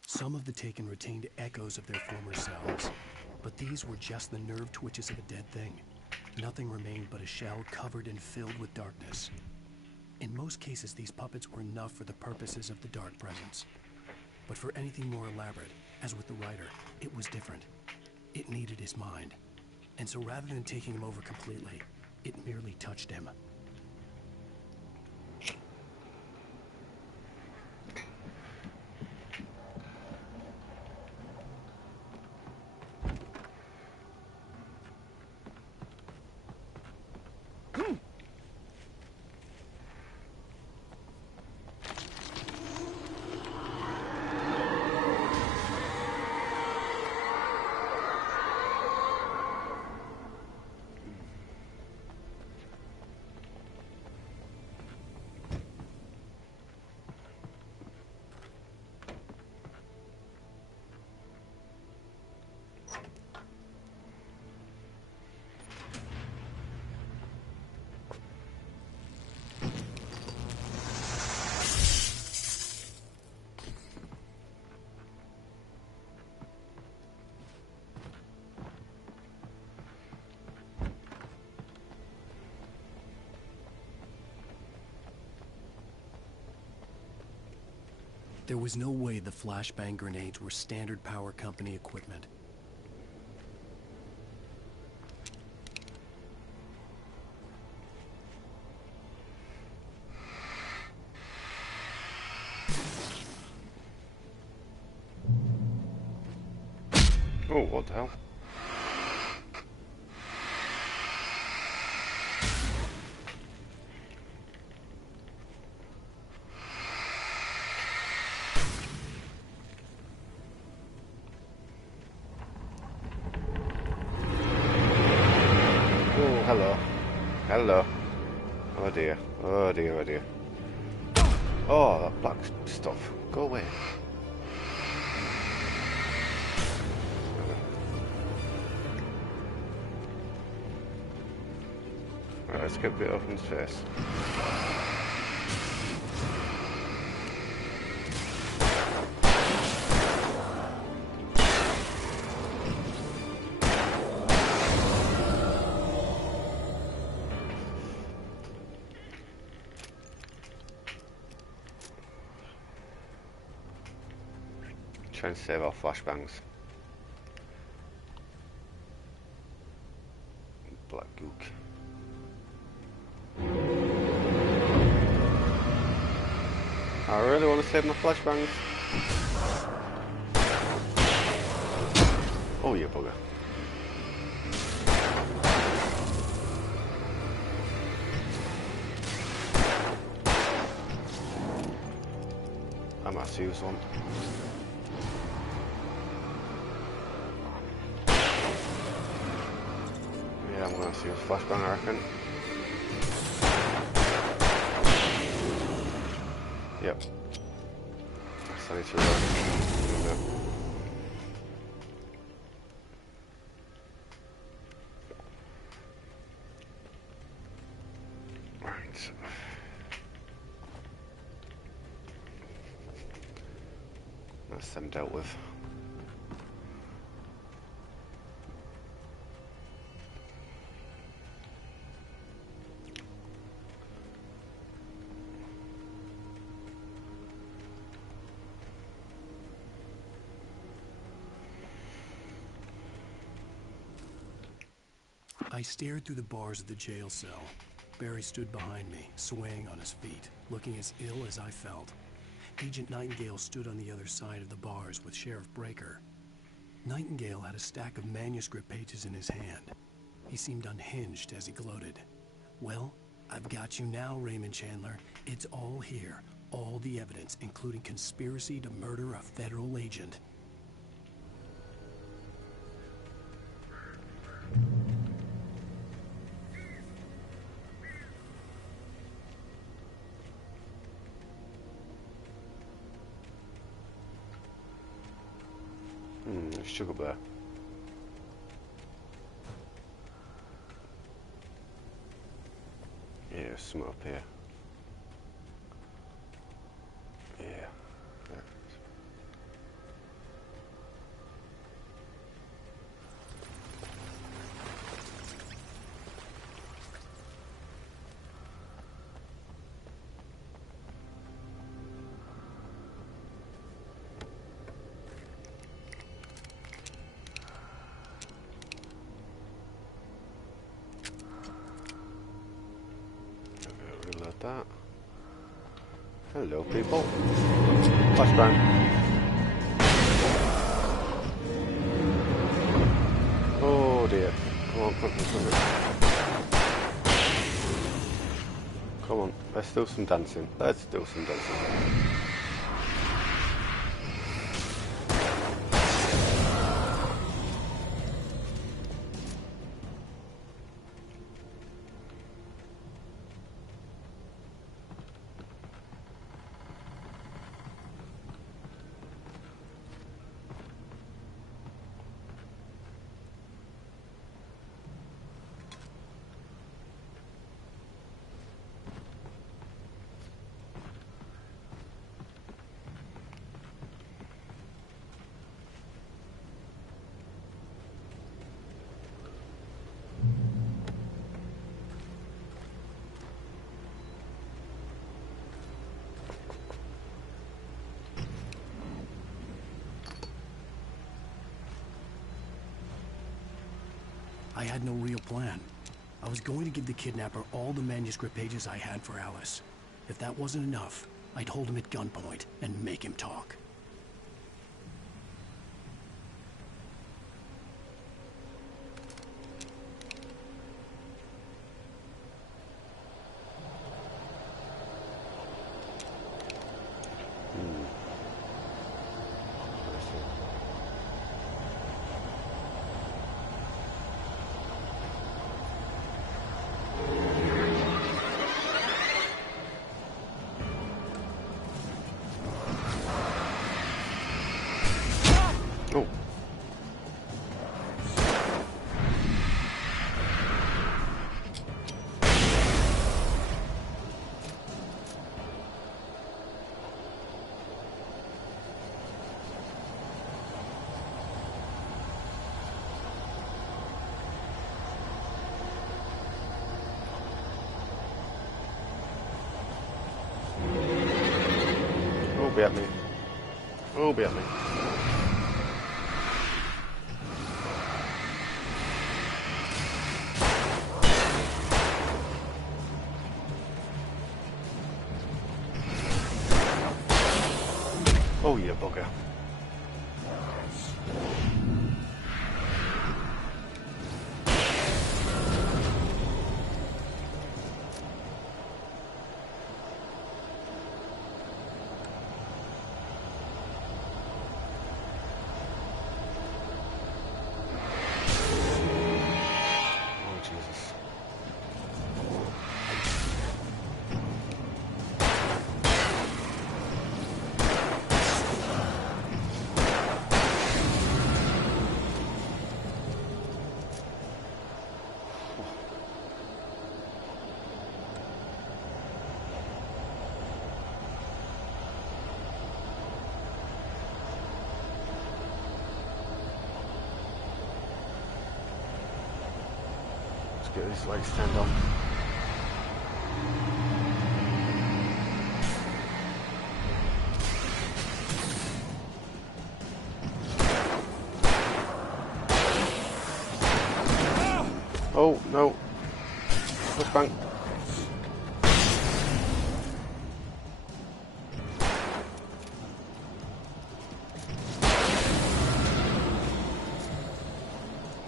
Some of the Taken retained echoes of their former selves, but these were just the nerve twitches of a dead thing. Nothing remained but a shell covered and filled with darkness. In most cases, these puppets were enough for the purposes of the Dark Presence. But for anything more elaborate, as with the writer, it was different. It needed his mind. And so rather than taking him over completely, it merely touched him. There was no way the flashbang grenades were standard power company equipment. Oh, what the hell? Hello. Oh dear. Oh dear, oh dear. Oh, that black stuff. Go away. Right, let's get a bit up in his face. Try and save our flashbangs. Black gook. I really want to save my flashbangs. Oh, you bugger. I might see this one. Yeah, I'm gonna see his flashbang, I reckon. Yep. I need to reload. Right. That's them dealt with. I stared through the bars of the jail cell. Barry stood behind me, swaying on his feet, looking as ill as I felt. Agent Nightingale stood on the other side of the bars with Sheriff Breaker. Nightingale had a stack of manuscript pages in his hand. He seemed unhinged as he gloated. Well, I've got you now, Raymond Chandler. It's all here. All the evidence, including conspiracy to murder a federal agent. Sugar bear. Yeah, some up here. Yeah. Reload that. Hello, people. Flashbang. Oh dear. Come on, come on. Come on, let's do some dancing. Let's do some dancing. I had no real plan. I was going to give the kidnapper all the manuscript pages I had for Alice. If that wasn't enough, I'd hold him at gunpoint and make him talk. Oh. Be at me. Oh, be at me. Oh, you bugger. Get this leg stand on. Oh no! Push bank.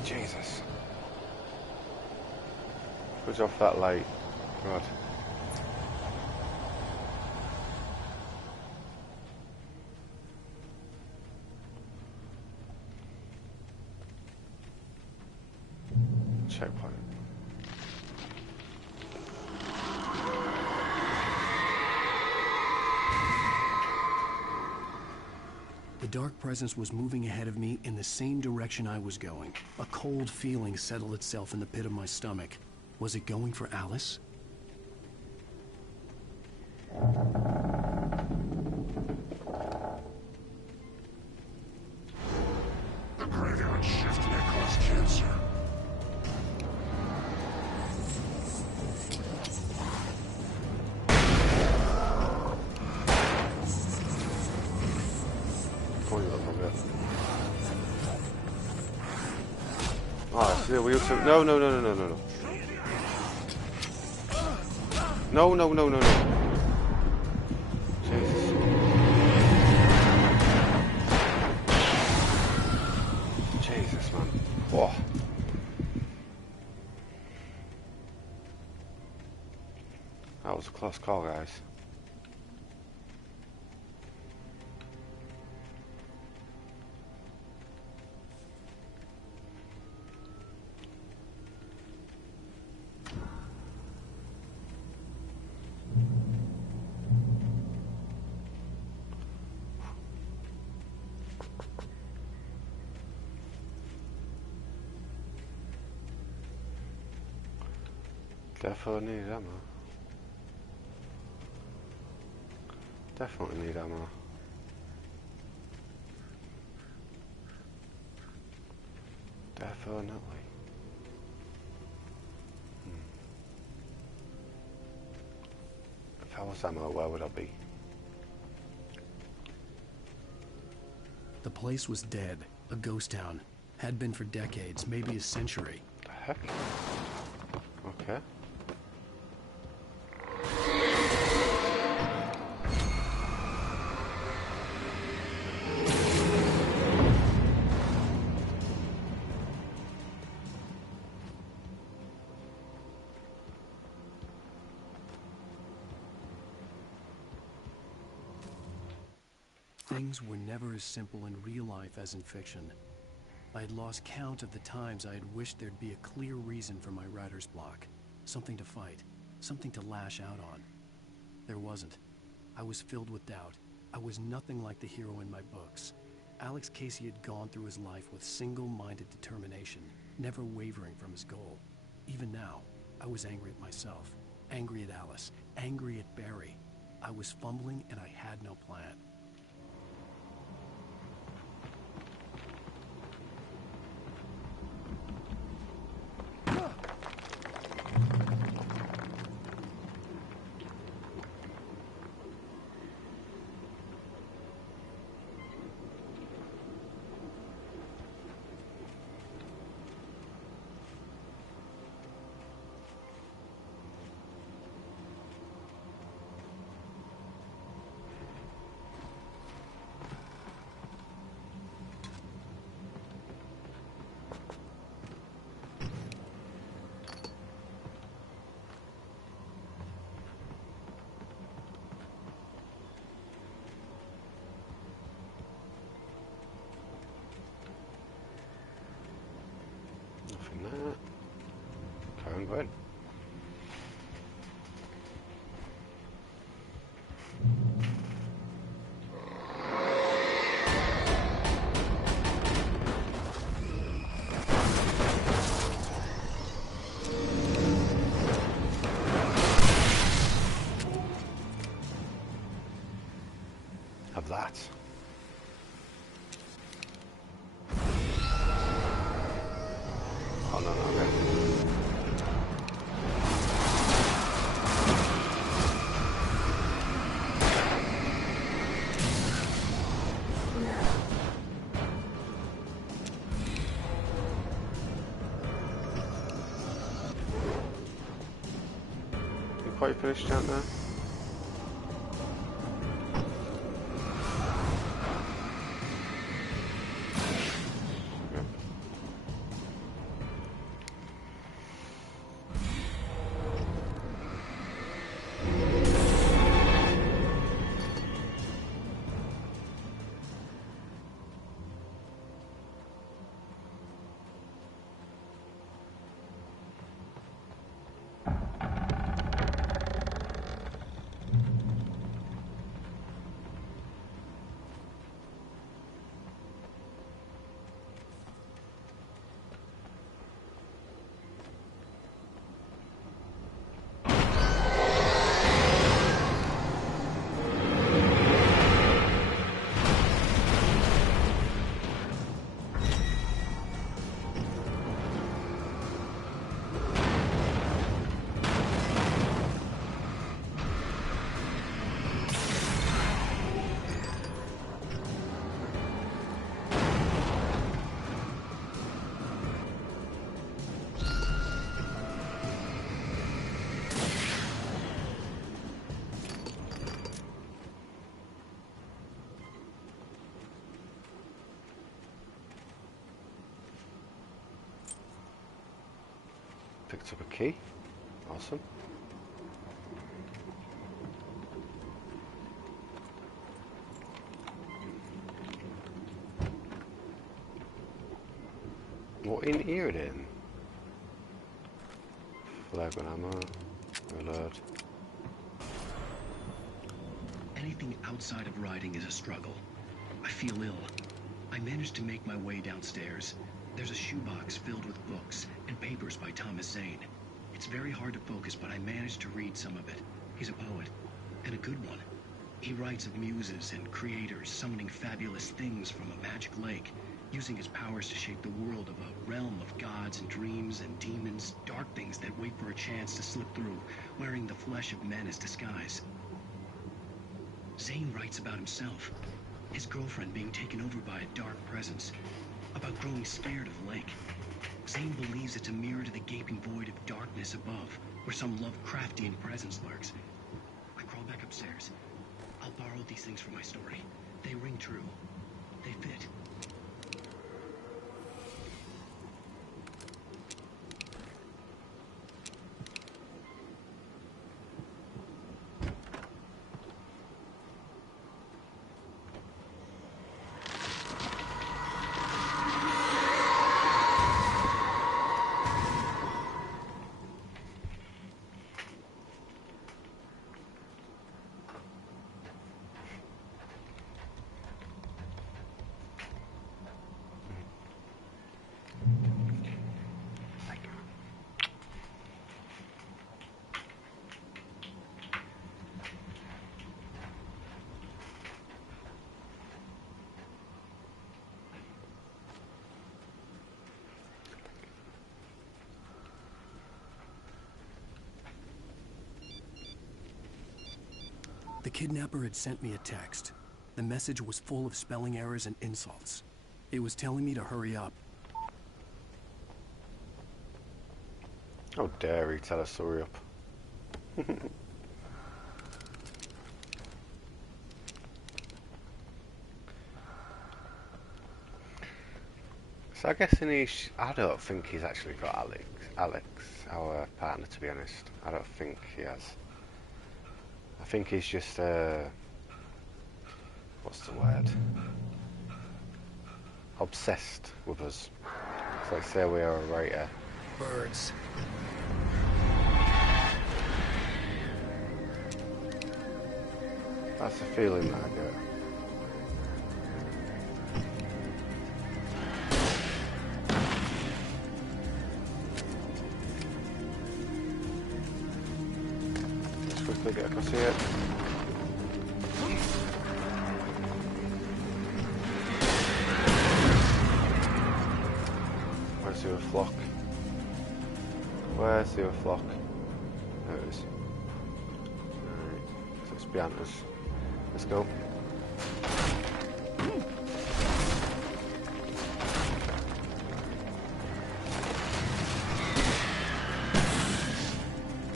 Jesus. Push off that light. God. Checkpoint. The dark presence was moving ahead of me in the same direction I was going. A cold feeling settled itself in the pit of my stomach. Was it going for Alice? The graveyard shift may cause cancer. Oh, yeah, we also... No. No. Jesus. Jesus, man. Whoa. That was a close call, guys. Definitely need ammo. Definitely need ammo. Definitely. If I was ammo, where would I be? The place was dead. A ghost town. Had been for decades, maybe a century. The heck? Okay. Things were never as simple in real life as in fiction. I had lost count of the times I had wished there'd be a clear reason for my writer's block. Something to fight. Something to lash out on. There wasn't. I was filled with doubt. I was nothing like the hero in my books. Alex Casey had gone through his life with single-minded determination, never wavering from his goal. Even now, I was angry at myself, angry at Alice, angry at Barry. I was fumbling and I had no plan. Nothing there. Carry on going. Have that. Oh no, no, okay. You quite finished out there? Picked up a key. Awesome. What in here then? Flag and ammo. Reload. Anything outside of riding is a struggle. I feel ill. I managed to make my way downstairs. There's a shoebox filled with books and papers by Thomas Zane. It's very hard to focus, but I managed to read some of it. He's a poet, and a good one. He writes of muses and creators summoning fabulous things from a magic lake, using his powers to shape the world of a realm of gods and dreams and demons, dark things that wait for a chance to slip through, wearing the flesh of men as disguise. Zane writes about himself, his girlfriend being taken over by a dark presence, about growing scared of the lake. Zane believes it's a mirror to the gaping void of darkness above, where some Lovecraftian presence lurks. I crawl back upstairs. I'll borrow these things for my story. They ring true. They fit. The kidnapper had sent me a text. The message was full of spelling errors and insults. It was telling me to hurry up. How dare he tell us to hurry up. So I guess I don't think he's actually got Alex, our partner, to be honest. I don't think he has. I think he's just, what's the word? Obsessed with us. It's like say we are a writer. Birds. That's the feeling that I get. Let's quickly get across here. Where's the other flock? Where's the other flock? There it is. Alright, so it's behind us. Let's go.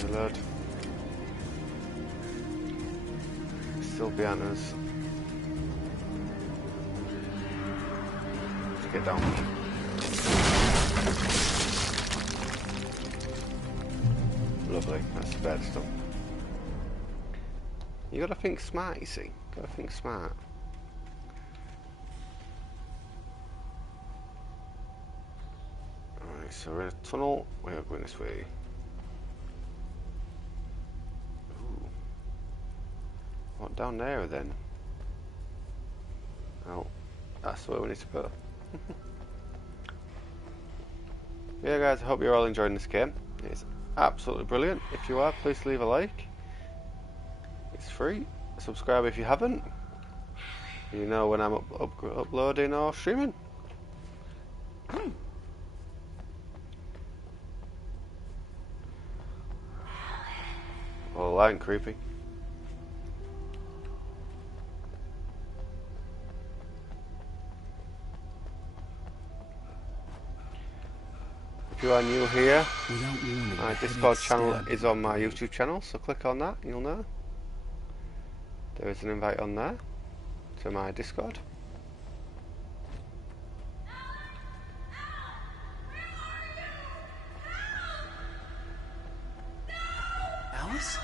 Reload. Still behind us. Let's get down. Lovely, that's the bad stuff. You gotta think smart, you see. Gotta think smart. Alright, so we're in a tunnel. We are going this way. Ooh. What, down there then? Oh, that's the way we need to go. Yeah guys, I hope you're all enjoying this game. It's absolutely brilliant. If you are, please leave a like. It's free. Subscribe if you haven't. You know when I'm uploading or streaming. Well, that ain't creepy. If you are new here, my Discord channel is on my YouTube channel, so click on that and you'll know. There is an invite on there to my Discord. Alice?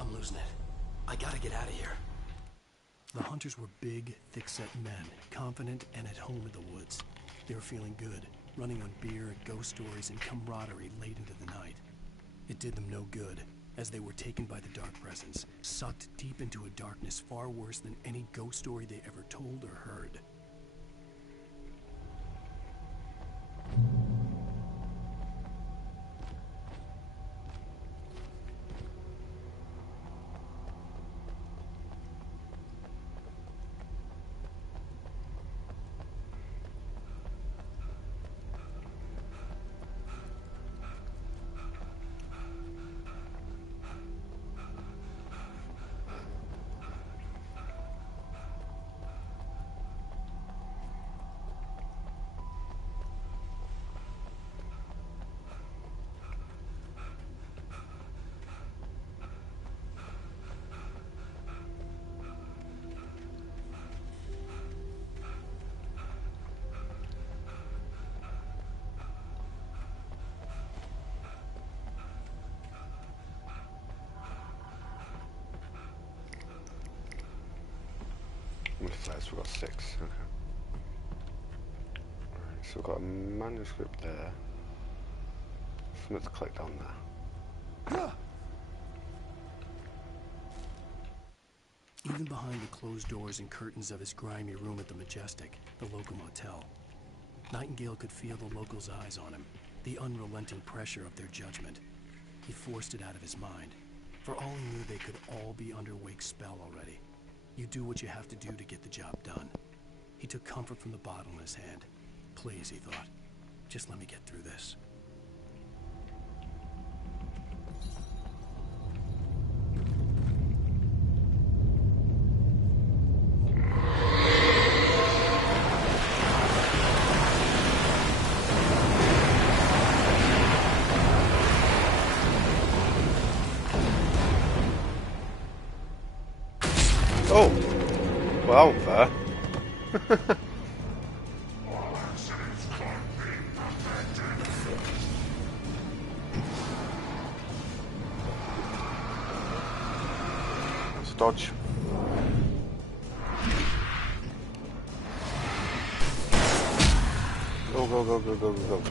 I'm losing it. I gotta get out of here. The hunters were big, thick-set men, confident and at home in the woods. They were feeling good, running on beer, ghost stories, and camaraderie late into the night. It did them no good, as they were taken by the dark presence, sucked deep into a darkness far worse than any ghost story they ever told or heard. We've got 6. Okay. Alright, so we've got a manuscript there. So let's click on there. Even behind the closed doors and curtains of his grimy room at the Majestic, the local motel, Nightingale could feel the locals' eyes on him, the unrelenting pressure of their judgment. He forced it out of his mind. For all he knew, they could all be under Wake's spell already. You do what you have to do to get the job done. He took comfort from the bottle in his hand. Please, he thought, just let me get through this. Oh! Well, that wasn't fair. Let's dodge. Go, go, go, go, go, go, go.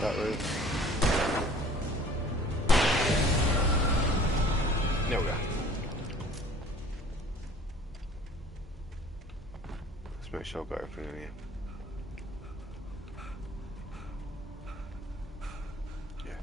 That way. There we go. Let's make sure I've got everything in here. Yeah.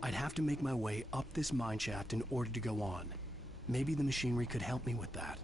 I'd have to make my way up this mine shaft in order to go on. Maybe the machinery could help me with that.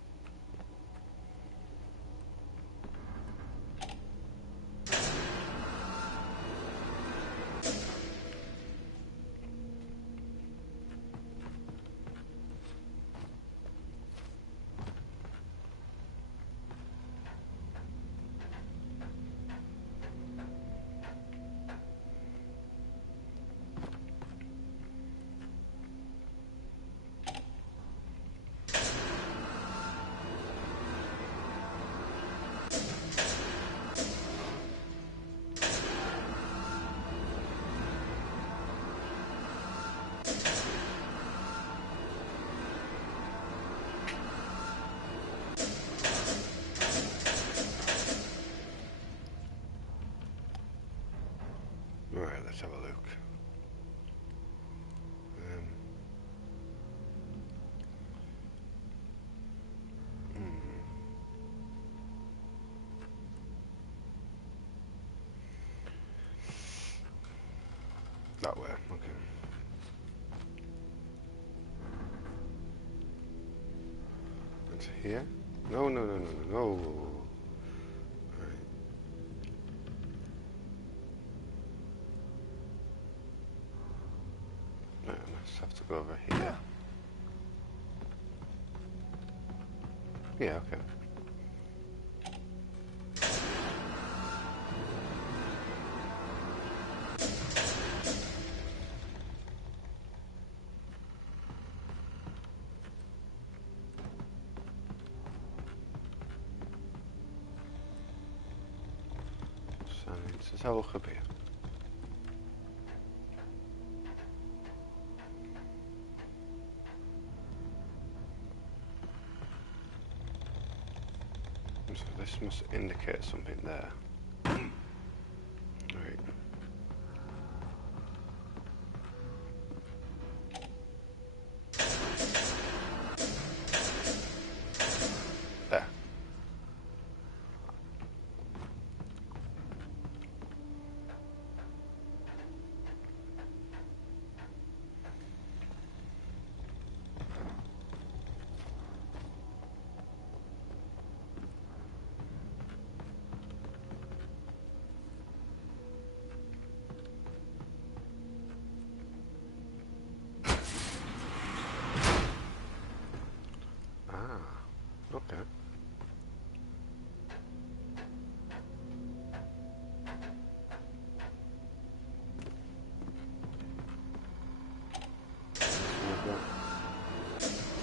Right, let's have a look. That way, okay. Into here? No, no, no, no, no, no. I must have to go over here. Yeah, okay. Zijn ze zo gebeuren? So this must indicate something there. Right. There. Okay.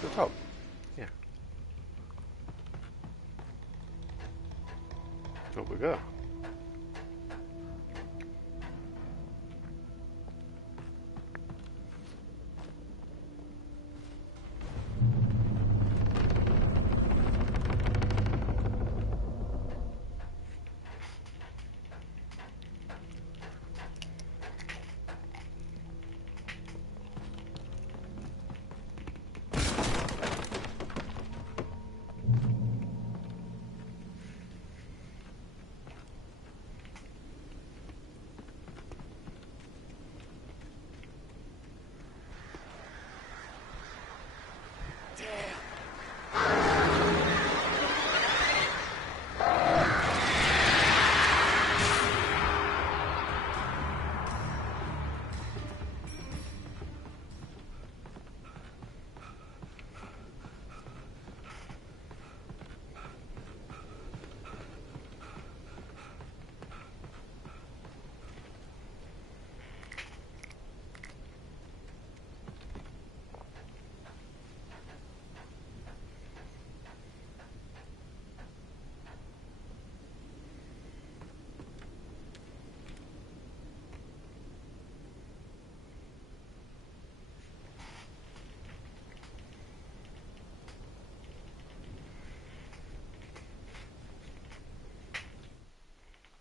To the top. Yeah. Up we go.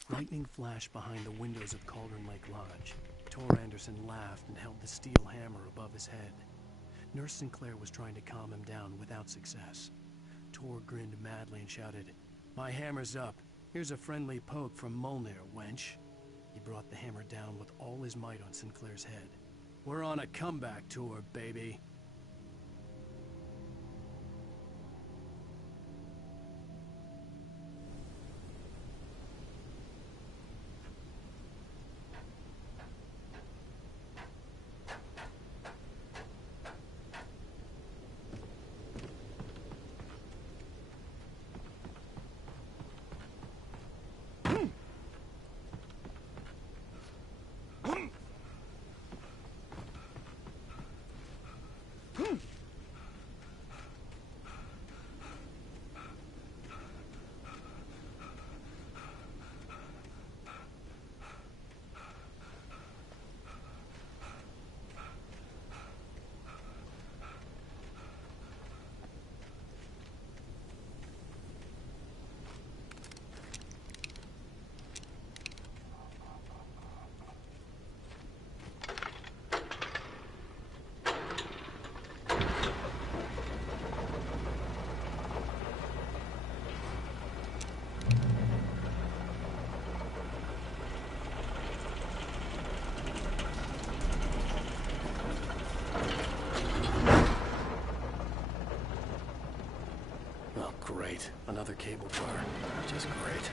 Lightning flashed behind the windows of Cauldron Lake Lodge. Tor Anderson laughed and held the steel hammer above his head. Nurse Sinclair was trying to calm him down without success. Tor grinned madly and shouted, "My hammer's up. Here's a friendly poke from Molnir, wench." He brought the hammer down with all his might on Sinclair's head. "We're on a comeback tour, baby." Great. Another cable car. Just great.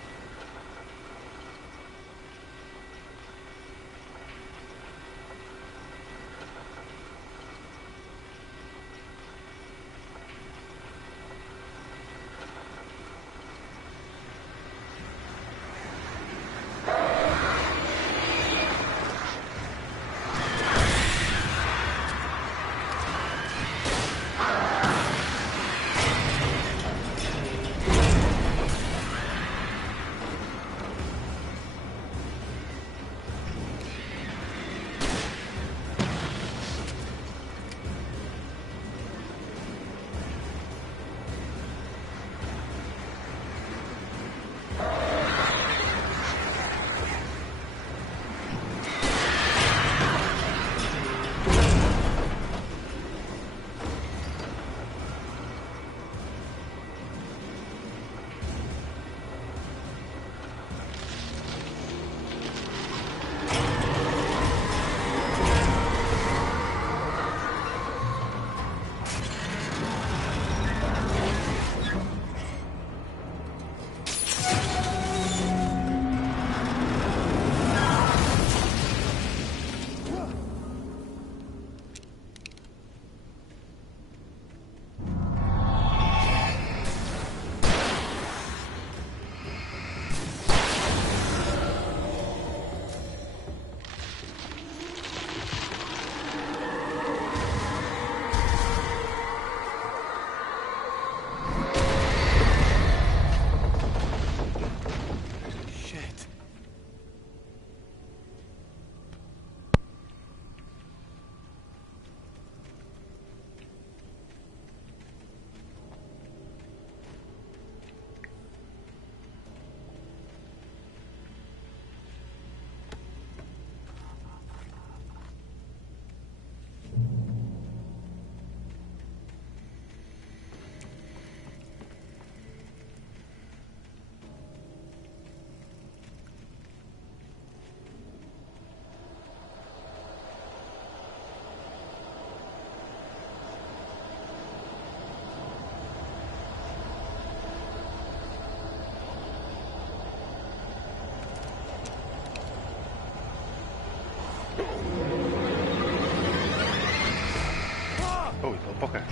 Oh, you little bugger.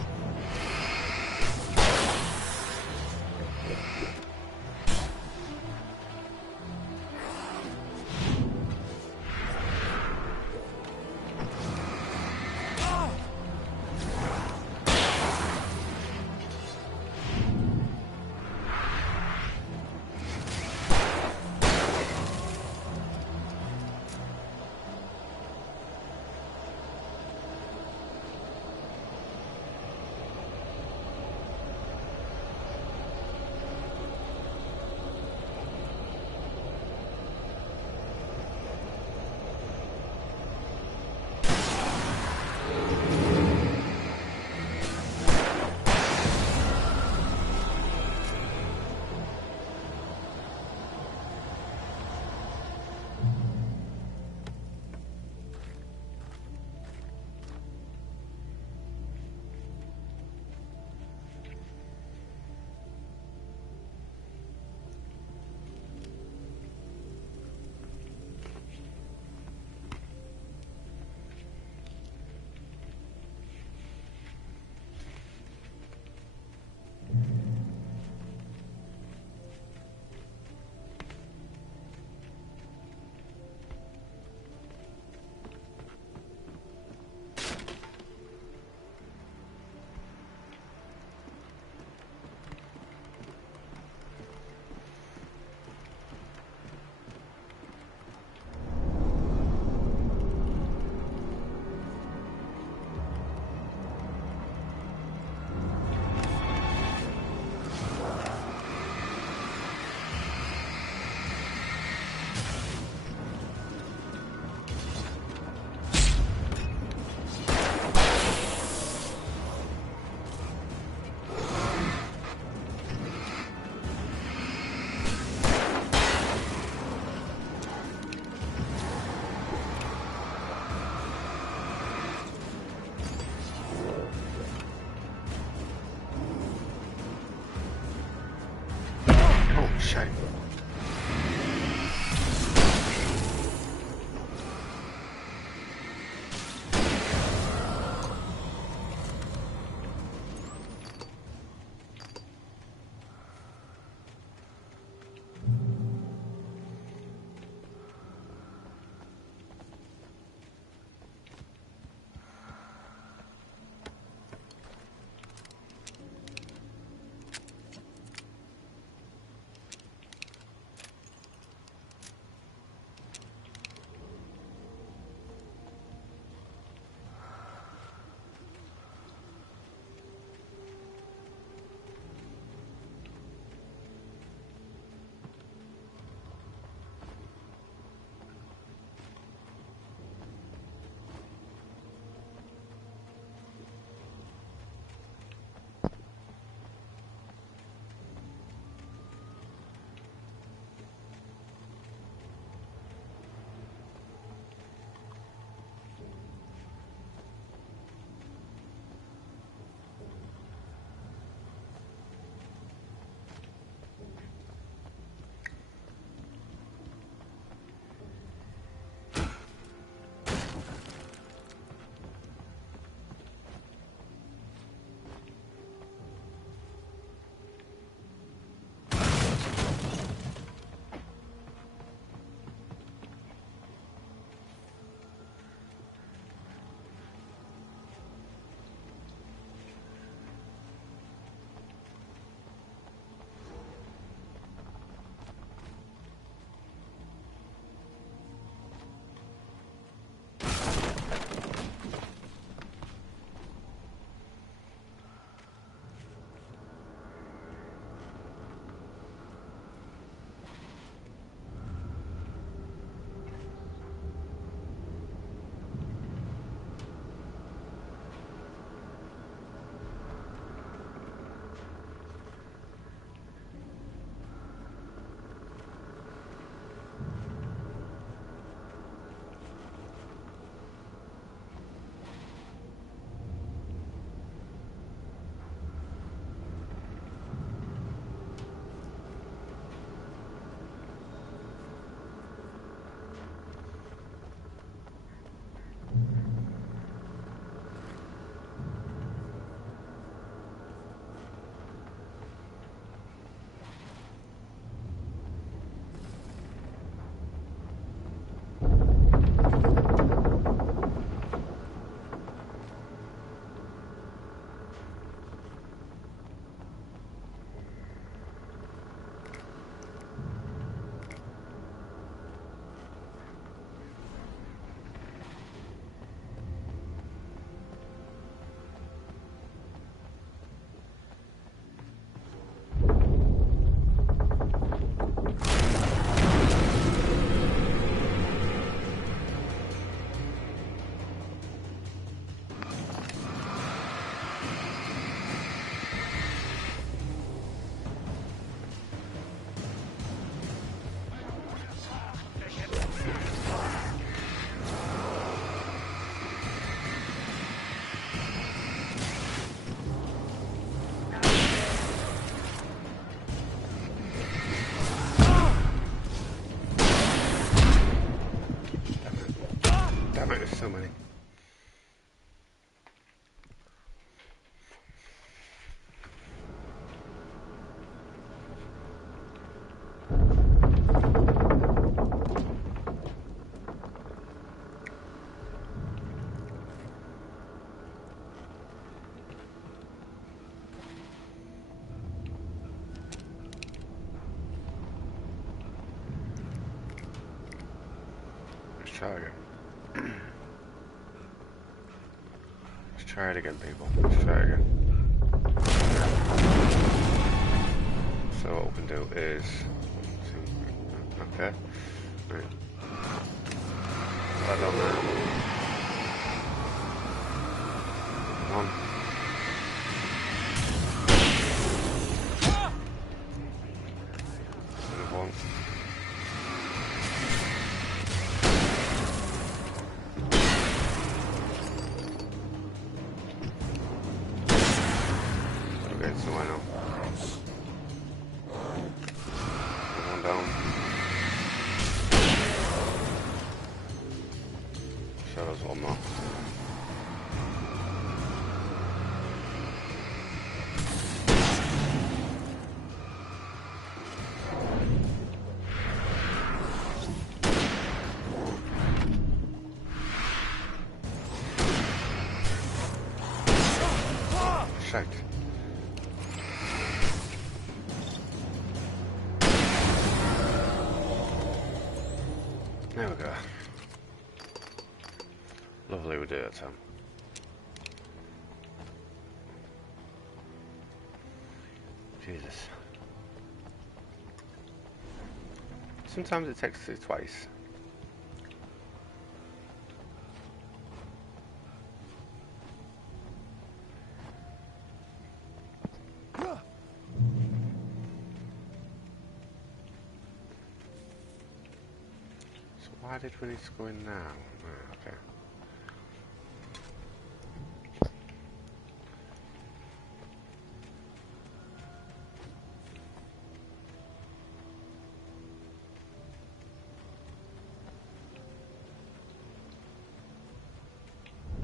Shame. try again. Let's try it again, people. Let's try it again. So what we can do is... Okay. Right. That on there. One. Another one. Okay, so I know. One down. Show us one more. Shite. There we go. Lovely we did it, Tom. Jesus. Sometimes it takes it twice. So why did we need to go in now? Ah, okay.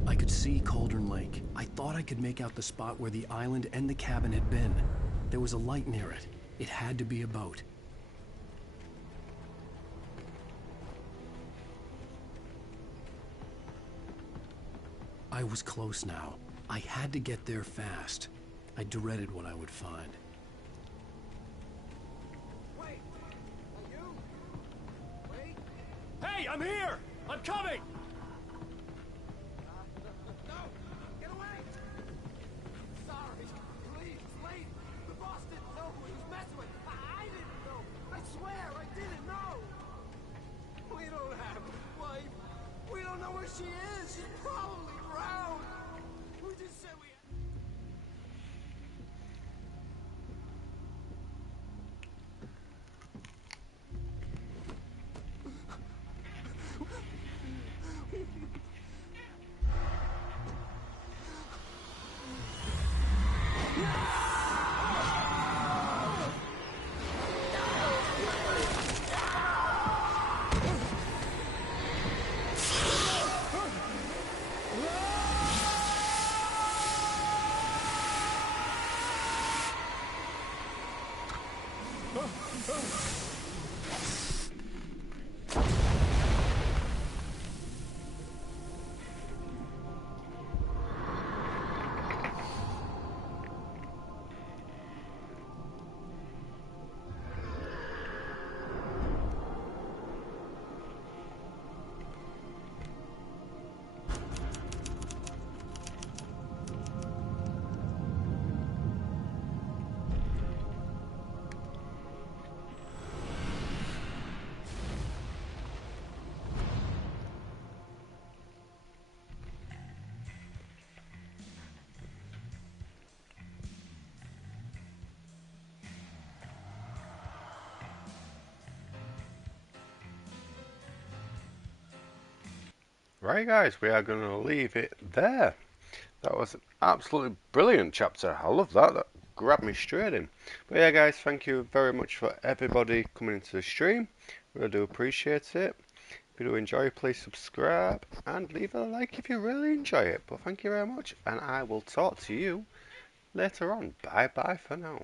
I could see Cauldron Lake. I thought I could make out the spot where the island and the cabin had been. There was a light near it. It had to be a boat. I was close now. I had to get there fast. I dreaded what I would find. Wait! Are you? Wait! Hey, I'm here! I'm coming! No! Get away! Sorry. Please, late. The boss didn't know who he was messing with. I didn't know. I swear, I didn't know. We don't have a wife. We don't know where she is. She's probably drowned. We just said we... Right guys, we are going to leave it there. That was an absolutely brilliant chapter. I love that. That grabbed me straight in. But yeah guys, thank you very much for everybody coming into the stream. Really do appreciate it. If you do enjoy, please subscribe and leave a like if you really enjoy it. But thank you very much, and I will talk to you later on. Bye bye for now.